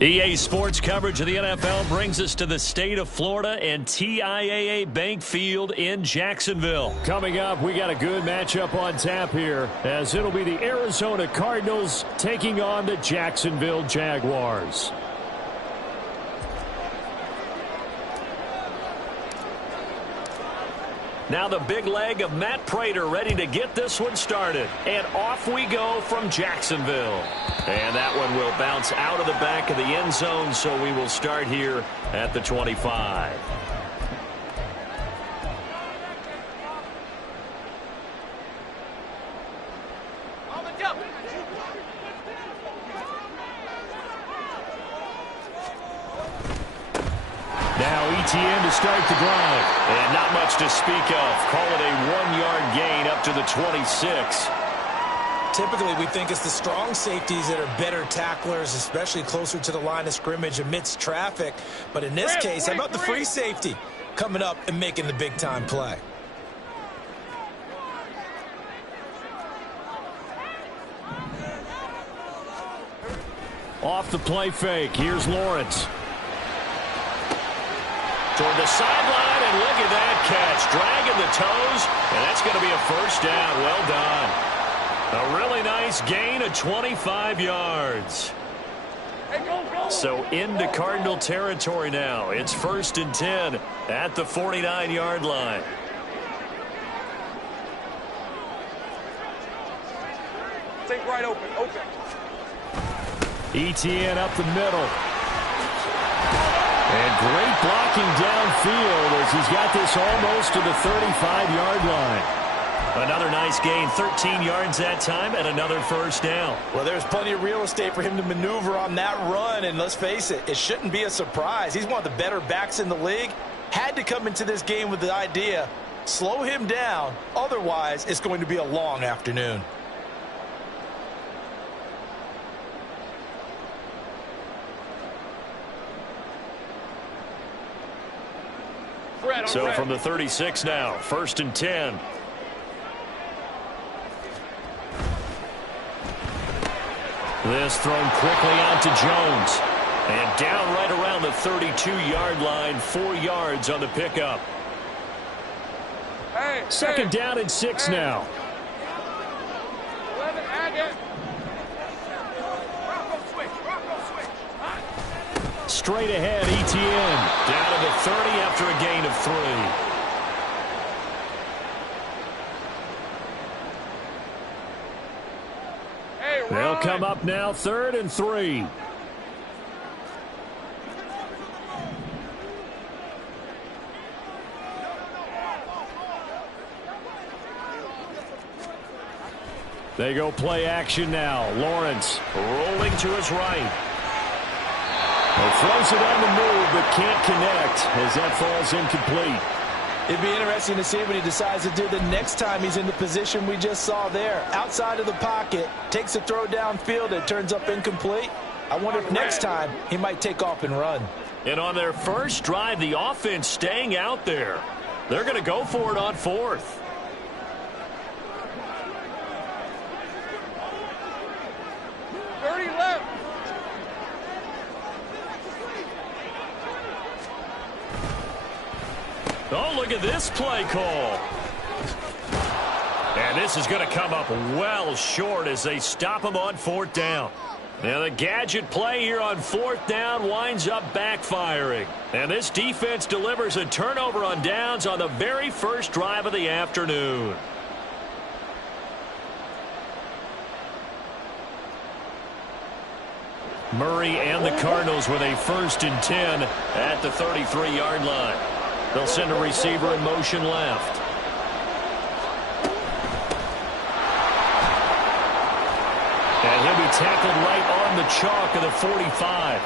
EA Sports coverage of the NFL brings us to the state of Florida and TIAA Bank Field in Jacksonville. Coming up, we got a good matchup on tap here, as it'll be the Arizona Cardinals taking on the Jacksonville Jaguars. Now the big leg of Matt Prater ready to get this one started. And off we go from Jacksonville. And that one will bounce out of the back of the end zone, so we will start here at the 25. Now ETN to start the drive. And not much to speak of. Call it a 1-yard gain up to the 26. Typically, we think it's the strong safeties that are better tacklers, especially closer to the line of scrimmage amidst traffic. But in this case, how about the free safety coming up and making the big-time play? Off the play fake. Here's Lawrence. Toward the sideline, and look at that catch. Dragging the toes, and that's going to be a first down. Well done. A really nice gain of 25 yards. So into Cardinal territory now. It's 1st and 10 at the 49-yard line. Take right open. ETN up the middle. And great blocking downfield as he's got this almost to the 35-yard line. Another nice gain, 13 yards that time, and another first down. Well, there's plenty of real estate for him to maneuver on that run, and let's face it, it shouldn't be a surprise. He's one of the better backs in the league. Had to come into this game with the idea, slow him down, otherwise it's going to be a long afternoon. So from the 36 now, 1st and 10. This thrown quickly out to Jones. And down right around the 32-yard line, 4 yards on the pickup. Second down and 6 now. Straight ahead, ETN. Down to the 30 after a gain of 3. They'll come up now, 3rd and 3. They go play action now. Lawrence Rolling to his right. throws it on the move, but can't connect as that falls incomplete. It'd be interesting to see what he decides to do the next time he's in the position we just saw there. Outside of the pocket, takes a throw downfield, it turns up incomplete. I wonder if next time he might take off and run. And on their first drive, the offense staying out there. They're going to go for it on 4th. Oh, look at this play call. And this is going to come up well short as they stop him on 4th down. Now the gadget play here on 4th down winds up backfiring. And this defense delivers a turnover on downs on the very first drive of the afternoon. Murray and the Cardinals with a 1st and 10 at the 33-yard line. They'll send a receiver in motion left. And he'll be tackled right on the chalk of the 45.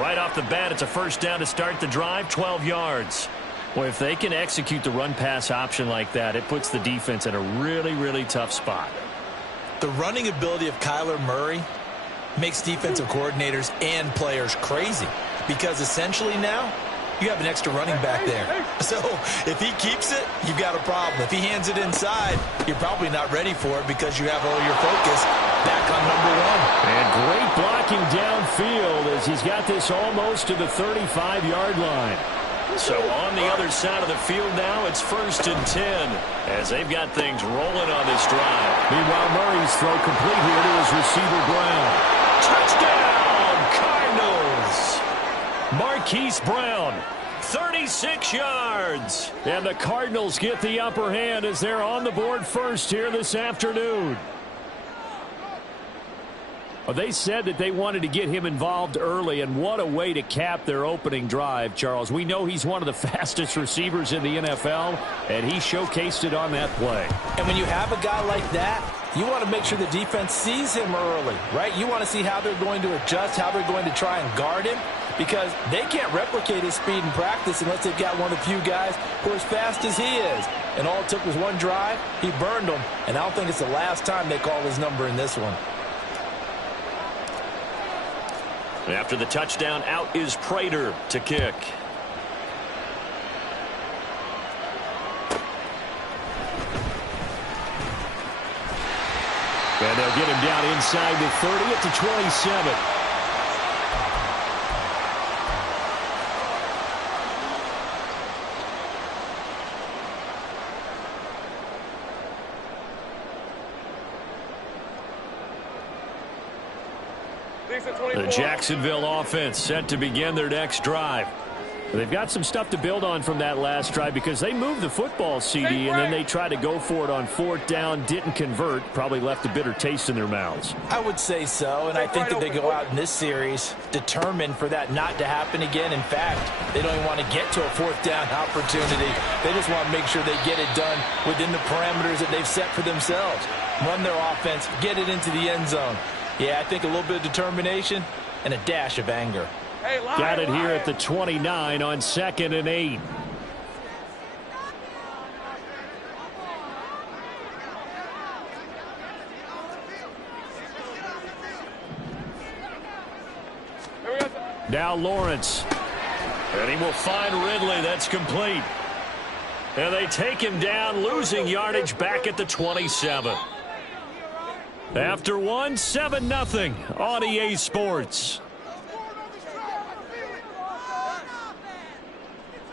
Right off the bat, it's a first down to start the drive, 12 yards. Well, if they can execute the run-pass option like that, it puts the defense in a really, really tough spot. The running ability of Kyler Murray makes defensive coordinators and players crazy, because essentially now you have an extra running back there. So if he keeps it, you've got a problem. If he hands it inside, you're probably not ready for it because you have all your focus back on number one. And great blocking downfield as he's got this almost to the 35-yard line. So on the other side of the field now, it's 1st and 10 as they've got things rolling on this drive. Meanwhile, Murray's throw complete here to his receiver, Brown. Touchdown, Cardinals! Marquise Brown, 36 yards. And the Cardinals get the upper hand as they're on the board first here this afternoon. Well, they said that they wanted to get him involved early, and what a way to cap their opening drive, Charles. We know he's one of the fastest receivers in the NFL, and he showcased it on that play. And when you have a guy like that, you want to make sure the defense sees him early, right? You want to see how they're going to adjust, how they're going to try and guard him, because they can't replicate his speed in practice unless they've got one of the few guys who are as fast as he is. And all it took was one drive. He burned them, and I don't think it's the last time they call his number in this one. After the touchdown, out is Prater to kick. And they'll get him down inside the 30 at the 27. The Jacksonville offense set to begin their next drive. They've got some stuff to build on from that last drive because they moved the football, CD, and then they tried to go for it on 4th down, didn't convert, probably left a bitter taste in their mouths. I would say so, and I think that they go out in this series determined for that not to happen again. In fact, they don't even want to get to a 4th down opportunity. They just want to make sure they get it done within the parameters that they've set for themselves. Run their offense, get it into the end zone. Yeah, I think a little bit of determination and a dash of anger. Got it here at the 29 on 2nd and 8. Now Lawrence. And he will find Ridley. That's complete. And they take him down, losing yardage back at the 27. After one, 7-0 on EA Sports.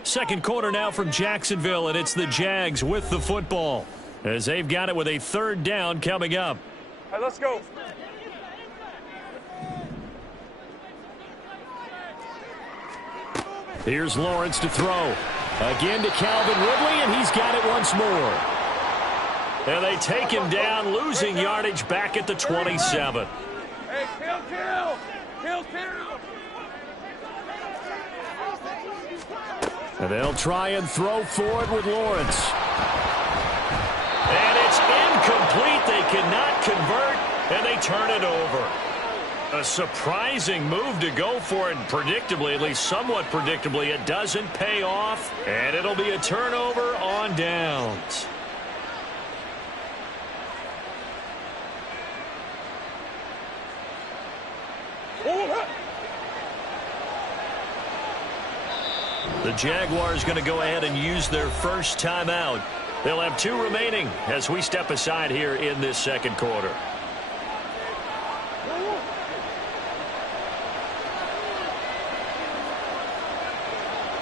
Second quarter now from Jacksonville, and it's the Jags with the football as they've got it with a 3rd down coming up. All right, let's go. Here's Lawrence to throw. Again to Calvin Ridley, and he's got it once more. And they take him down, losing yardage back at the 27. Hey, kill. And they'll try and throw for it with Lawrence. And it's incomplete. They cannot convert, and they turn it over. A surprising move to go for it, and predictably, at least somewhat predictably, it doesn't pay off, and it'll be a turnover on downs. The Jaguars going to go ahead and use their first timeout. They'll have 2 remaining as we step aside here in this second quarter.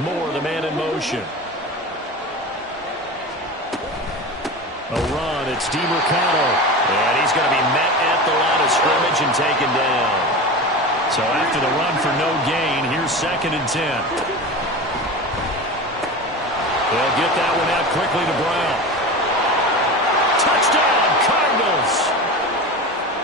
Moore, the man in motion. A run, it's DiMercato. And he's going to be met at the line of scrimmage and taken down. So after the run for no gain, here's 2nd and 10. They'll get that one out quickly to Brown. Touchdown, Cardinals.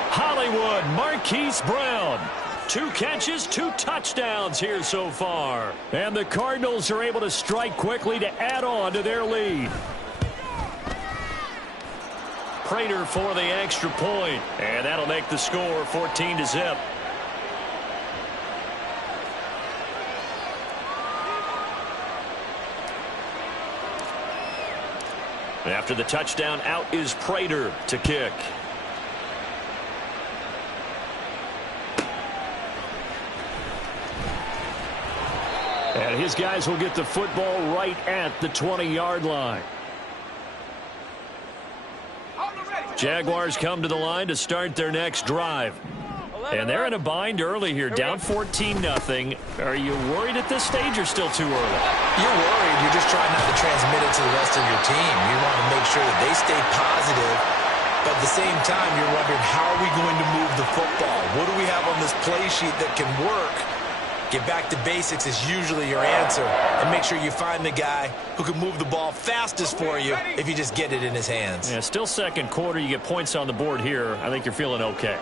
Hollywood, Marquise Brown. 2 catches, 2 touchdowns here so far. And the Cardinals are able to strike quickly to add on to their lead. Prater for the extra point, and that'll make the score 14-0. After the touchdown, out is Prater to kick. And his guys will get the football right at the 20-yard line. Jaguars come to the line to start their next drive. And they're in a bind early here, down 14-0. Are you worried at this stage or still too early? You're worried. You're just trying not to transmit it to the rest of your team. You want to make sure that they stay positive. But at the same time, you're wondering, how are we going to move the football? What do we have on this play sheet that can work? Get back to basics is usually your answer. And make sure you find the guy who can move the ball fastest for you if you just get it in his hands. Yeah, still second quarter. You get points on the board here. I think you're feeling okay.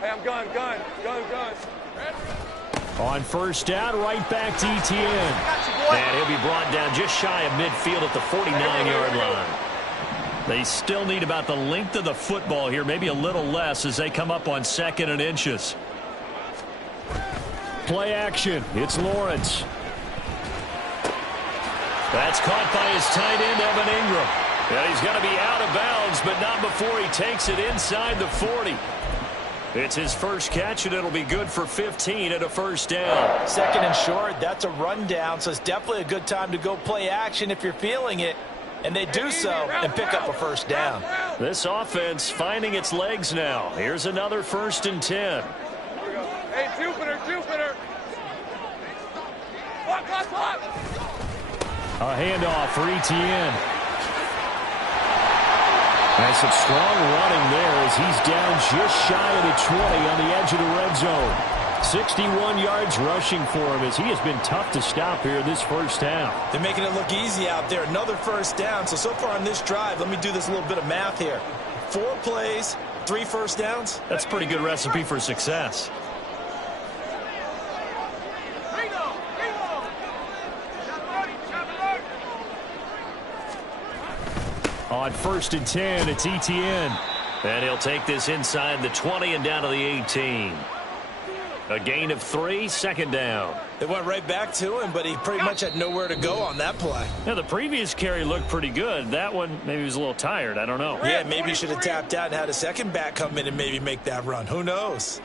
Hey, I'm gun. On first down, right back to ETN. And he'll be brought down just shy of midfield at the 49-yard line. They still need about the length of the football here, maybe a little less as they come up on 2nd and inches. Play action. It's Lawrence. That's caught by his tight end, Evan Ingram. And he's going to be out of bounds, but not before he takes it inside the 40. It's his first catch, and it'll be good for 15 at a first down. 2nd and short, that's a rundown, so it's definitely a good time to go play action if you're feeling it. And they do so and pick up a first down. This offense finding its legs now. Here's another 1st and 10. Hey, Jupiter. Lock. A handoff for ETN. And some strong running there as he's down just shy of the 20 on the edge of the red zone. 61 yards rushing for him as he has been tough to stop here this first half. They're making it look easy out there. Another first down. So far on this drive, let me do this little bit of math here. 4 plays, 3 first downs. That's a pretty good recipe for success. On 1st and 10, it's ETN. And he'll take this inside the 20 and down to the 18. A gain of 3, 2nd down. They went right back to him, but he pretty much had nowhere to go on that play. Now, the previous carry looked pretty good. That one, maybe he was a little tired. I don't know. Yeah, maybe he should have tapped out and had a second back come in and maybe make that run. Who knows?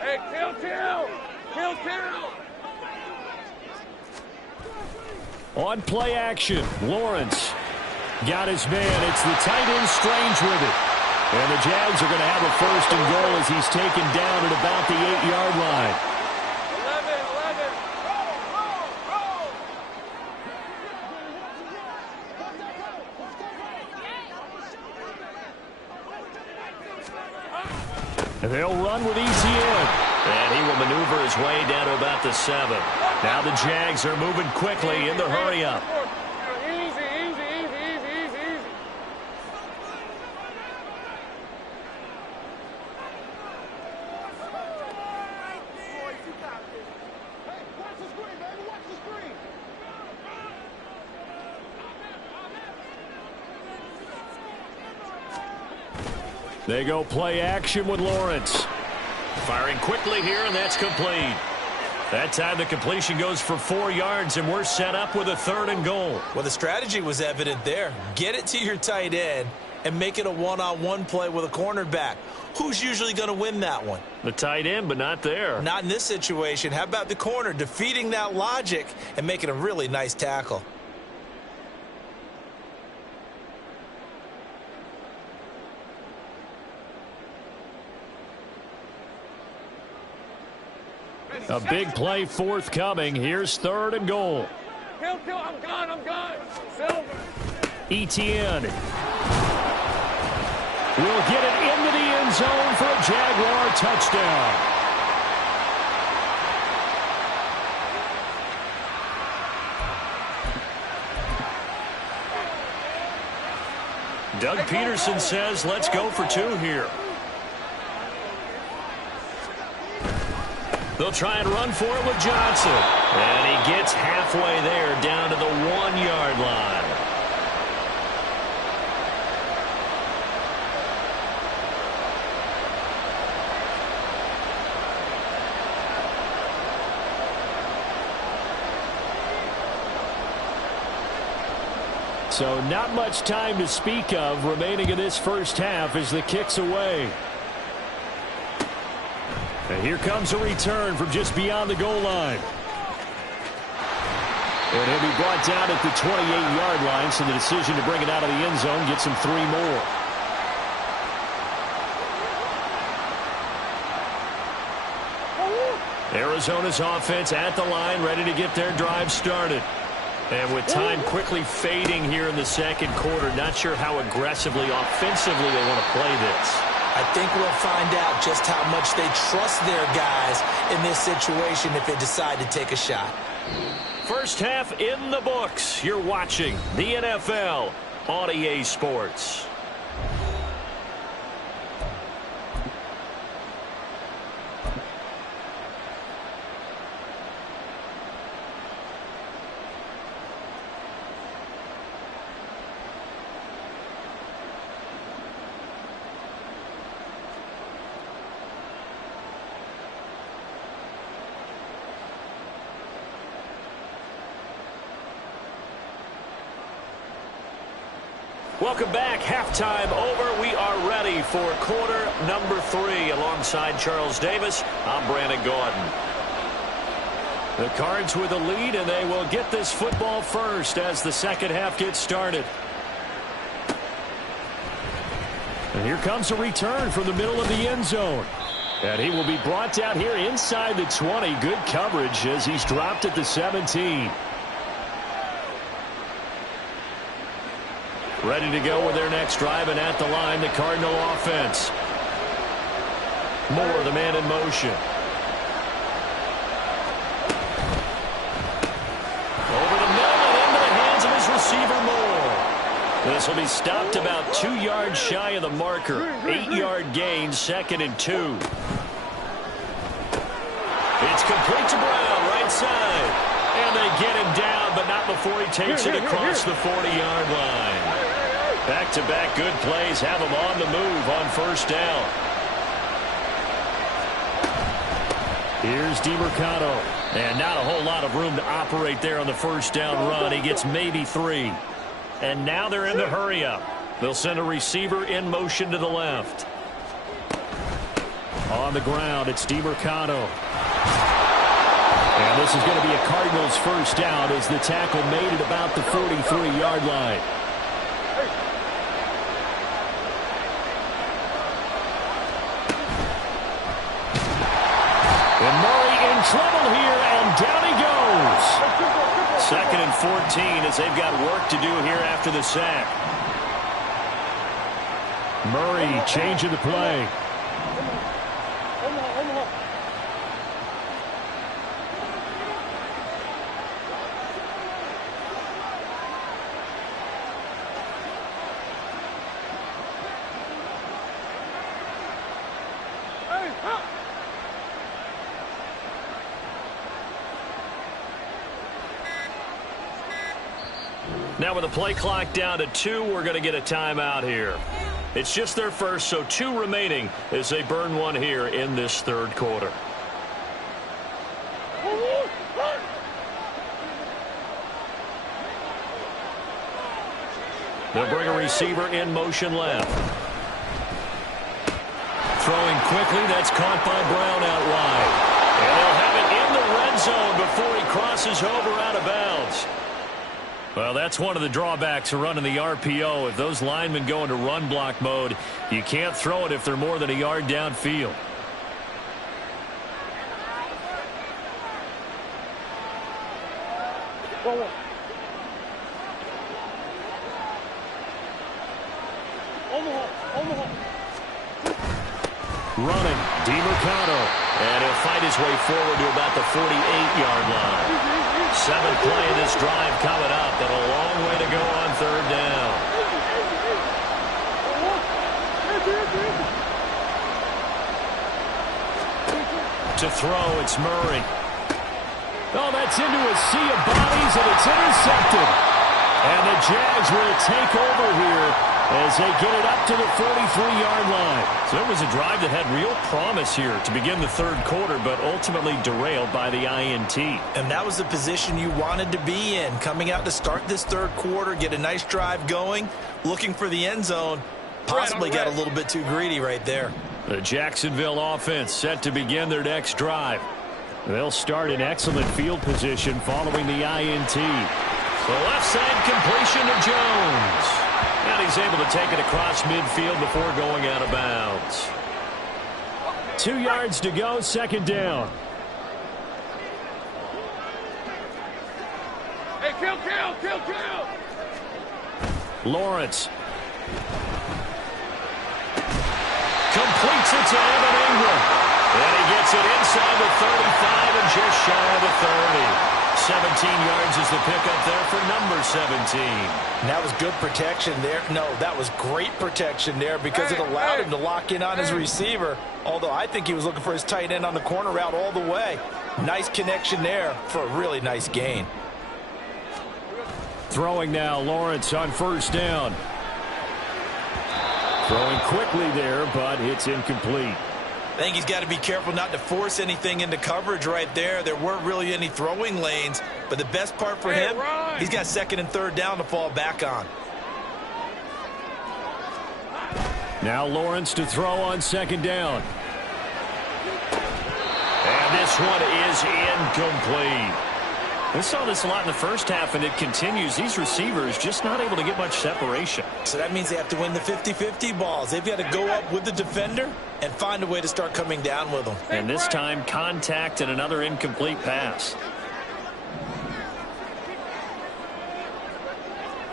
Hey, kill. On play action, Lawrence got his man. It's the tight end Strange with it. And the Jags are going to have a 1st and goal as he's taken down at about the 8-yard line. 11. And they'll run with ETN. And he will maneuver his way down to about the 7. Now the Jags are moving quickly in the hurry-up. Easy. They go play action with Lawrence. Firing quickly here, and that's complete. That time the completion goes for 4 yards, and we're set up with a 3rd and goal. Well, the strategy was evident there. Get it to your tight end and make it a one-on-one play with a cornerback. Who's usually going to win that one? The tight end, but not there. Not in this situation. How about the corner defeating that logic and making a really nice tackle? A big play forthcoming. Here's 3rd and goal. Kill. I'm gone. Silver. ETN will get it into the end zone for a Jaguar touchdown. Doug Peterson says, let's go for 2 here. They'll try and run for it with Johnson. And he gets halfway there down to the 1-yard line. So not much time to speak of remaining in this first half as the kick's away. And here comes a return from just beyond the goal line. And he'll be brought down at the 28-yard line, so the decision to bring it out of the end zone gets him 3 more. Arizona's offense at the line, ready to get their drive started. And with time quickly fading here in the second quarter, not sure how aggressively, offensively they want to play this. I think we'll find out just how much they trust their guys in this situation if they decide to take a shot. First half in the books. You're watching the NFL on EA Sports. Welcome back. Halftime over. We are ready for quarter number 3. Alongside Charles Davis, I'm Brandon Gaudin. The Cards with a lead, and they will get this football first as the second half gets started. And here comes a return from the middle of the end zone. And he will be brought down here inside the 20. Good coverage as he's dropped at the 17. Ready to go with their next drive, and at the line, the Cardinal offense. Moore, the man in motion. Over the middle and into the hands of his receiver, Moore. This will be stopped about 2 yards shy of the marker. 8-yard gain, 2nd and 2. It's complete to Brown, right side. And they get him down, but not before he takes it across the 40-yard line. Back-to-back good plays have him on the move on first down. Here's DeMercado. And not a whole lot of room to operate there on the first down run. He gets maybe 3. And now they're in the hurry-up. They'll send a receiver in motion to the left. On the ground, it's DeMercado. And this is going to be a Cardinals first down as the tackle made at about the 43-yard line. And Murray in trouble here, and down he goes. 2nd and 14 as they've got work to do here after the sack. Murray changing the play. Now with the play clock down to 2, we're going to get a timeout here. It's just their first, so 2 remaining as they burn one here in this third quarter. They'll bring a receiver in motion left. Throwing quickly, that's caught by Brown out wide. And they'll have it in the red zone before he crosses over out of bounds. Well, that's one of the drawbacks of running the RPO. If those linemen go into run block mode, you can't throw it if they're more than a yard downfield. Running, DeMercado. And he'll fight his way forward to about the 48-yard line. 7th play of this drive coming up, and a long way to go on third down. To throw, it's Murray. Oh, that's into a sea of bodies, and it's intercepted. And the Jags will take over here as they get it up to the 43-yard line. So it was a drive that had real promise here to begin the third quarter, but ultimately derailed by the INT. And that was the position you wanted to be in, coming out to start this third quarter, get a nice drive going, looking for the end zone. Possibly got a little bit too greedy right there. The Jacksonville offense set to begin their next drive. They'll start in excellent field position following the INT. The left side completion to Jones. And he's able to take it across midfield before going out of bounds. 2 yards to go, second down. Hey, kill! Lawrence. Completes it to Evan Ingram. And he gets it inside the 35 and just shy of the 30. 17 yards is the pickup there for number 17. That was good protection there. No, that was great protection there because it allowed him to lock in on his receiver. Although I think he was looking for his tight end on the corner route all the way. Nice connection there for a really nice gain. Throwing now, Lawrence on first down. Throwing quickly there, but it's incomplete. I think he's got to be careful not to force anything into coverage right there. There weren't really any throwing lanes, but the best part for him, he's got second and third down to fall back on. Now Lawrence to throw on second down. And this one is incomplete. We saw this a lot in the first half, and it continues. These receivers just not able to get much separation. So that means they have to win the 50-50 balls. They've got to go up with the defender and find a way to start coming down with them. And this time, contact and another incomplete pass.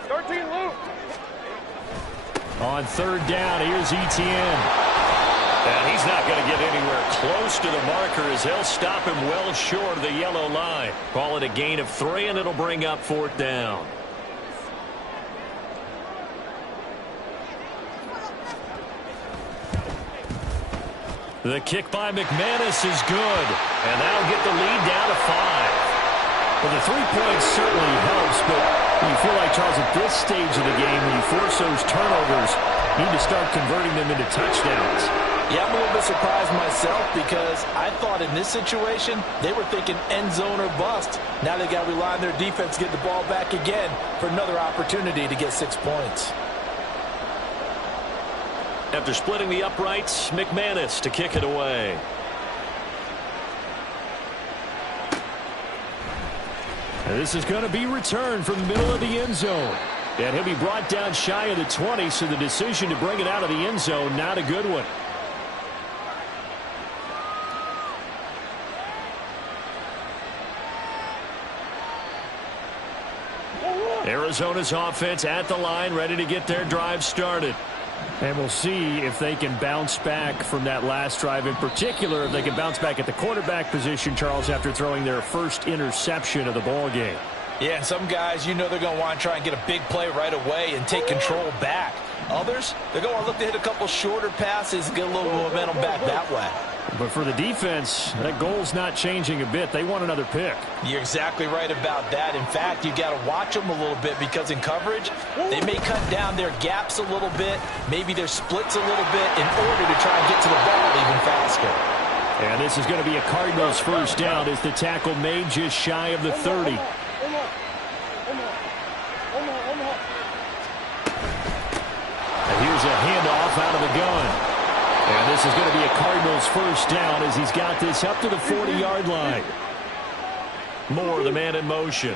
13, Luke. On third down, here's Etienne. And he's not going to get anywhere close to the marker as they'll stop him well short of the yellow line. Call it a gain of 3, and it'll bring up fourth down. The kick by McManus is good, and that'll get the lead down to 5. Well, the 3 points certainly helps, but you feel like, Charles, at this stage of the game, when you force those turnovers, you need to start converting them into touchdowns. Yeah, I'm a little bit surprised myself because I thought in this situation they were thinking end zone or bust. Now they got to rely on their defense to get the ball back again for another opportunity to get 6 points. After splitting the uprights, McManus to kick it away. And this is going to be returned from the middle of the end zone. And he'll be brought down shy of the 20, so the decision to bring it out of the end zone, not a good one. Arizona's offense at the line, ready to get their drive started. And we'll see if they can bounce back from that last drive. In particular, if they can bounce back at the quarterback position, Charles, after throwing their first interception of the ball game. Yeah, and some guys, you know they're going to want to try and get a big play right away and take control back. Others, they're going to look to hit a couple shorter passes and get a little momentum back that way. But for the defense, that goal's not changing a bit. They want another pick. You're exactly right about that. In fact, you got to watch them a little bit because in coverage, they may cut down their gaps a little bit, maybe their splits a little bit in order to try and get to the ball even faster. And this is going to be a Cardinals first down as the tackle made just shy of the 30. And here's a handoff out of the gun. And this is going to be a Cardinals first down as he's got this up to the 40-yard line. Moore, the man in motion.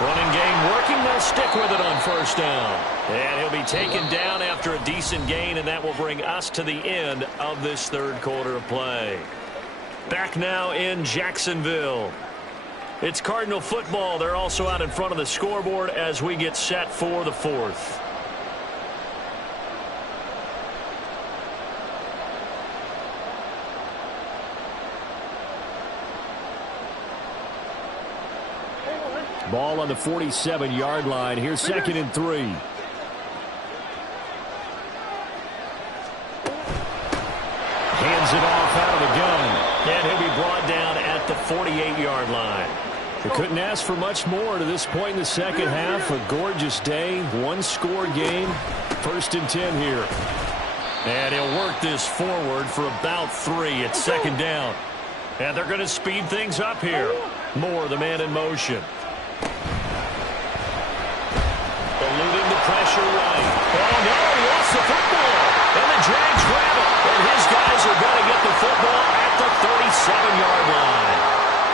Running game working. They'll stick with it on first down. And he'll be taken down after a decent gain, and that will bring us to the end of this third quarter of play. Back now in Jacksonville. It's Cardinal football. They're also out in front of the scoreboard as we get set for the fourth. Ball on the 47-yard line. Here's 2nd and 3. Hands it off out of the gun. And he'll be brought down at the 48-yard line. They couldn't ask for much more to this point in the second half. A gorgeous day, one-score game. 1st and 10 here. And he'll work this forward for about 3. It's 2nd down. And they're going to speed things up here. Moore, the man in motion. Eluding the pressure right. Oh, no, he lost gets the football. And the Jags grab it. And his guys are going to get the football at the 37-yard line.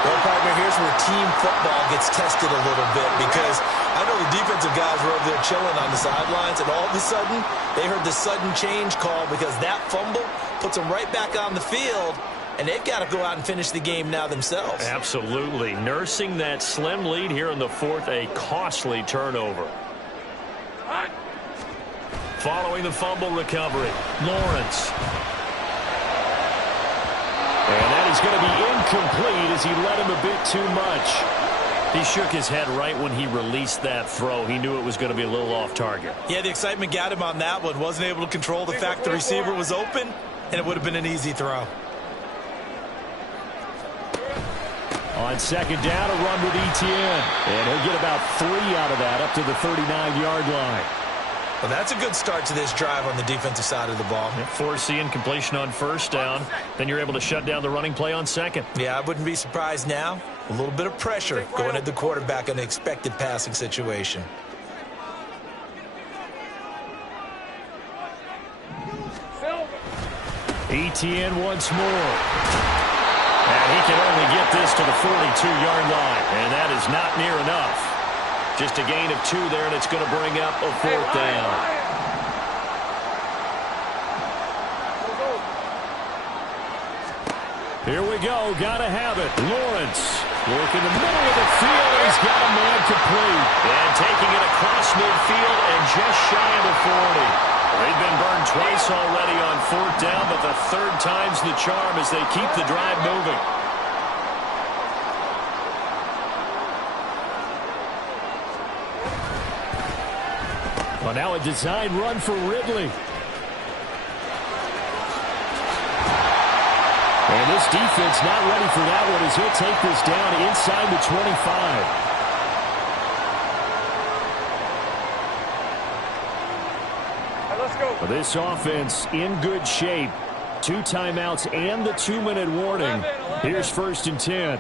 Well, partner, here's where team football gets tested a little bit, because I know the defensive guys were over there chilling on the sidelines, and all of a sudden, they heard the sudden change call because that fumble puts them right back on the field, and they've got to go out and finish the game now themselves. Absolutely. Nursing that slim lead here in the fourth, a costly turnover. Following the fumble recovery, Lawrence. And that is going to be incomplete as he led him a bit too much. He shook his head right when he released that throw. He knew it was going to be a little off target. Yeah, the excitement got him on that one. Wasn't able to control the fact the receiver was open, and it would have been an easy throw. On second down, a run with Etienne. And he'll get about 3 out of that up to the 39-yard line. Well, that's a good start to this drive on the defensive side of the ball. Forcing completion on first down. Then you're able to shut down the running play on second. Yeah, I wouldn't be surprised now. A little bit of pressure going at the quarterback in an expected passing situation. Etienne once more. And he can only get this to the 42-yard line. And that is not near enough. Just a gain of 2 there, and it's going to bring up a 4th down. Here we go. Got to have it. Lawrence. Work in the middle of the field. He's got a man complete. And taking it across midfield and just shy of the 40. They've been burned twice already on 4th down, but the 3rd time's the charm as they keep the drive moving. Well, now a design run for Ridley. And this defense not ready for that one as he'll take this down inside the 25. Let's go. Well, this offense in good shape. 2 timeouts and the 2-minute warning. Here's 1st and 10.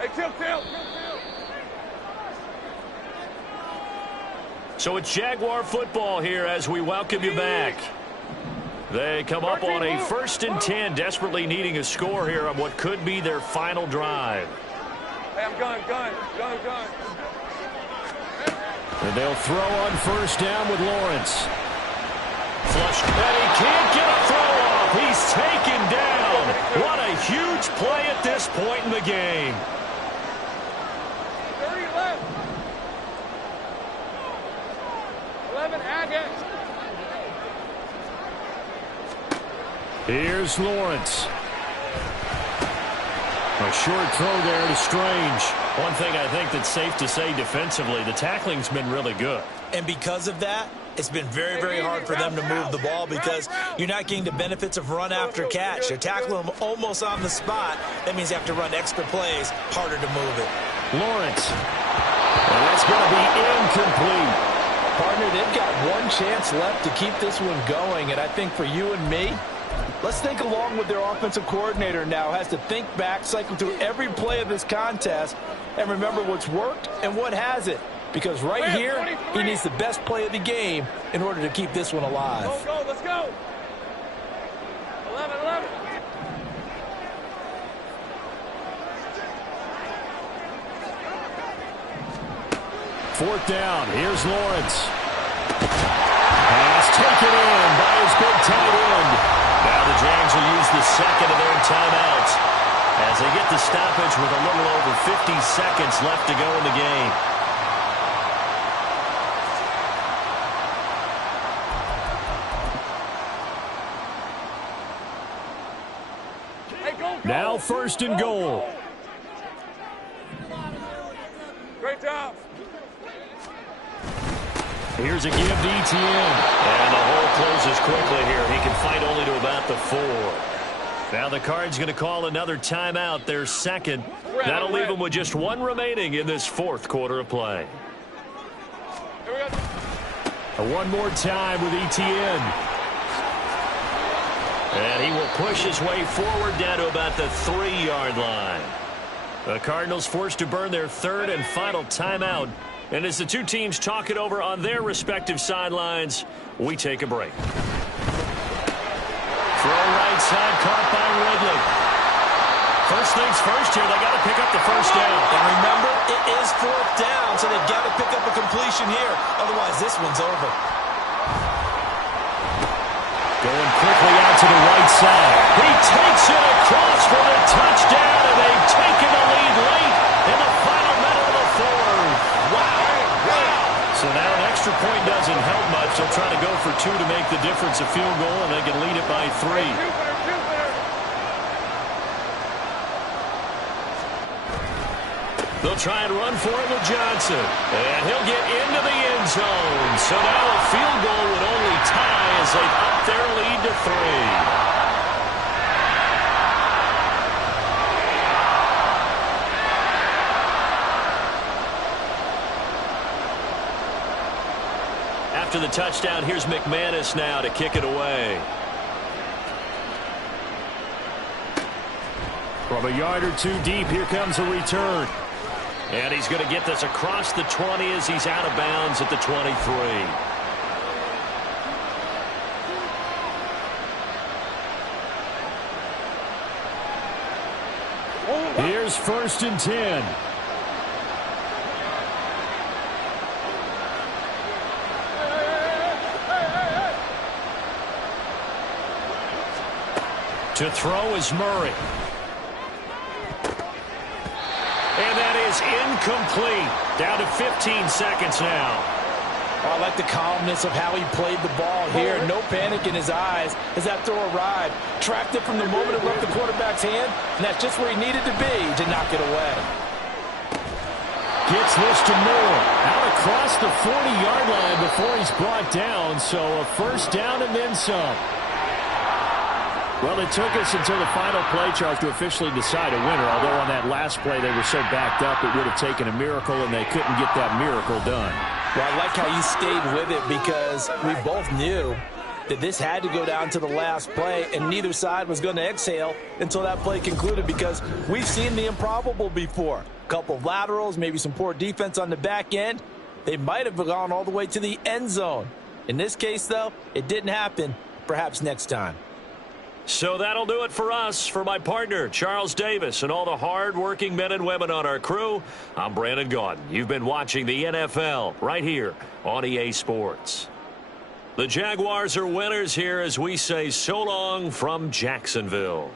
Hey, tilt. So it's Jaguar football here as we welcome you back. They come up on a 1st and 10, desperately needing a score here on what could be their final drive. Hey, I'm gun. And they'll throw on 1st down with Lawrence. Flush, and he can't get a throw off. He's taken down. What a huge play at this point in the game. 30 left. 11, add it. Here's Lawrence. A short throw there to Strange. One thing I think that's safe to say defensively, the tackling's been really good. And because of that, it's been very, very hard for them to move the ball because you're not getting the benefits of run after catch. They're tackling them almost on the spot. That means you have to run extra plays, harder to move it. Lawrence. And that's going to be incomplete. Partner, they've got one chance left to keep this one going, and I think for you and me, let's think along with their offensive coordinator now. Has to think back, cycle through every play of this contest, and remember what's worked and what hasn't. Because right here, he needs the best play of the game in order to keep this one alive. Let's go. 11. 4th down. Here's Lawrence. Pass taken in by his big tight end. Now the Jags will use the second of their timeouts as they get the stoppage with a little over 50 seconds left to go in the game. Now 1st and goal. Great job. Here's a give to Etienne. And the hole closes quickly here. He can fight only to about the 4. Now the Cards going to call another timeout, their second. That'll leave them with just 1 remaining in this 4th quarter of play. Here we go. One more time with Etienne. And he will push his way forward down to about the 3-yard line. The Cardinals forced to burn their 3rd and final timeout And as the two teams talk it over on their respective sidelines, we take a break. Throw right side, caught by Ridley. First things first here, they got to pick up the first down. And remember, it is fourth down, so they've got to pick up a completion here. Otherwise, this one's over. Going quickly out to the right side. He takes it across for the touchdown, and they've taken the lead late in the final minute of the fourth. Wow. So now an extra point doesn't help much. They'll try to go for two to make the difference a field goal, and they can lead it by 3. They'll try and run for it with Johnson. And he'll get into the end zone. So now a field goal would only tie as they've upped their lead to 3. After the touchdown, here's McManus now to kick it away. From a yard or two deep, here comes a return. And he's going to get this across the 20 as he's out of bounds at the 23. Here's 1st and 10. To throw is Murray. And that is incomplete. Down to 15 seconds now. I like the calmness of how he played the ball here. No panic in his eyes as that throw arrived. Tracked it from the moment it left the quarterback's hand, and that's just where he needed to be to knock it away. Gets this to Moore. Out across the 40-yard line before he's brought down, so a first down and then some. Well, it took us until the final play, Charles, to officially decide a winner, although on that last play they were so backed up it would have taken a miracle, and they couldn't get that miracle done. Well, I like how you stayed with it because we both knew that this had to go down to the last play, and neither side was going to exhale until that play concluded because we've seen the improbable before. A couple of laterals, maybe some poor defense on the back end. They might have gone all the way to the end zone. In this case, though, it didn't happen. Perhaps next time. So that'll do it for us. For my partner, Charles Davis, and all the hard-working men and women on our crew, I'm Brandon Gaudin. You've been watching the NFL right here on EA Sports. The Jaguars are winners here as we say so long from Jacksonville.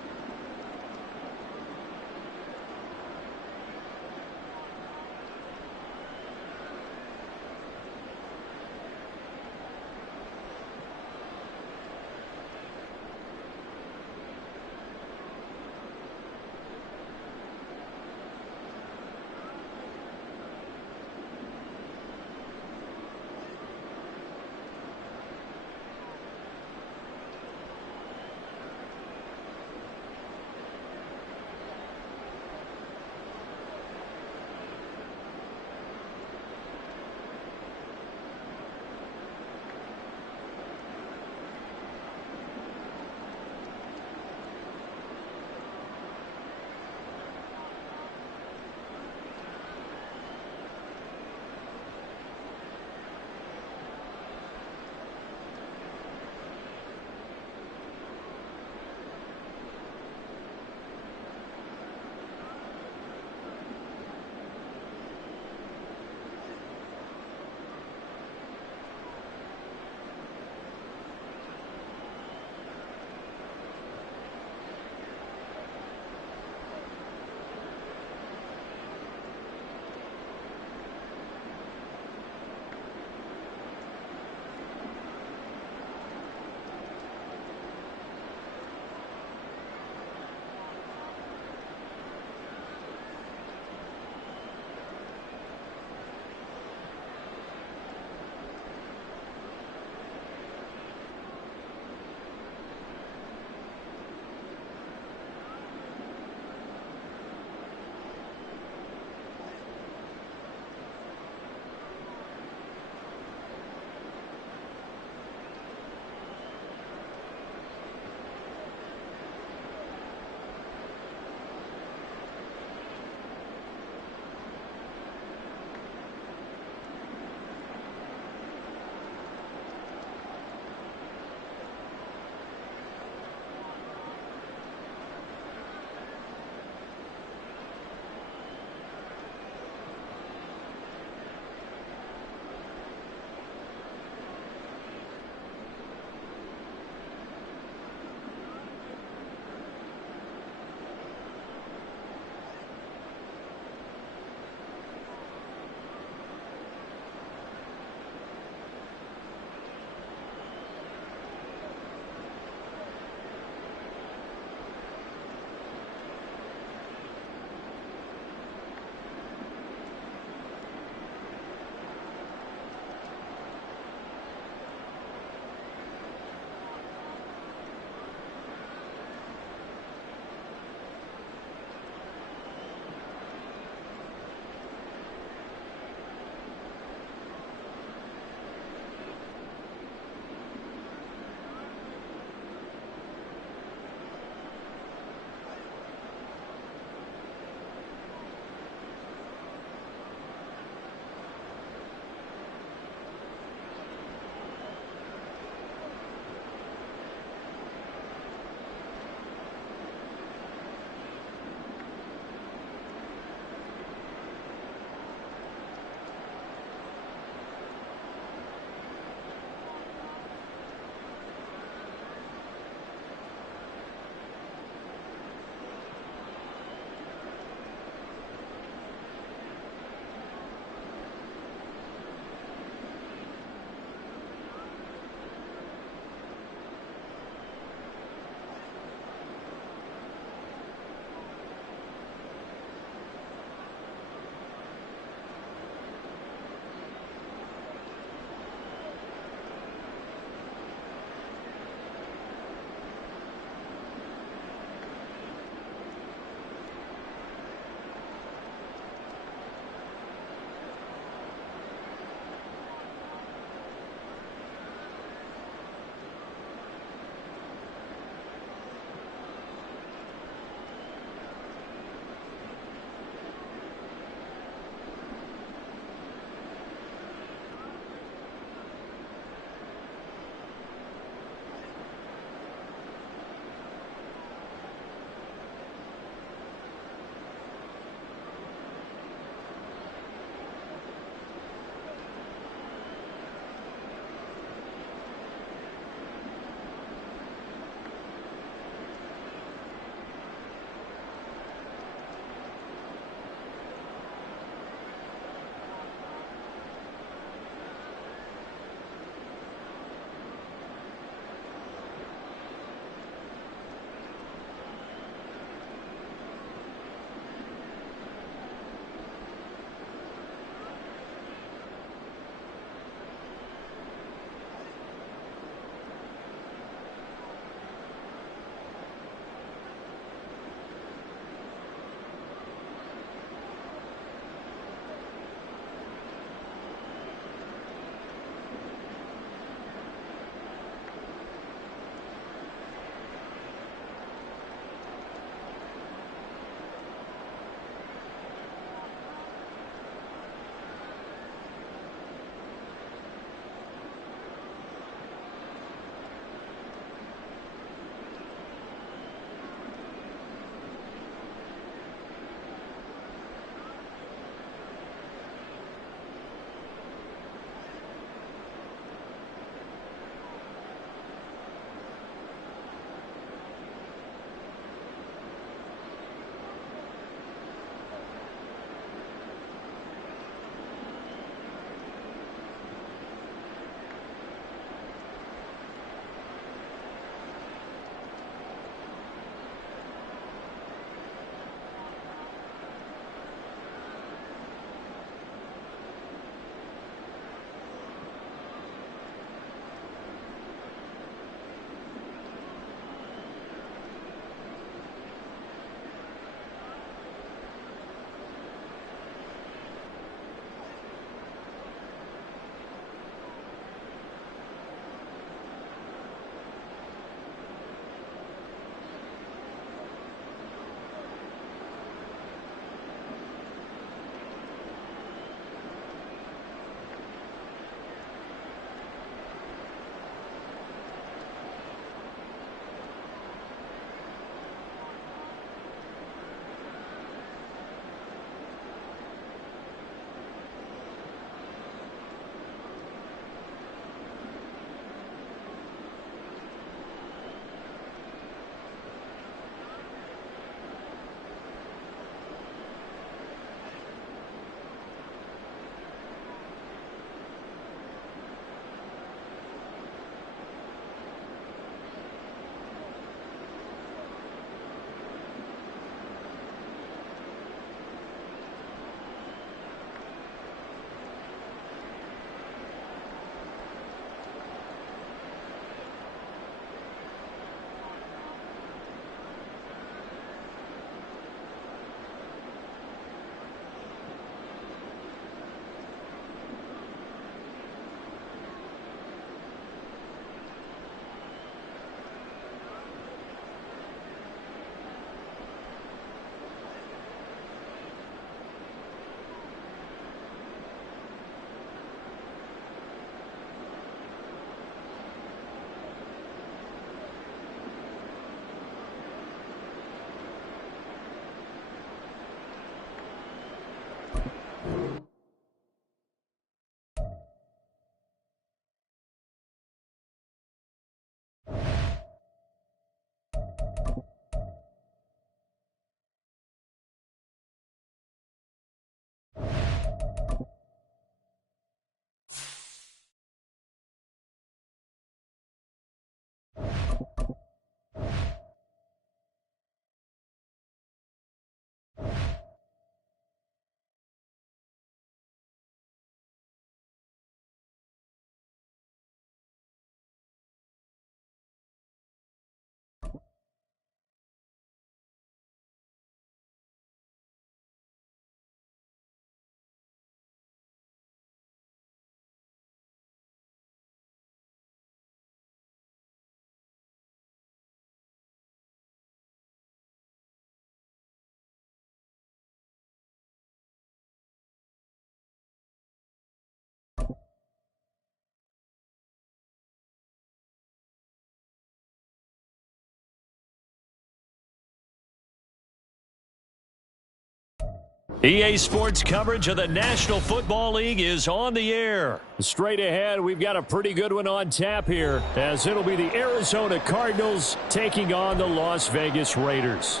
EA Sports coverage of the National Football League is on the air. Straight ahead, we've got a pretty good one on tap here, as it'll be the Arizona Cardinals taking on the Las Vegas Raiders.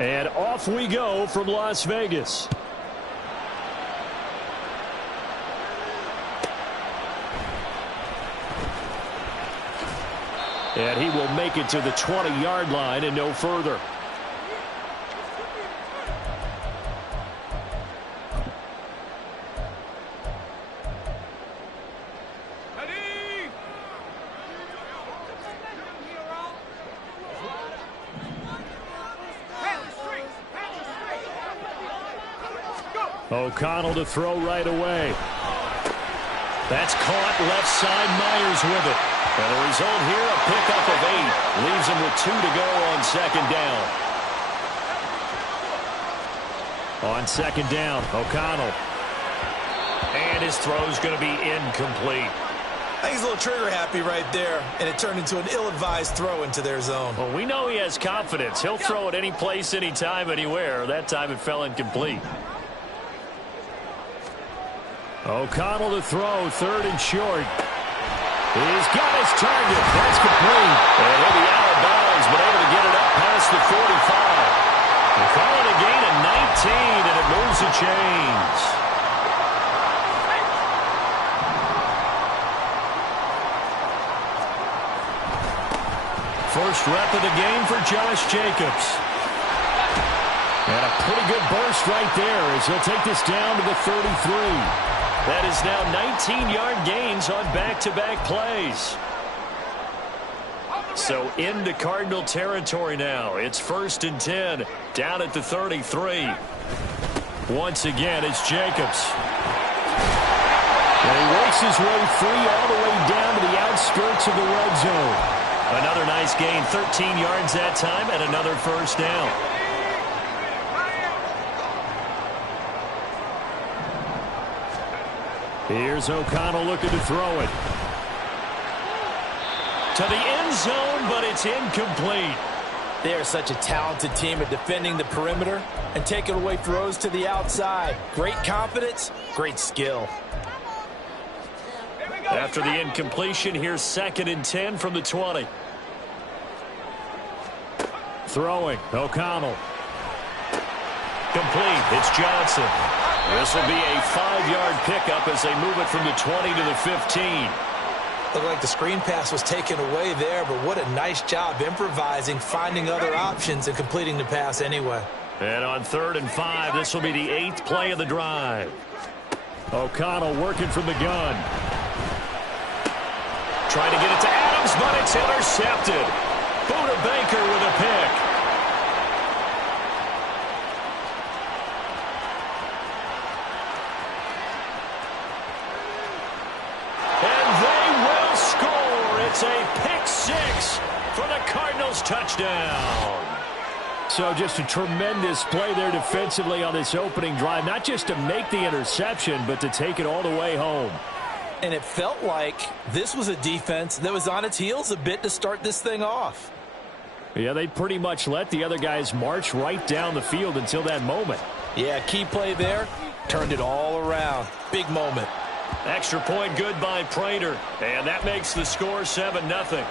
And off we go from Las Vegas. And he will make it to the 20-yard line and no further. O'Connell to throw right away. That's caught left side. Myers with it. And the result here, a pickup of 8. Leaves him with 2 to go on second down. On second down, O'Connell. And his throw's going to be incomplete. I think he's a little trigger happy right there, and it turned into an ill-advised throw into their zone. Well, we know he has confidence. He'll throw it any place, anytime, anywhere. That time it fell incomplete. O'Connell to throw, 3rd and short. He's got his target. That's complete. And he'll be out of bounds, but able to get it up past the 45. They're calling a gain of 19, and it moves the chains. First rep of the game for Josh Jacobs. And a pretty good burst right there as he'll take this down to the 33. That is now 19-yard gains on back-to-back plays. So into Cardinal territory now. It's 1st and 10, down at the 33. Once again, it's Jacobs. And he works his way free all the way down to the outskirts of the red zone. Another nice gain, 13 yards that time, and another first down. Here's O'Connell looking to throw it. To the end zone, but it's incomplete. They are such a talented team at defending the perimeter and taking away throws to the outside. Great confidence, great skill. After the incompletion, here's 2nd and 10 from the 20. Throwing, O'Connell. Complete, it's Johnson. This will be a 5-yard pickup as they move it from the 20 to the 15. Looked like the screen pass was taken away there, but what a nice job improvising, finding other options, and completing the pass anyway. And on 3rd and 5, this will be the 8th play of the drive. O'Connell working from the gun. Trying to get it to Adams, but it's intercepted. Buda Baker with a pick. It's a pick 6 for the Cardinals touchdown. So just a tremendous play there defensively on this opening drive. Not just to make the interception, but to take it all the way home. And it felt like this was a defense that was on its heels a bit to start this thing off. Yeah, they pretty much let the other guys march right down the field until that moment. Yeah, key play there. Turned it all around. Big moment. Extra point good by Prater. And that makes the score 7-0.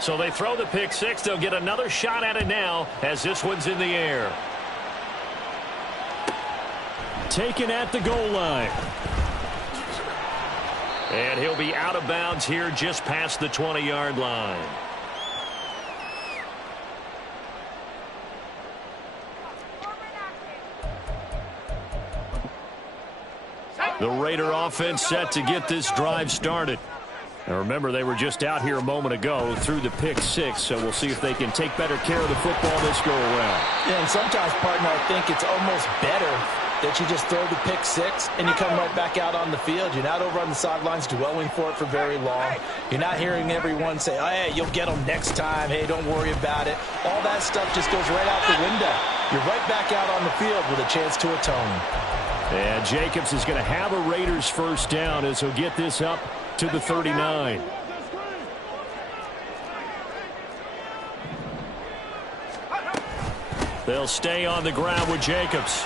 So they throw the pick 6. They'll get another shot at it now as this one's in the air. Taken at the goal line. And he'll be out of bounds here just past the 20-yard line. The Raider offense set to get this drive started. And remember, they were just out here a moment ago through the pick 6, so we'll see if they can take better care of the football this go around. Yeah, and sometimes, partner, I think it's almost better that you just throw the pick six and you come right back out on the field. You're not over on the sidelines dwelling for it for very long. You're not hearing everyone say, oh, hey, you'll get them next time. Hey, don't worry about it. All that stuff just goes right out the window. You're right back out on the field with a chance to atone. And Jacobs is going to have a Raiders first down as he'll get this up to the 39. They'll stay on the ground with Jacobs.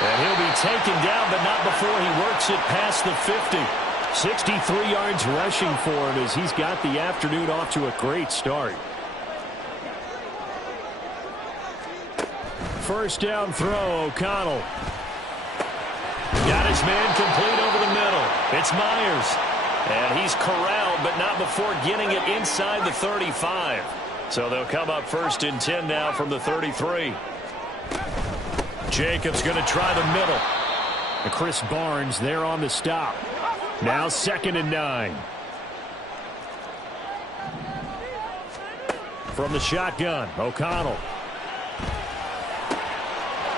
And he'll be taken down, but not before he works it past the 50. 63 yards rushing for him as he's got the afternoon off to a great start. First down throw, O'Connell. Got his man complete over the middle. It's Myers. And he's corralled, but not before getting it inside the 35. So they'll come up first and 10 now from the 33. Jacobs going to try the middle. And Chris Barnes there on the stop. Now 2nd and 9. From the shotgun, O'Connell.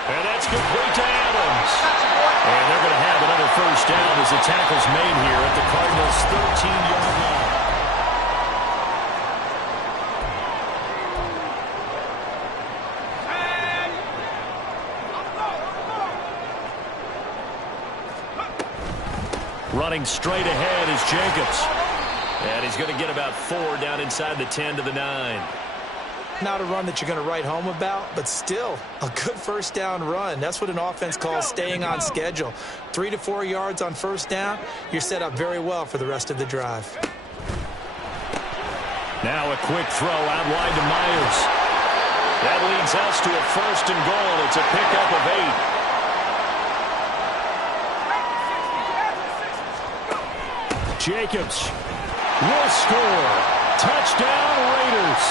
And that's complete to Adams. And they're going to have another first down as the tackle's made here at the Cardinals' 13-yard line. Running straight ahead is Jacobs. And he's going to get about 4 down inside the 10 to the 9. Not a run that you're going to write home about, but still a good first down run. That's what an offense calls staying on schedule. 3 to 4 yards on first down, you're set up very well for the rest of the drive. Now a quick throw out wide to Myers. That leads us to a 1st and goal. It's a pickup of 8. Jacobs will score. Touchdown, Raiders.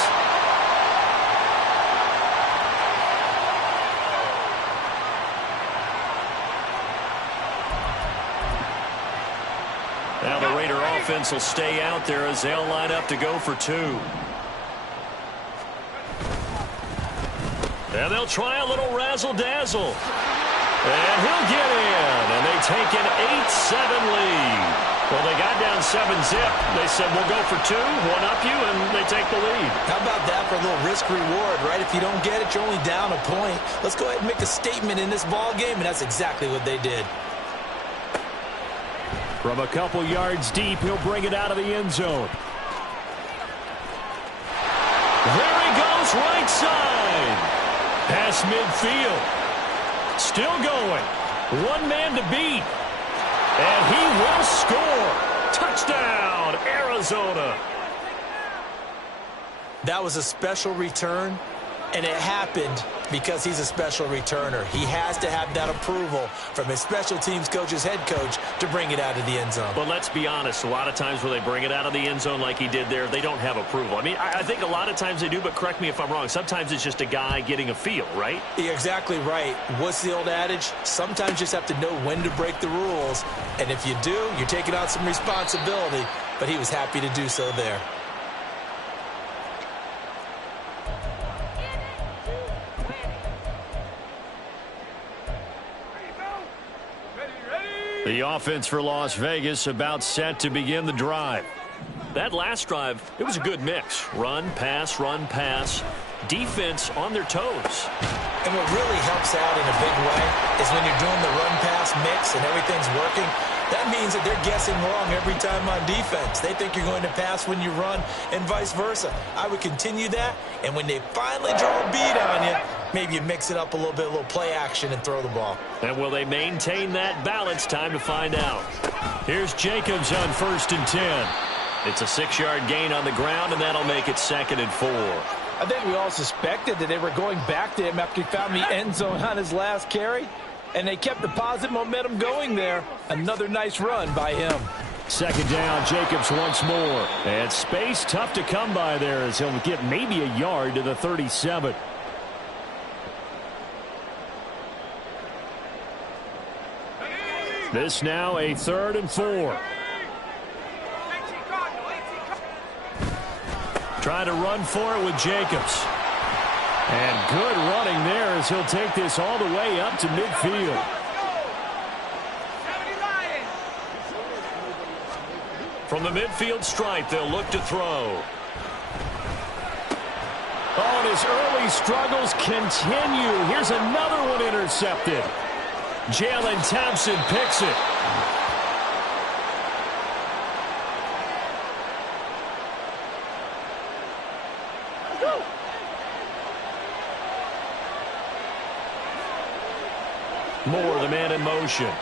Now the Raider offense will stay out there as they'll line up to go for 2. And they'll try a little razzle-dazzle. And he'll get in. And they take an 8-7 lead. Well, they got down 7-zip. They said, we'll go for 2, one-up you, and they take the lead. How about that for a little risk-reward, right? If you don't get it, you're only down a point. Let's go ahead and make a statement in this ball game, and that's exactly what they did. From a couple yards deep, he'll bring it out of the end zone. There he goes, right side. Past midfield. Still going. One man to beat. And he will score. Touchdown, Arizona. That was a special return, and it happened because he's a special returner. He has to have that approval from his special teams coach's head coach to bring it out of the end zone. But let's be honest, a lot of times when they bring it out of the end zone like he did there, they don't have approval. I mean, I think a lot of times they do, but correct me if I'm wrong. Sometimes it's just a guy getting a feel, right? You're exactly right. What's the old adage? Sometimes you just have to know when to break the rules. And if you do, you're taking on some responsibility. But he was happy to do so there. The offense for Las Vegas about set to begin the drive. That last drive, it was a good mix. Run, pass, defense on their toes. And what really helps out in a big way is when you're doing the run-pass mix and everything's working, that means that they're guessing wrong every time on defense. They think you're going to pass when you run and vice versa. I would continue that, and when they finally draw a beat on you, maybe you mix it up a little bit, a little play action, and throw the ball. And will they maintain that balance? Time to find out. Here's Jacobs on 1st and 10. It's a 6-yard gain on the ground, and that'll make it 2nd and 4. I think we all suspected that they were going back to him after he found the end zone on his last carry, and they kept the positive momentum going there. Another nice run by him. 2nd down, Jacobs once more. And space tough to come by there as he'll get maybe a yard to the 37. This now a 3rd and 4. Trying to run for it with Jacobs. And good running there as he'll take this all the way up to midfield. From the midfield stripe, they'll look to throw. Oh, and his early struggles continue. Here's another one intercepted. Jalen Thompson picks it. Moore, the man in motion.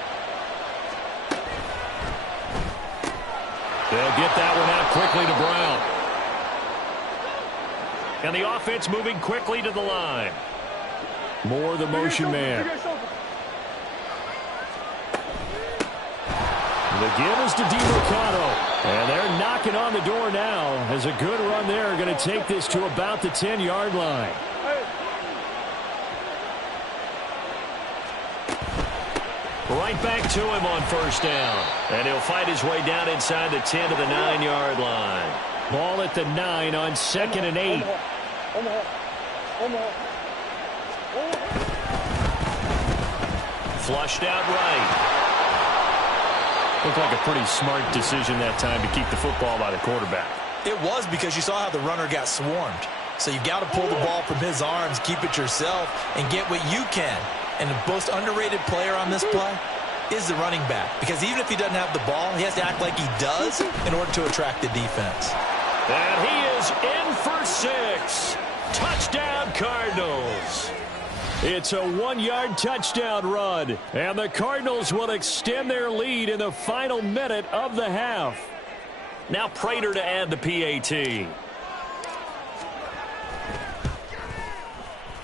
They'll get that one out quickly to Brown. And the offense moving quickly to the line. Moore, the motion man. The give is to DiMercado. And they're knocking on the door now as a good run there. Going to take this to about the 10-yard line. Right back to him on first down. And he'll fight his way down inside the 10 to the 9-yard line. Ball at the 9 on 2nd and 8. Flushed out right. Looked like a pretty smart decision that time to keep the football by the quarterback. It was, because you saw how the runner got swarmed. So you got to pull the ball from his arms, keep it yourself, and get what you can. And the most underrated player on this play is the running back. Because even if he doesn't have the ball, he has to act like he does in order to attract the defense. And he is in for 6. Touchdown, Cardinals. It's a 1-yard touchdown run. And the Cardinals will extend their lead in the final minute of the half. Now Prater to add the PAT.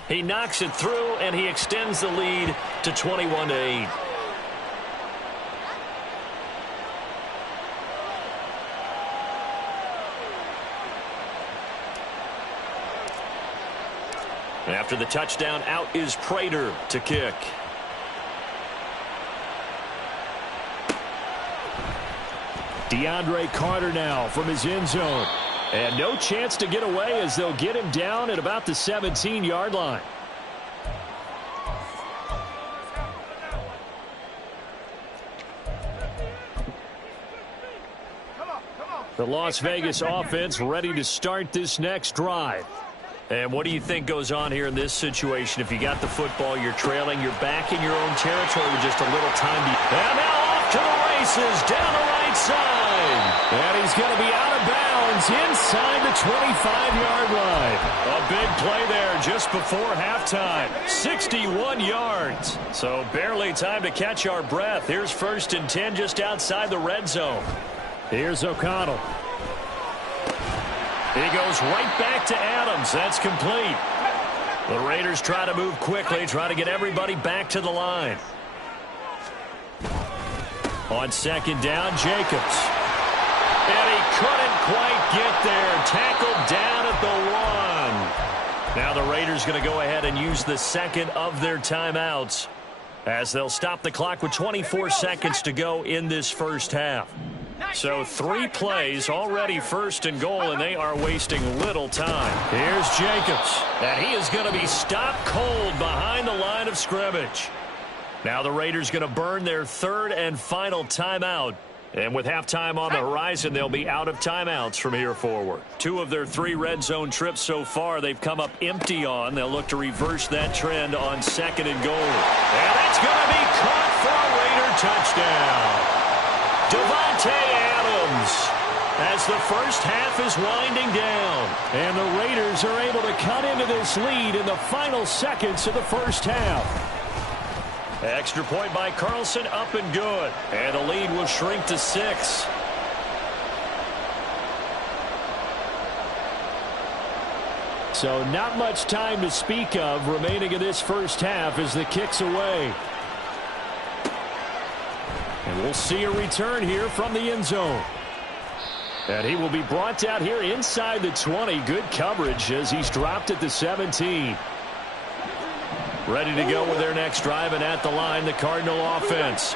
He knocks it through, and he extends the lead to 21-8. After the touchdown, out is Prater to kick. DeAndre Carter now from his end zone. And no chance to get away as they'll get him down at about the 17-yard line. The Las Vegas offense ready to start this next drive. And what do you think goes on here in this situation? If you got the football, you're trailing, you're back in your own territory with just a little time to... And now off to the races down the right side. And he's going to be out of bounds inside the 25-yard line. A big play there just before halftime. 61 yards. So barely time to catch our breath. Here's 1st and 10 just outside the red zone. Here's O'Connell. He goes right back to Adams. That's complete. The Raiders try to move quickly, try to get everybody back to the line. On 2nd down, Jacobs. And he couldn't quite get there. Tackled down at the 1. Now the Raiders going to go ahead and use the 2nd of their timeouts as they'll stop the clock with 24 seconds to go in this first half. So 3 plays, already 1st and goal, and they are wasting little time. Here's Jacobs, and he is going to be stopped cold behind the line of scrimmage. Now the Raiders going to burn their 3rd and final timeout. And with halftime on the horizon, they'll be out of timeouts from here forward. 2 of their 3 red zone trips so far, they've come up empty on. They'll look to reverse that trend on 2nd and goal. And that's going to be caught for a Raider touchdown. Devontae Adams as the first half is winding down. And the Raiders are able to cut into this lead in the final seconds of the first half. Extra point by Carlson, up and good. And the lead will shrink to 6. So not much time to speak of remaining in this first half as the kick's away. And we'll see a return here from the end zone. And he will be brought out here inside the 20. Good coverage as he's dropped at the 17. Ready to go with their next drive, and at the line, the Cardinal offense.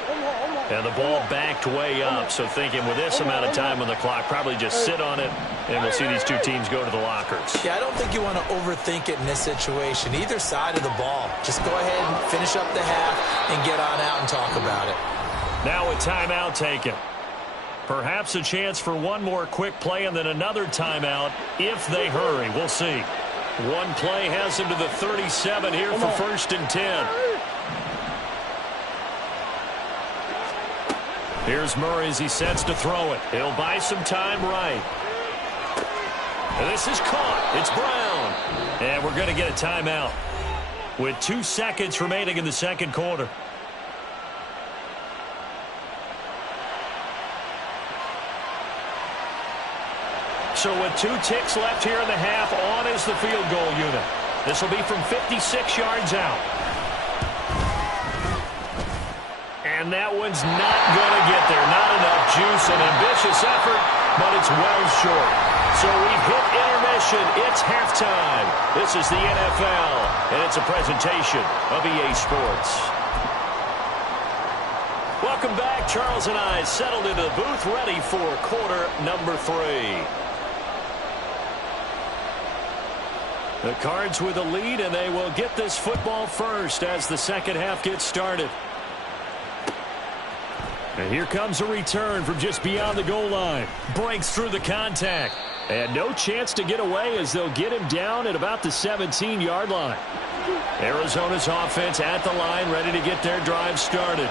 And the ball backed way up, so thinking with this amount of time on the clock, probably just sit on it, and we'll see these two teams go to the lockers. Yeah, I don't think you want to overthink it in this situation. Either side of the ball. Just go ahead and finish up the half and get on out and talk about it. Now a timeout taken. Perhaps a chance for one more quick play and then another timeout if they hurry. We'll see. One play has him to the 37 here for 1st and 10. Here's Murray as he sets to throw it. He'll buy some time right. And this is caught. It's Brown. And we're going to get a timeout with 2 seconds remaining in the second quarter. So with 2 ticks left here in the half, on is the field goal unit. This will be from 56 yards out. And that one's not going to get there. Not enough juice, an ambitious effort, but it's well short. So we've hit intermission. It's halftime. This is the NFL, and it's a presentation of EA Sports. Welcome back. Charles and I settled into the booth, ready for quarter number 3. The Cards with a lead, and they will get this football first as the second half gets started. And here comes a return from just beyond the goal line. Breaks through the contact. And no chance to get away as they'll get him down at about the 17-yard line. Arizona's offense at the line, ready to get their drive started.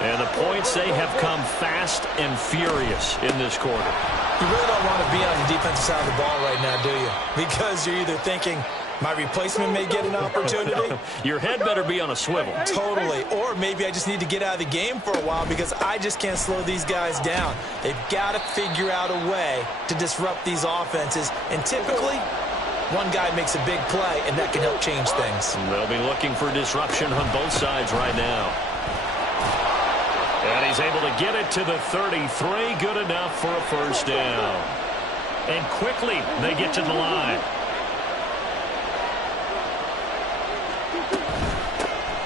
And the points, they have come fast and furious in this quarter. You really don't want to be on the defensive side of the ball right now, do you? Because you're either thinking, my replacement may get an opportunity. Your head better be on a swivel. Totally. Or maybe I just need to get out of the game for a while because I just can't slow these guys down. They've got to figure out a way to disrupt these offenses. And typically, one guy makes a big play, and that can help change things. They'll be looking for disruption on both sides right now. And he's able to get it to the 33. Good enough for a first down. And quickly, they get to the line.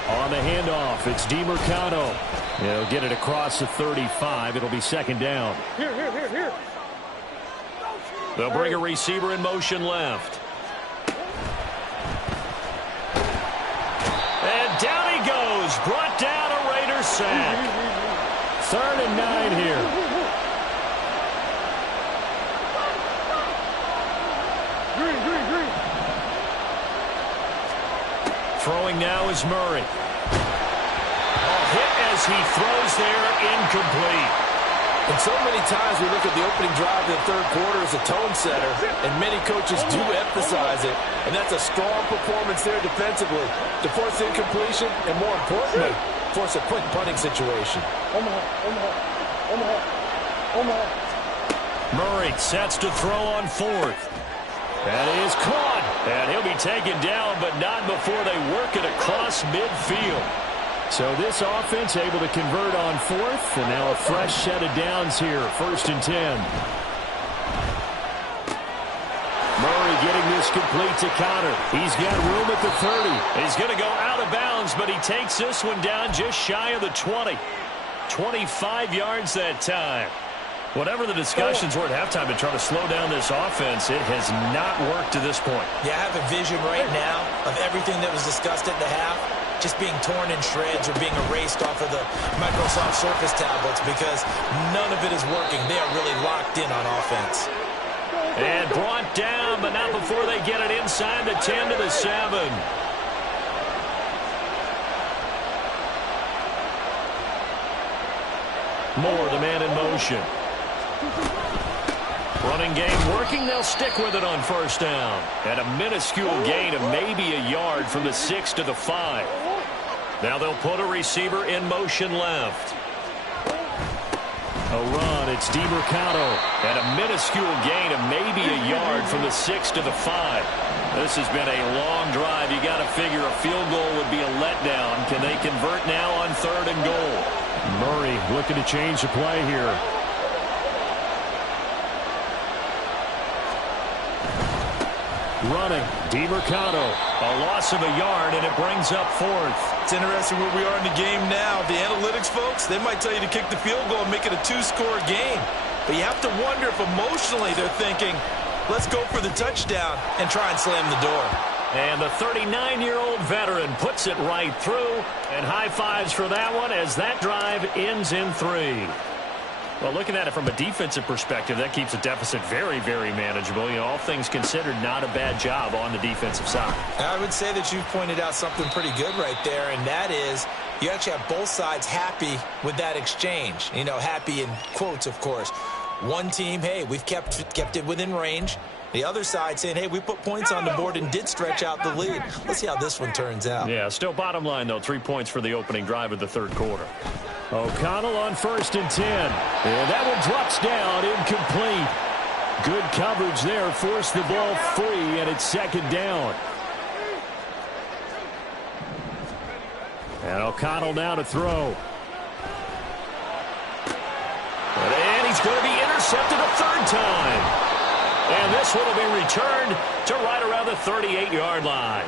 On the handoff, it's DiMercado. He'll get it across the 35. It'll be second down. Here. They'll bring a receiver in motion left. And down he goes. Brought down, a Raiders sack. 3rd and 9 here. Green. Throwing now is Murray. Hit as he throws there, incomplete. And so many times we look at the opening drive of the third quarter as a tone setter, and many coaches do emphasize it, and that's a strong performance there defensively to force incompletion and, more importantly, force a quick punting situation. Murray sets to throw on 4th. That is caught. And he'll be taken down, but not before they work it across midfield. So this offense able to convert on 4th, and now a fresh set of downs here, 1st and 10. Murray getting this complete to Connor. He's got room at the 30. He's going to go out of bounds, but he takes this one down just shy of the 20. 25 yards that time. Whatever the discussions were at halftime to try to slow down this offense, it has not worked to this point. Yeah, I have a vision right now of everything that was discussed at the half just being torn in shreds or being erased off of the Microsoft Surface tablets because none of it is working. They are really locked in on offense. And brought down, but not before they get it inside the 10 to the 7. Moore, the man in motion. Running game working. They'll stick with it on 1st down. And a minuscule gain of maybe a yard from the 6 to the 5. Now they'll put a receiver in motion left. A run, it's DiMercado. And a minuscule gain of maybe a yard from the 6 to the 5. This has been a long drive. You got to figure a field goal would be a letdown. Can they convert now on 3rd and goal? Murray looking to change the play here. running. DiMercado, a loss of a yard, and it brings up fourth. It's interesting where we are in the game now. The analytics folks, they might tell you to kick the field goal and make it a 2-score game. But you have to wonder if emotionally they're thinking, let's go for the touchdown and try and slam the door. And the 39-year-old veteran puts it right through, and high fives for that one as that drive ends in 3. Well, looking at it from a defensive perspective, that keeps the deficit very, very manageable. You know, all things considered, not a bad job on the defensive side. I would say that you've pointed out something pretty good right there, and that is you actually have both sides happy with that exchange. You know, happy in quotes, of course. One team, hey, we've kept it within range. The other side saying, hey, we put points on the board and did stretch out the lead. Let's see how this one turns out. Yeah, still bottom line, though, 3 points for the opening drive of the third quarter. O'Connell on 1st and 10. And that one drops down, incomplete. Good coverage there, forced the ball free, and it's 2nd down. And O'Connell now to throw. And he's going to be intercepted a 3rd time. And this one will be returned to right around the 38-yard line.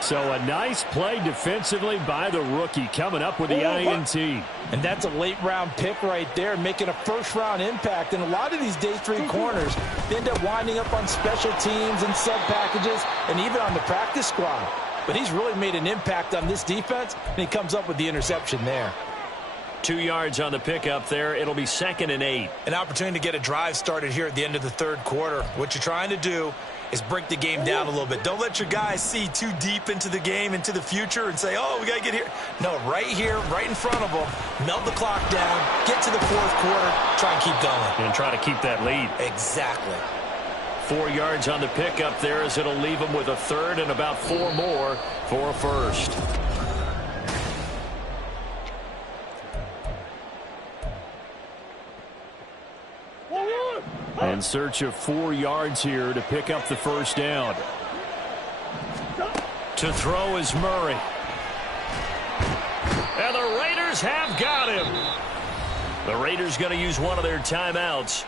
So a nice play defensively by the rookie coming up with the INT. And that's a late-round pick right there, making a first-round impact. And a lot of these day 3 corners end up winding up on special teams and sub-packages and even on the practice squad. But he's really made an impact on this defense, and he comes up with the interception there. 2 yards on the pickup there. It'll be 2nd and 8. An opportunity to get a drive started here at the end of the third quarter. What you're trying to do is break the game down a little bit. Don't let your guys see too deep into the game, into the future, and say, oh, we got to get here. No, right here, right in front of them, melt the clock down, get to the fourth quarter, try and keep going. And try to keep that lead. Exactly. 4 yards on the pickup there as it'll leave them with a 3rd and about 4 more for a 1st. In search of 4 yards here to pick up the 1st down. To throw is Murray. And the Raiders have got him. The Raiders going to use one of their timeouts.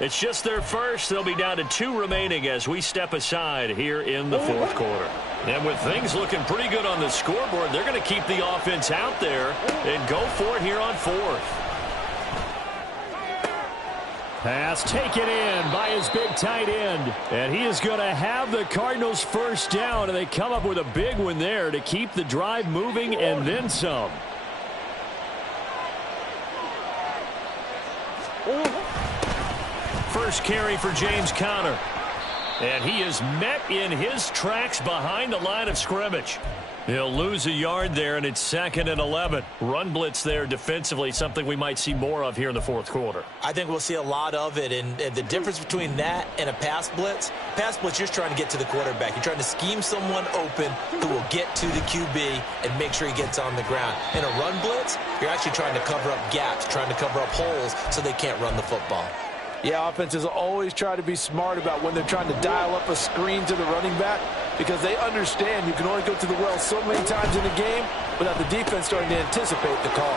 It's just their first. They'll be down to 2 remaining as we step aside here in the fourth quarter. And with things looking pretty good on the scoreboard, they're going to keep the offense out there and go for it here on 4th. Pass taken in by his big tight end. And he is going to have the Cardinals 1st down, and they come up with a big one there to keep the drive moving and then some. First carry for James Conner. And he is met in his tracks behind the line of scrimmage. He'll lose a yard there, and it's 2nd and 11. Run blitz there defensively, something we might see more of here in the fourth quarter. I think we'll see a lot of it, and the difference between that and a pass blitz, you're just trying to get to the quarterback. You're trying to scheme someone open who will get to the QB and make sure he gets on the ground. In a run blitz, you're actually trying to cover up gaps, trying to cover up holes so they can't run the football. Yeah, offenses always try to be smart about when they're trying to dial up a screen to the running back, because they understand you can only go to the well so many times in a game without the defense starting to anticipate the call.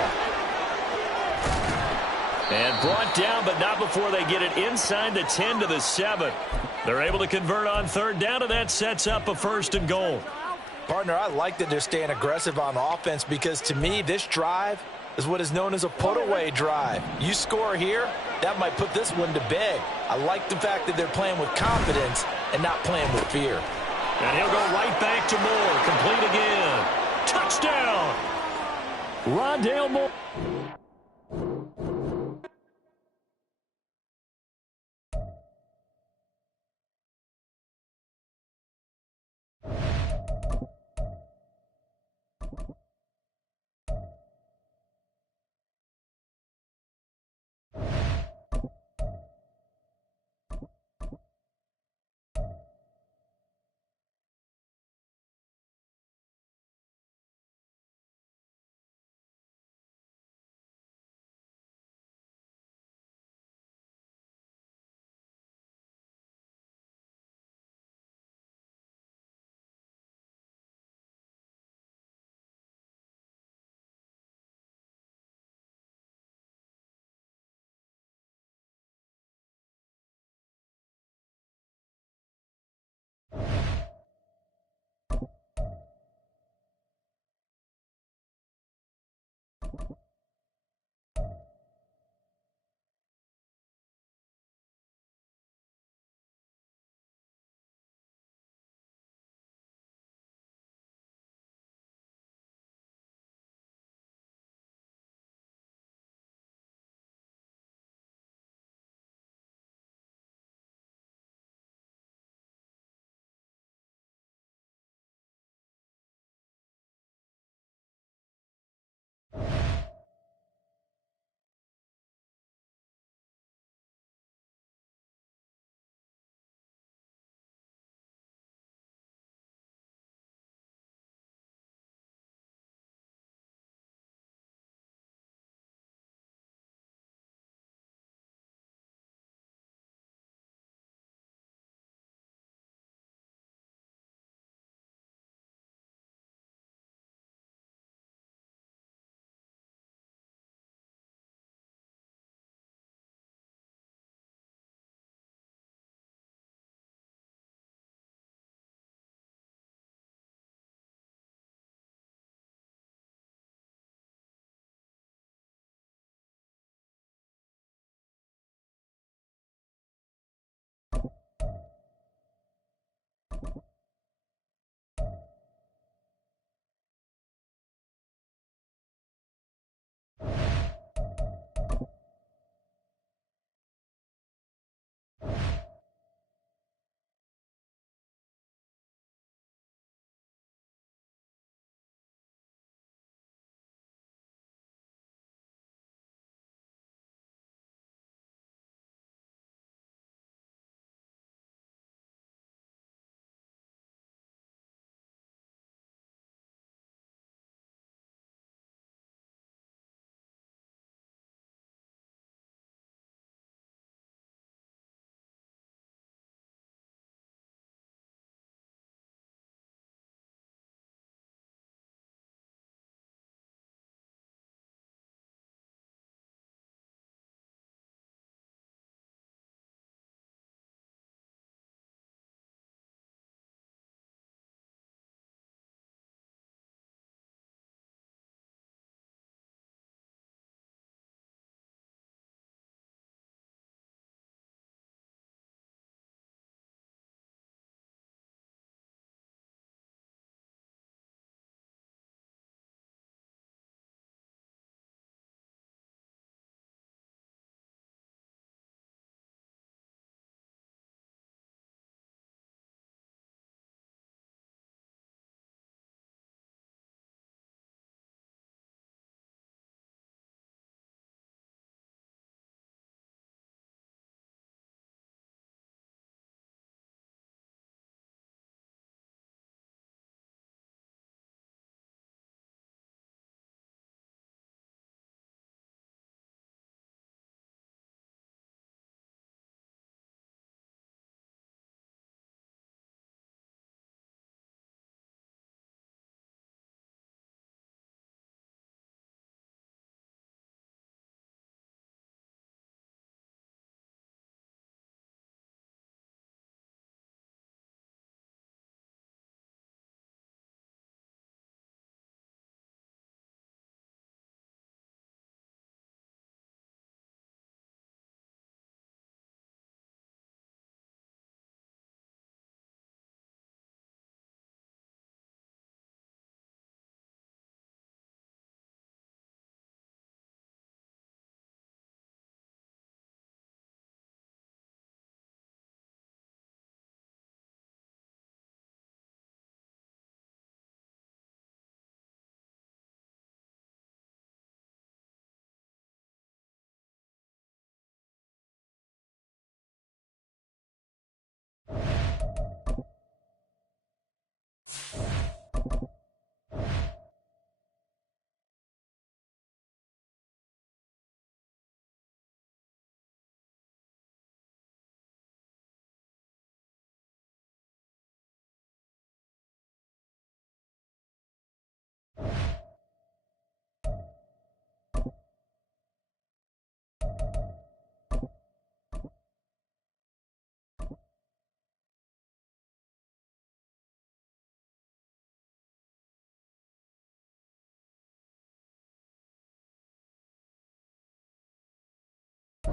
And brought down, but not before they get it inside the 10 to the 7. They're able to convert on 3rd down, and that sets up a 1st and goal. Partner, I like that they're staying aggressive on offense, because to me, this drive is what is known as a put-away drive. You score here, that might put this one to bed. I like the fact that they're playing with confidence and not playing with fear. And he'll go right back to Moore. Complete again. Touchdown! Rondale Moore.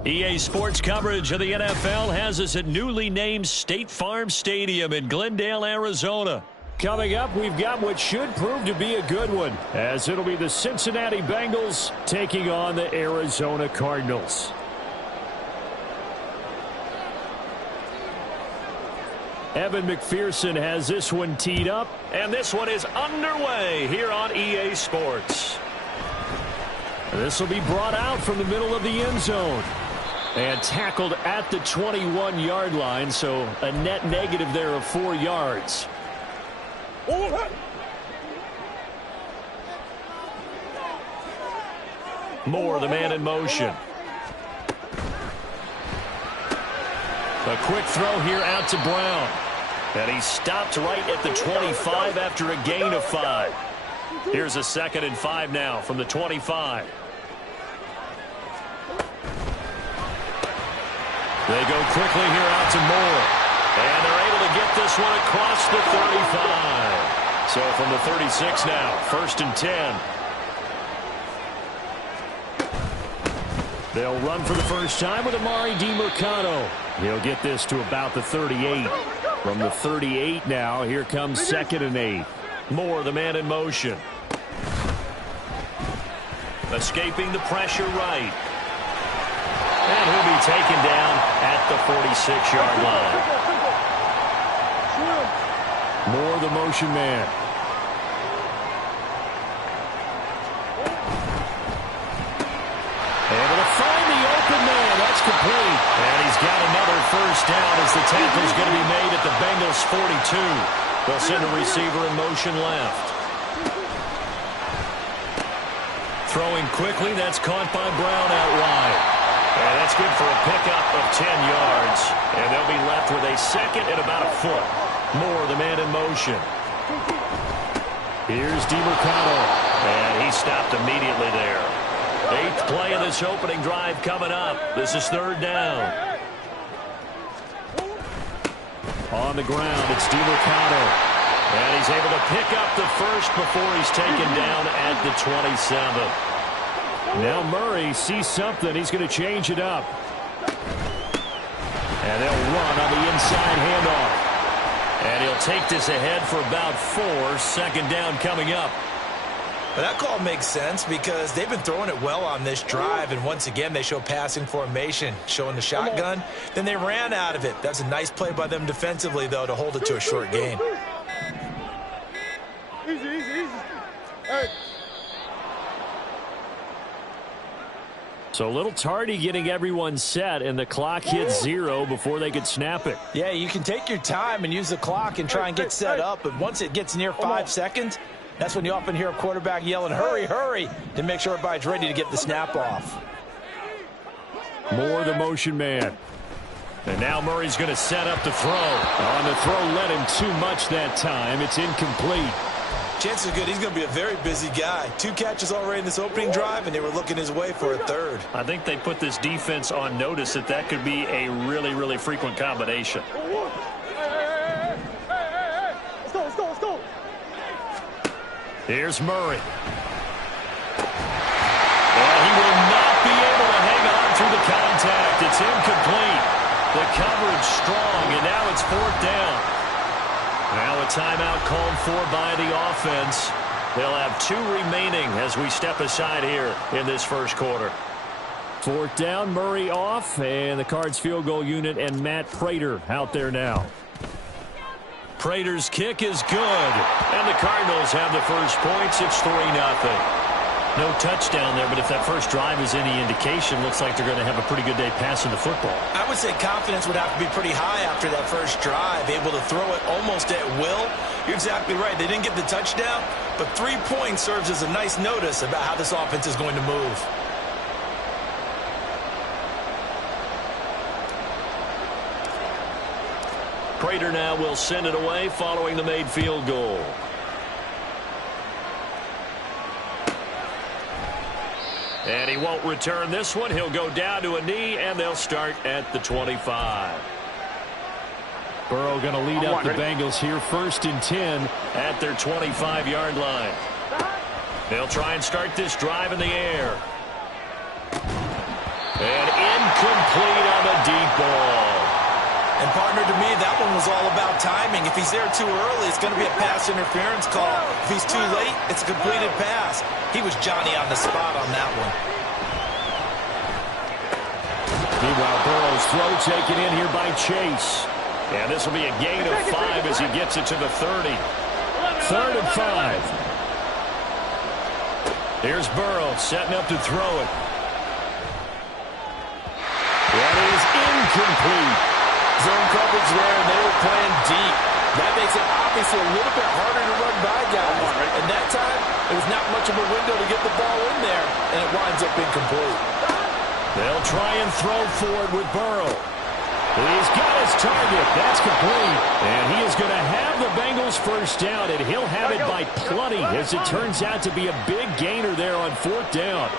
EA Sports coverage of the NFL has us at newly named State Farm Stadium in Glendale, Arizona. Coming up, we've got what should prove to be a good one, as it'll be the Cincinnati Bengals taking on the Arizona Cardinals. Evan McPherson has this one teed up, and this one is underway here on EA Sports. This will be brought out from the middle of the end zone and tackled at the 21-yard line, so a net negative there of 4 yards. Moore, the man in motion. A quick throw here out to Brown. And he stopped right at the 25 after a gain of 5. Here's a 2nd and 5 now from the 25. They go quickly here out to Moore. And they're able to get this one across the 35. So from the 36 now, 1st and 10. They'll run for the first time with Amari DiMercado. He'll get this to about the 38. From the 38 now, here comes 2nd and 8. Moore, the man in motion. Escaping the pressure right. And he'll be taken down at the 46-yard line. Moore, the motion man. Able to find the open man. That's complete. And he's got another first down as the tackle's going to be made at the Bengals' 42. They'll send a receiver in motion left. Throwing quickly, that's caught by Brown out wide. And that's good for a pickup of 10 yards. And they'll be left with a 2nd and about a foot. Moore, the man in motion. Here's DiMercado. And he stopped immediately there. 8th play of this opening drive coming up. This is 3rd down. On the ground, it's DiMercado. And he's able to pick up the first before he's taken down at the 27. Now Murray sees something. He's going to change it up. And they'll run on the inside handoff. And he'll take this ahead for about 4. 2nd down coming up. But that call makes sense because they've been throwing it well on this drive, and once again they show passing formation, showing the shotgun. Then they ran out of it. That's a nice play by them defensively, though, to hold it to a short gain. Easy, easy, easy. Hey. So a little tardy getting everyone set, and the clock hits 0 before they could snap it. Yeah, you can take your time and use the clock and try and get set up, but once it gets near 5 seconds, that's when you often hear a quarterback yelling, hurry, hurry, to make sure everybody's ready to get the snap off. Moore, the motion man. And now Murray's going to set up the throw. On the throw, led him too much that time. It's incomplete. Chances are good he's going to be a very busy guy. 2 catches already in this opening drive, and they were looking his way for a 3rd. I think they put this defense on notice that could be a really, really frequent combination. Let's go, let's go, let's go. Here's Murray. And he will not be able to hang on through the contact. It's incomplete. The coverage strong, and now it's 4th down. Now a timeout called for by the offense. They'll have 2 remaining as we step aside here in this first quarter. 4th down, Murray off, and the Cards field goal unit and Matt Prater out there now. Prater's kick is good, and the Cardinals have the first points. It's 3-0. No touchdown there, but if that first drive is any indication, looks like they're going to have a pretty good day passing the football. I would say confidence would have to be pretty high after that first drive, able to throw it almost at will. You're exactly right. They didn't get the touchdown, but 3 points serves as a nice notice about how this offense is going to move. Prater now will send it away following the made field goal. And he won't return this one. He'll go down to a knee, and they'll start at the 25. Burrow going to lead up the Bengals here, 1st and 10 at their 25-yard line. They'll try and start this drive in the air. And incomplete. one was all about timing. If he's there too early, it's going to be a pass interference call. If he's too late, it's a completed pass. He was Johnny on the spot on that one. Meanwhile, Burrow's throw taken in here by Chase. And this will be a gain of 5 as he gets it to the 30. 3rd and 5. Here's Burrow setting up to throw it. That is incomplete. Zone coverage there, and they were playing deep. That makes it obviously a little bit harder to run by guys. And that time, it was not much of a window to get the ball in there, and it winds up incomplete. They'll try and throw forward with Burrow. He's got his target. That's complete. And he is going to have the Bengals first down, and he'll have it by plenty, as it turns out to be a big gainer there on 4th down.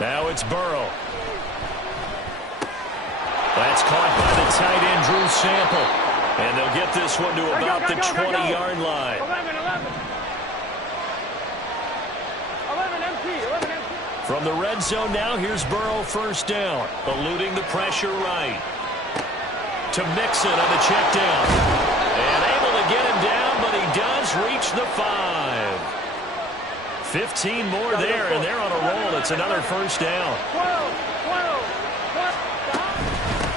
Now it's Burrow. That's caught by the tight end, Drew Sample. And they'll get this one to about the 20-yard line. 11 empty. From the red zone now, here's Burrow first down. Eluding the pressure right. To Mixon on the check down. And able to get him down, but he does reach the 5. 15 more there, and they're on a roll. It's another first down. 12.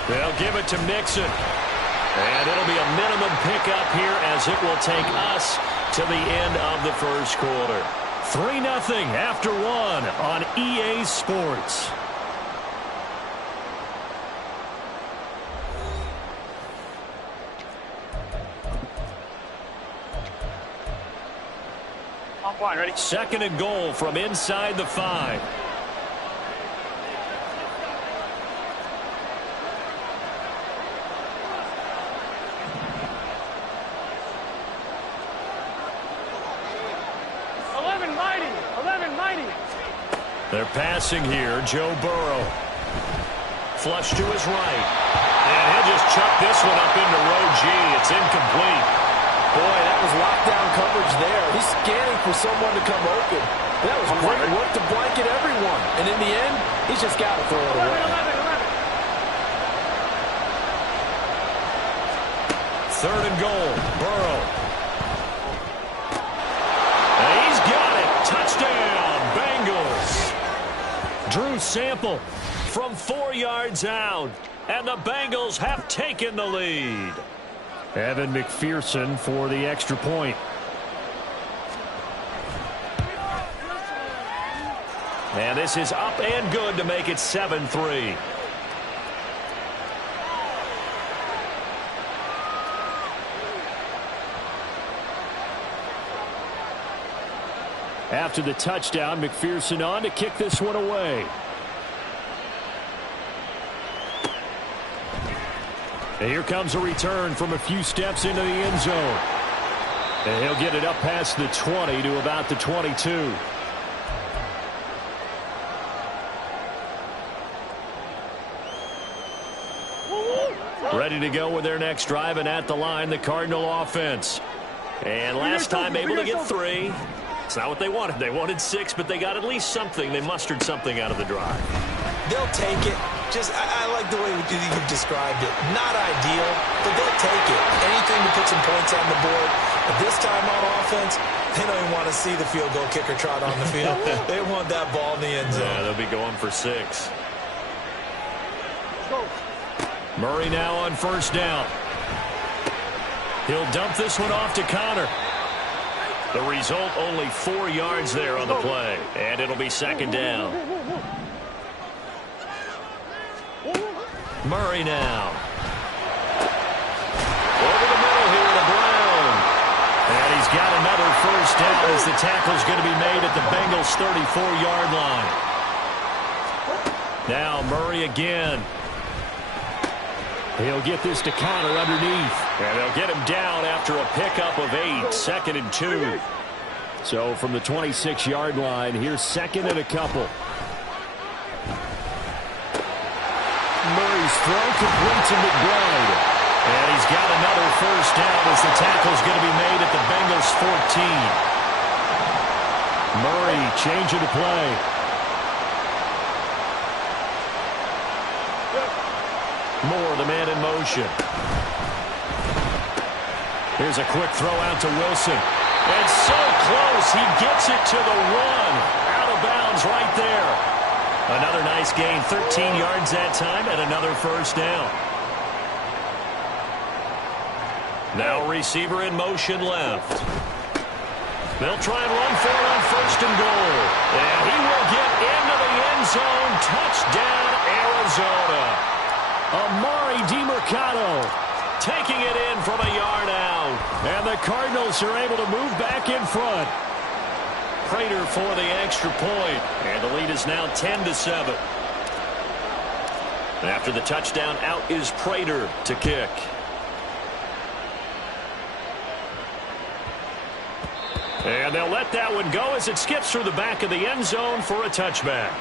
They'll give it to Mixon. And it'll be a minimum pickup here as it will take us to the end of the first quarter. 3-0 after 1 on EA Sports. On point, ready? 2nd and goal from inside the 5. They're passing here. Joe Burrow. Flush to his right. And he'll just chuck this one up into row G. It's incomplete. Boy, that was lockdown coverage there. He's scanning for someone to come open. That was great work to blanket everyone. And in the end, he's just got to throw it away. 3rd and goal. Burrow. And he's got it. Touchdown, Bengals. Drew Sample from 4 yards out. And the Bengals have taken the lead. Evan McPherson for the extra point. And this is up and good to make it 7-3. After the touchdown, McPherson on to kick this one away. And here comes a return from a few steps into the end zone. And he'll get it up past the 20 to about the 22. Ready to go with their next drive, and at the line, the Cardinal offense. And last time able to get 3. It's not what they wanted. They wanted 6, but they got at least something. They mustered something out of the drive. They'll take it. I like the way you've described it. Not ideal, but they'll take it. Anything to put some points on the board. But this time on offense, they don't even want to see the field goal kicker trot on the field. They want that ball in the end zone. Yeah, they'll be going for 6. Murray now on first down. He'll dump this one off to Connor. The result, only 4 yards there on the play. And it'll be 2nd down. Murray now. Over the middle here to Brown. And he's got another first down as the tackle's going to be made at the Bengals' 34-yard line. Now Murray again. He'll get this to Connor underneath. And they'll get him down after a pickup of 8. 2nd and 2. So from the 26-yard line, here's 2nd and a couple. Murray's throw complete to McBride. And he's got another first down as the tackle's going to be made at the Bengals' 14. Murray changing the play. Moore, the man in motion. Here's a quick throw out to Wilson. And so close, he gets it to the 1. Out of bounds right there. Another nice gain, 13 yards that time, and another first down. Now receiver in motion left. They'll try and run for it on first and goal. And he will get into the end zone. Touchdown, Arizona. Amari DiMercato taking it in from a yard out. And the Cardinals are able to move back in front. Prater for the extra point. And the lead is now 10-7. After the touchdown, out is Prater to kick. And they'll let that one go as it skips through the back of the end zone for a touchback.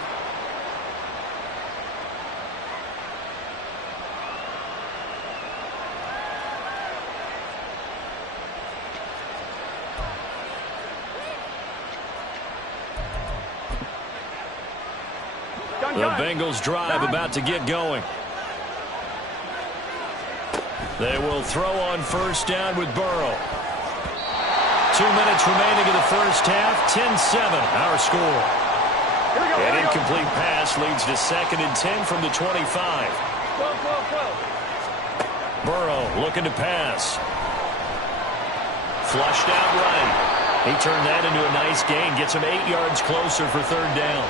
The Bengals drive about to get going. They will throw on first down with Burrow. 2 minutes remaining in the first half. 10-7, our score. An incomplete pass leads to 2nd and 10 from the 25. Burrow looking to pass. Flushed out right. He turned that into a nice gain. Gets him 8 yards closer for 3rd down.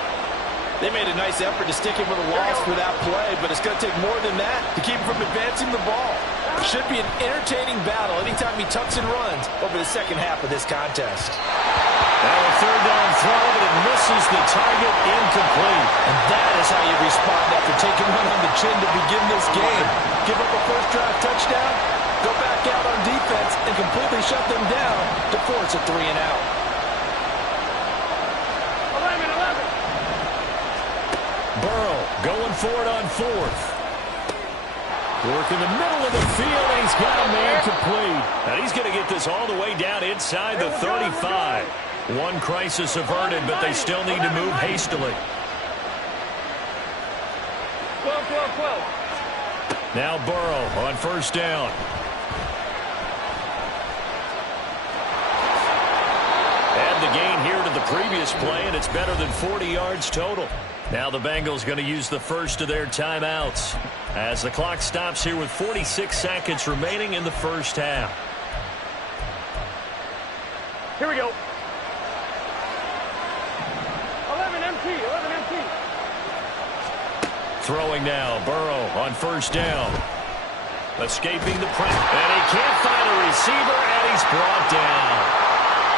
They made a nice effort to stick him with a loss for that play, but it's going to take more than that to keep him from advancing the ball. Should be an entertaining battle anytime he tucks and runs over the second half of this contest. Now a 3rd down throw, but it misses the target, incomplete. And that is how you respond after taking one on the chin to begin this game. Give up a first drive touchdown, go back out on defense, and completely shut them down to force a 3 and out. 11. Burrow going for it on 4th. Work in the middle of the field, and he's got a man complete. And he's going to get this all the way down inside the 35. One crisis averted, but they still need to move hastily. 12. Now Burrow on first down. Add the gain here to the previous play, and it's better than 40 yards total. Now the Bengals going to use the first of their timeouts as the clock stops here with 46 seconds remaining in the first half. Here we go. 11 empty. Throwing now, Burrow on first down. Escaping the press, and he can't find a receiver, and he's brought down.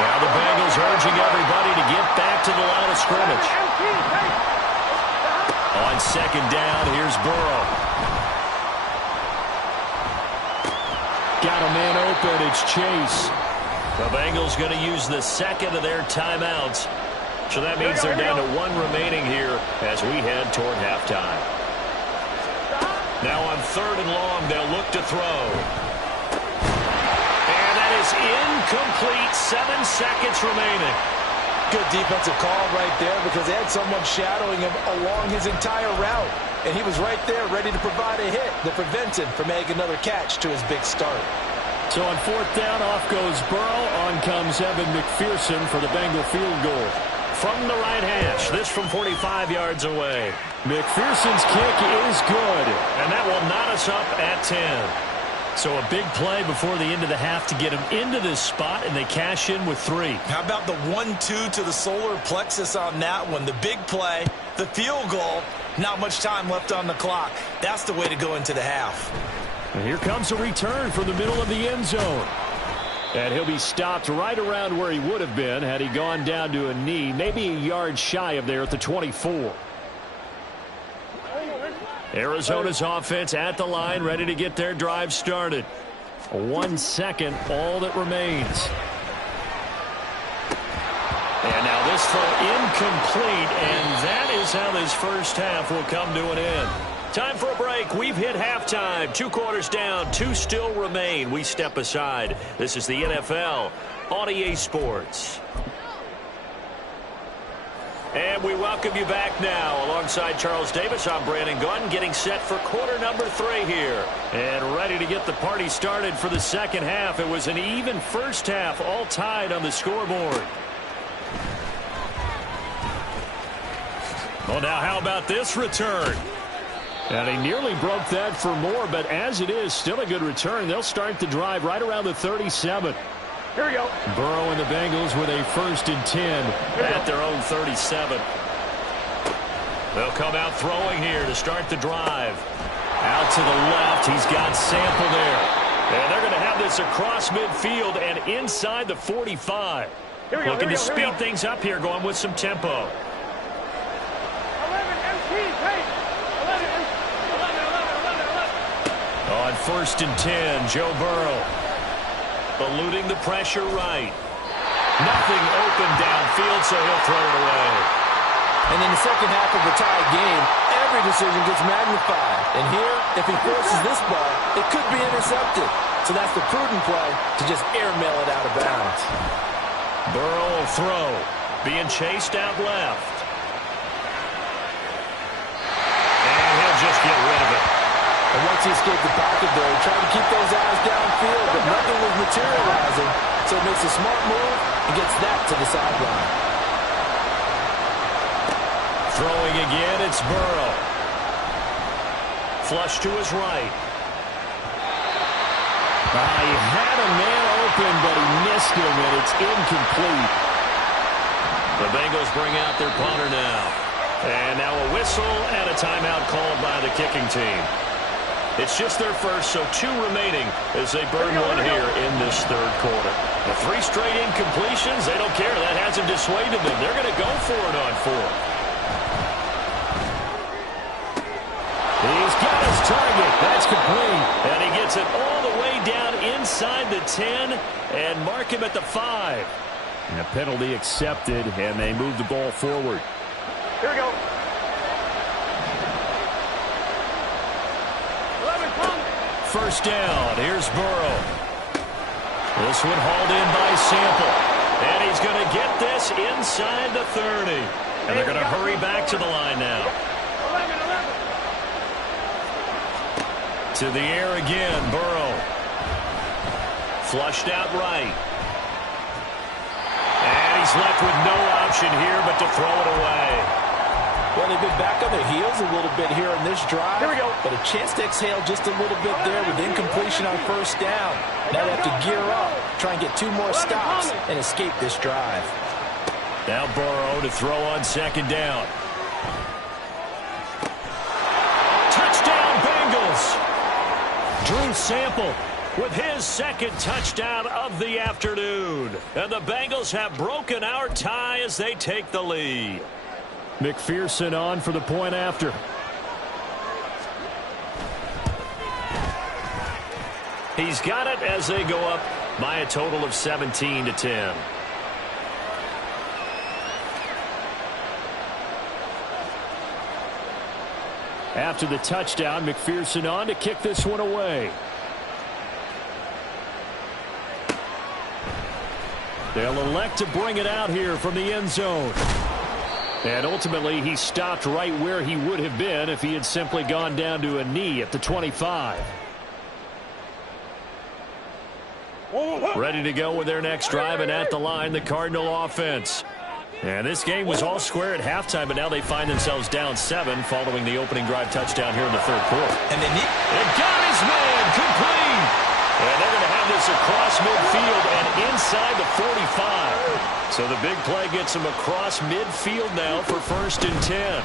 Now the Bengals urging everybody to get back to the line of scrimmage. On second down, here's Burrow. Got a man open, it's Chase. The Bengals going to use the second of their timeouts. So that means they're down to 1 remaining here as we head toward halftime. Now on 3rd and long, they'll look to throw. And that is incomplete. 7 seconds remaining. Good defensive call right there because they had someone shadowing him along his entire route. And he was right there ready to provide a hit that prevents him from making another catch to his big start. So on 4th down, off goes Burrow. On comes Evan McPherson for the Bengal field goal. From the right hash, this from 45 yards away. McPherson's kick is good, and that will knot us up at 10. So a big play before the end of the half to get him into this spot, and they cash in with 3. How about the 1-2 to the solar plexus on that one? The big play, the field goal, not much time left on the clock. That's the way to go into the half. And here comes a return from the middle of the end zone. And he'll be stopped right around where he would have been had he gone down to a knee, maybe a yard shy of there at the 24. Arizona's offense at the line, ready to get their drive started. 1 second, all that remains. And now this throw incomplete, and that is how this first half will come to an end. Time for a break. We've hit halftime. 2 quarters down, 2 still remain. We step aside. This is the NFL on EA Sports. And we welcome you back now. Alongside Charles Davis, I'm Brandon Gunn, getting set for quarter number 3 here. And ready to get the party started for the second half. It was an even first half, all tied on the scoreboard. Well, now how about this return? And he nearly broke that for more, but as it is, still a good return. They'll start the drive right around the 37. Here we go. Burrow and the Bengals with a 1st and 10 at their own 37. They'll come out throwing here to start the drive. Out to the left, he's got Sample there. And they're going to have this across midfield and inside the 45. Looking to speed things up here, going with some tempo. 11 MT, hey! 11. On 1st and 10, Joe Burrow. Eluding the pressure right. Nothing open downfield, so he'll throw it away. And in the second half of the tie game, every decision gets magnified. And here, if he forces this ball, it could be intercepted. So that's the prudent play to just airmail it out of bounds. Burrow will throw. Being chased out left. And he'll just get rid of it. And once he escaped the pocket there, he tried to keep those eyes downfield, but nothing was materializing. So he makes a smart move and gets that to the sideline. Throwing again, it's Burrow. Flush to his right. He had a man open, but he missed him, and it's incomplete. The Bengals bring out their punter now. And now a whistle and a timeout called by the kicking team. It's just their first, so 2 remaining as they burn one here in this third quarter. The 3 straight incompletions, they don't care. That hasn't dissuaded them. They're going to go for it on 4th. He's got his target. That's complete. And he gets it all the way down inside the 10 and mark him at the 5. And a penalty accepted, and they move the ball forward. Here we go. 11, come. 1st down. Here's Burrow. This one hauled in by Sample. And he's going to get this inside the 30. And they're going to hurry back to the line now. 11. To the air again, Burrow. Flushed out right. And he's left with no option here but to throw it away. Well, they've been back on their heels a little bit here in this drive. Here we go. But a chance to exhale just a little bit there with incompletion on 1st down. Now they have to gear up, try and get 2 more stops, and escape this drive. Now Burrow to throw on 2nd down. Touchdown, Bengals! Drew Sample with his 2nd touchdown of the afternoon. And the Bengals have broken our tie as they take the lead. McPherson on for the point after. He's got it as they go up by a total of 17-10. After the touchdown, McPherson on to kick this one away. They'll elect to bring it out here from the end zone. And ultimately, he stopped right where he would have been if he had simply gone down to a knee at the 25. Ready to go with their next drive, and at the line, the Cardinal offense. And this game was all square at halftime, but now they find themselves down 7 following the opening drive touchdown here in the 3rd quarter. And they got his man complete. And they're going to have this across midfield and inside the 45. So the big play gets him across midfield now for 1st and 10.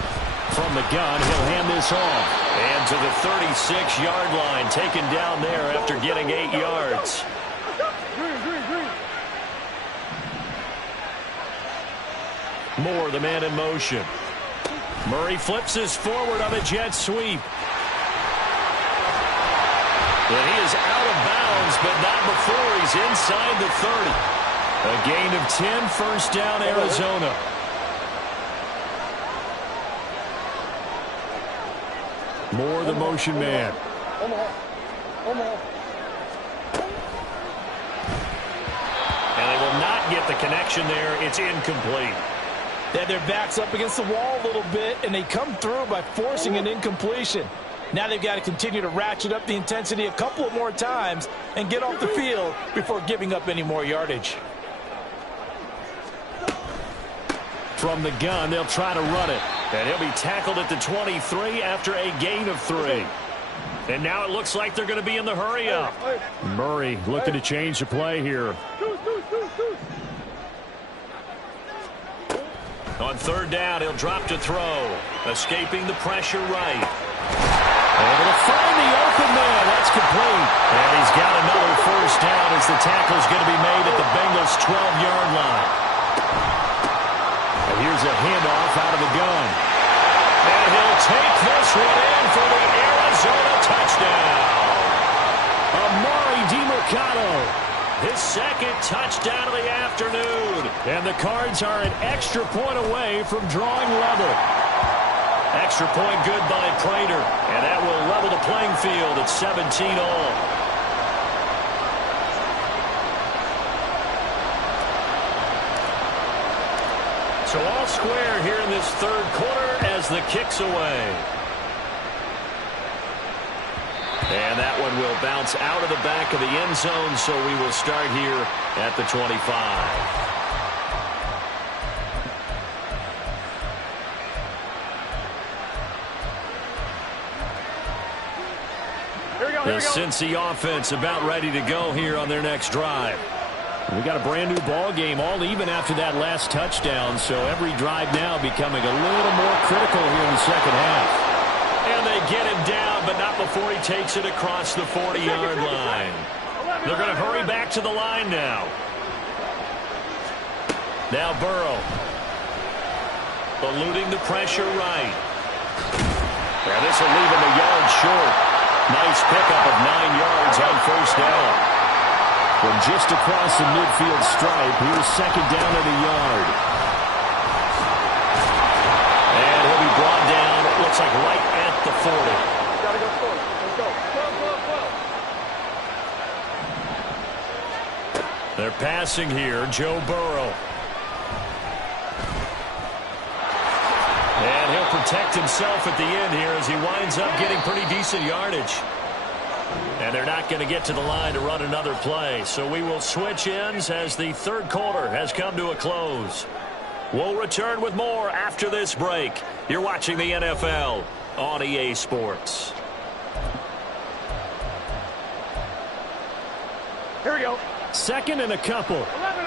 From the gun, he'll hand this off. And to the 36-yard line, taken down there after getting 8 yards. Moore, the man in motion. Murray flips this forward on a jet sweep. And he is out of bounds, but not before he's inside the 30. A gain of 10, 1st down, Arizona. Moore, the motion man. And they will not get the connection there. It's incomplete. They had their backs up against the wall a little bit, and they come through by forcing an incompletion. Now they've got to continue to ratchet up the intensity a couple of more times and get off the field before giving up any more yardage. From the gun, they'll try to run it. And he'll be tackled at the 23 after a gain of 3. And now it looks like they're going to be in the hurry up. Murray looking to change the play here. On third down, he'll drop to throw. Escaping the pressure right. Able to find the open man. That's complete. And he's got another first down as the tackle's going to be made at the Bengals' 12-yard line. And here's a handoff out of the gun. And he'll take this one in for the Arizona touchdown. Amari DiMercado. His second touchdown of the afternoon. And the Cards are an extra point away from drawing level. Extra point good by Prater. And that will level the playing field at 17 all. So all square here in this third quarter as the kick's away. And that one will bounce out of the back of the end zone, so we will start here at the 25. The Cincy offense about ready to go here on their next drive. We got a brand new ball game, all even after that last touchdown, so every drive now becoming a little more critical here in the second half. And they get him down, but not before he takes it across the 40-yard line. They're going to hurry back to the line now. Now Burrow. Eluding the pressure right. And this will leave him a yard short. Nice pickup of 9 yards on first down. From just across the midfield stripe, here's second down at a yard. And he'll be brought down, it looks like right at the 40. Gotta go forward. Let's go. Go. They're passing here, Joe Burrow. And he'll protect himself at the end here as he winds up getting pretty decent yardage. And they're not going to get to the line to run another play. So we will switch ends as the third quarter has come to a close. We'll return with more after this break. You're watching the NFL on EA Sports. Here we go. Second and a couple. 11.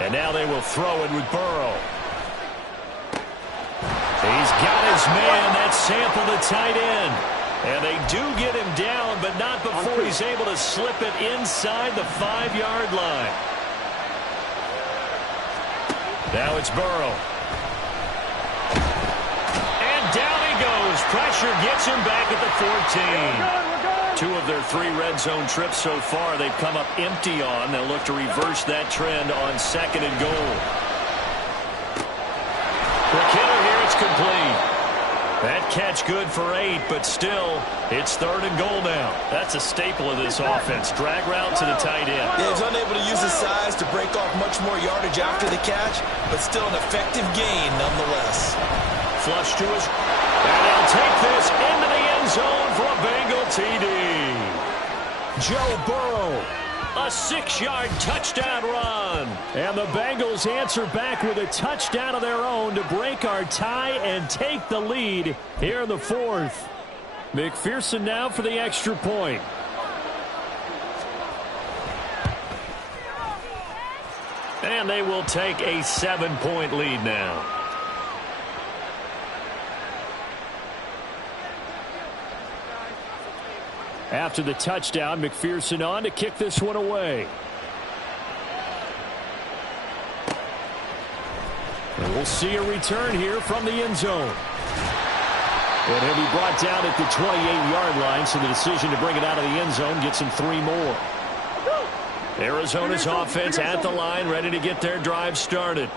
And now they will throw it with Burrow. He's got his man. That's Sample, the tight end. And they do get him down, but not before he's able to slip it inside the 5-yard line. Now it's Burrow. And down he goes. Pressure gets him back at the 14. 2 of their 3 red zone trips so far they've come up empty on. They'll look to reverse that trend on second and goal. McKinnon here, it's complete. That catch good for 8, but still, it's third and goal now. That's a staple of this offense. Drag route to the tight end. Yeah, he's unable to use his size to break off much more yardage after the catch, but still an effective gain nonetheless. Flush to his... And he'll take this into the end zone for a Bengal TD. Joe Burrow, a 6-yard touchdown run. And the Bengals answer back with a touchdown of their own to break our tie and take the lead here in the fourth. McPherson now for the extra point. And they will take a 7-point lead now. After the touchdown, McPherson on to kick this one away. And we'll see a return here from the end zone. And he'll be brought down at the 28-yard line, so the decision to bring it out of the end zone gets him 3 more. Arizona's offense at the line, ready to get their drive started.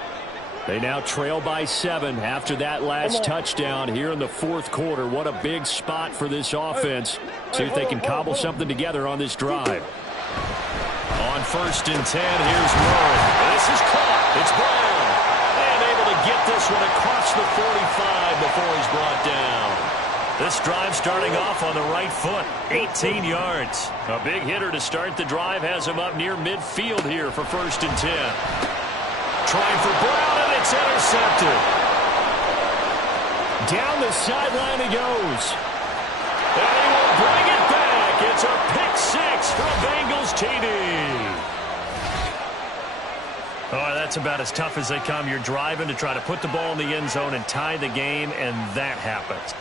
They now trail by 7 after that last touchdown here in the fourth quarter. What a big spot for this offense. See if they can cobble something together on this drive. On first and 10, here's Murray. This is caught. It's Brown. And able to get this one across the 45 before he's brought down. This drive starting off on the right foot. 18 yards. A big hitter to start the drive has him up near midfield here for 1st and 10. Trying for Brown, and it's intercepted. Down the sideline he goes. And he will bring it back. It's a pick six for a Bengals TD. Oh, that's about as tough as they come. You're driving to try to put the ball in the end zone and tie the game, and that happens.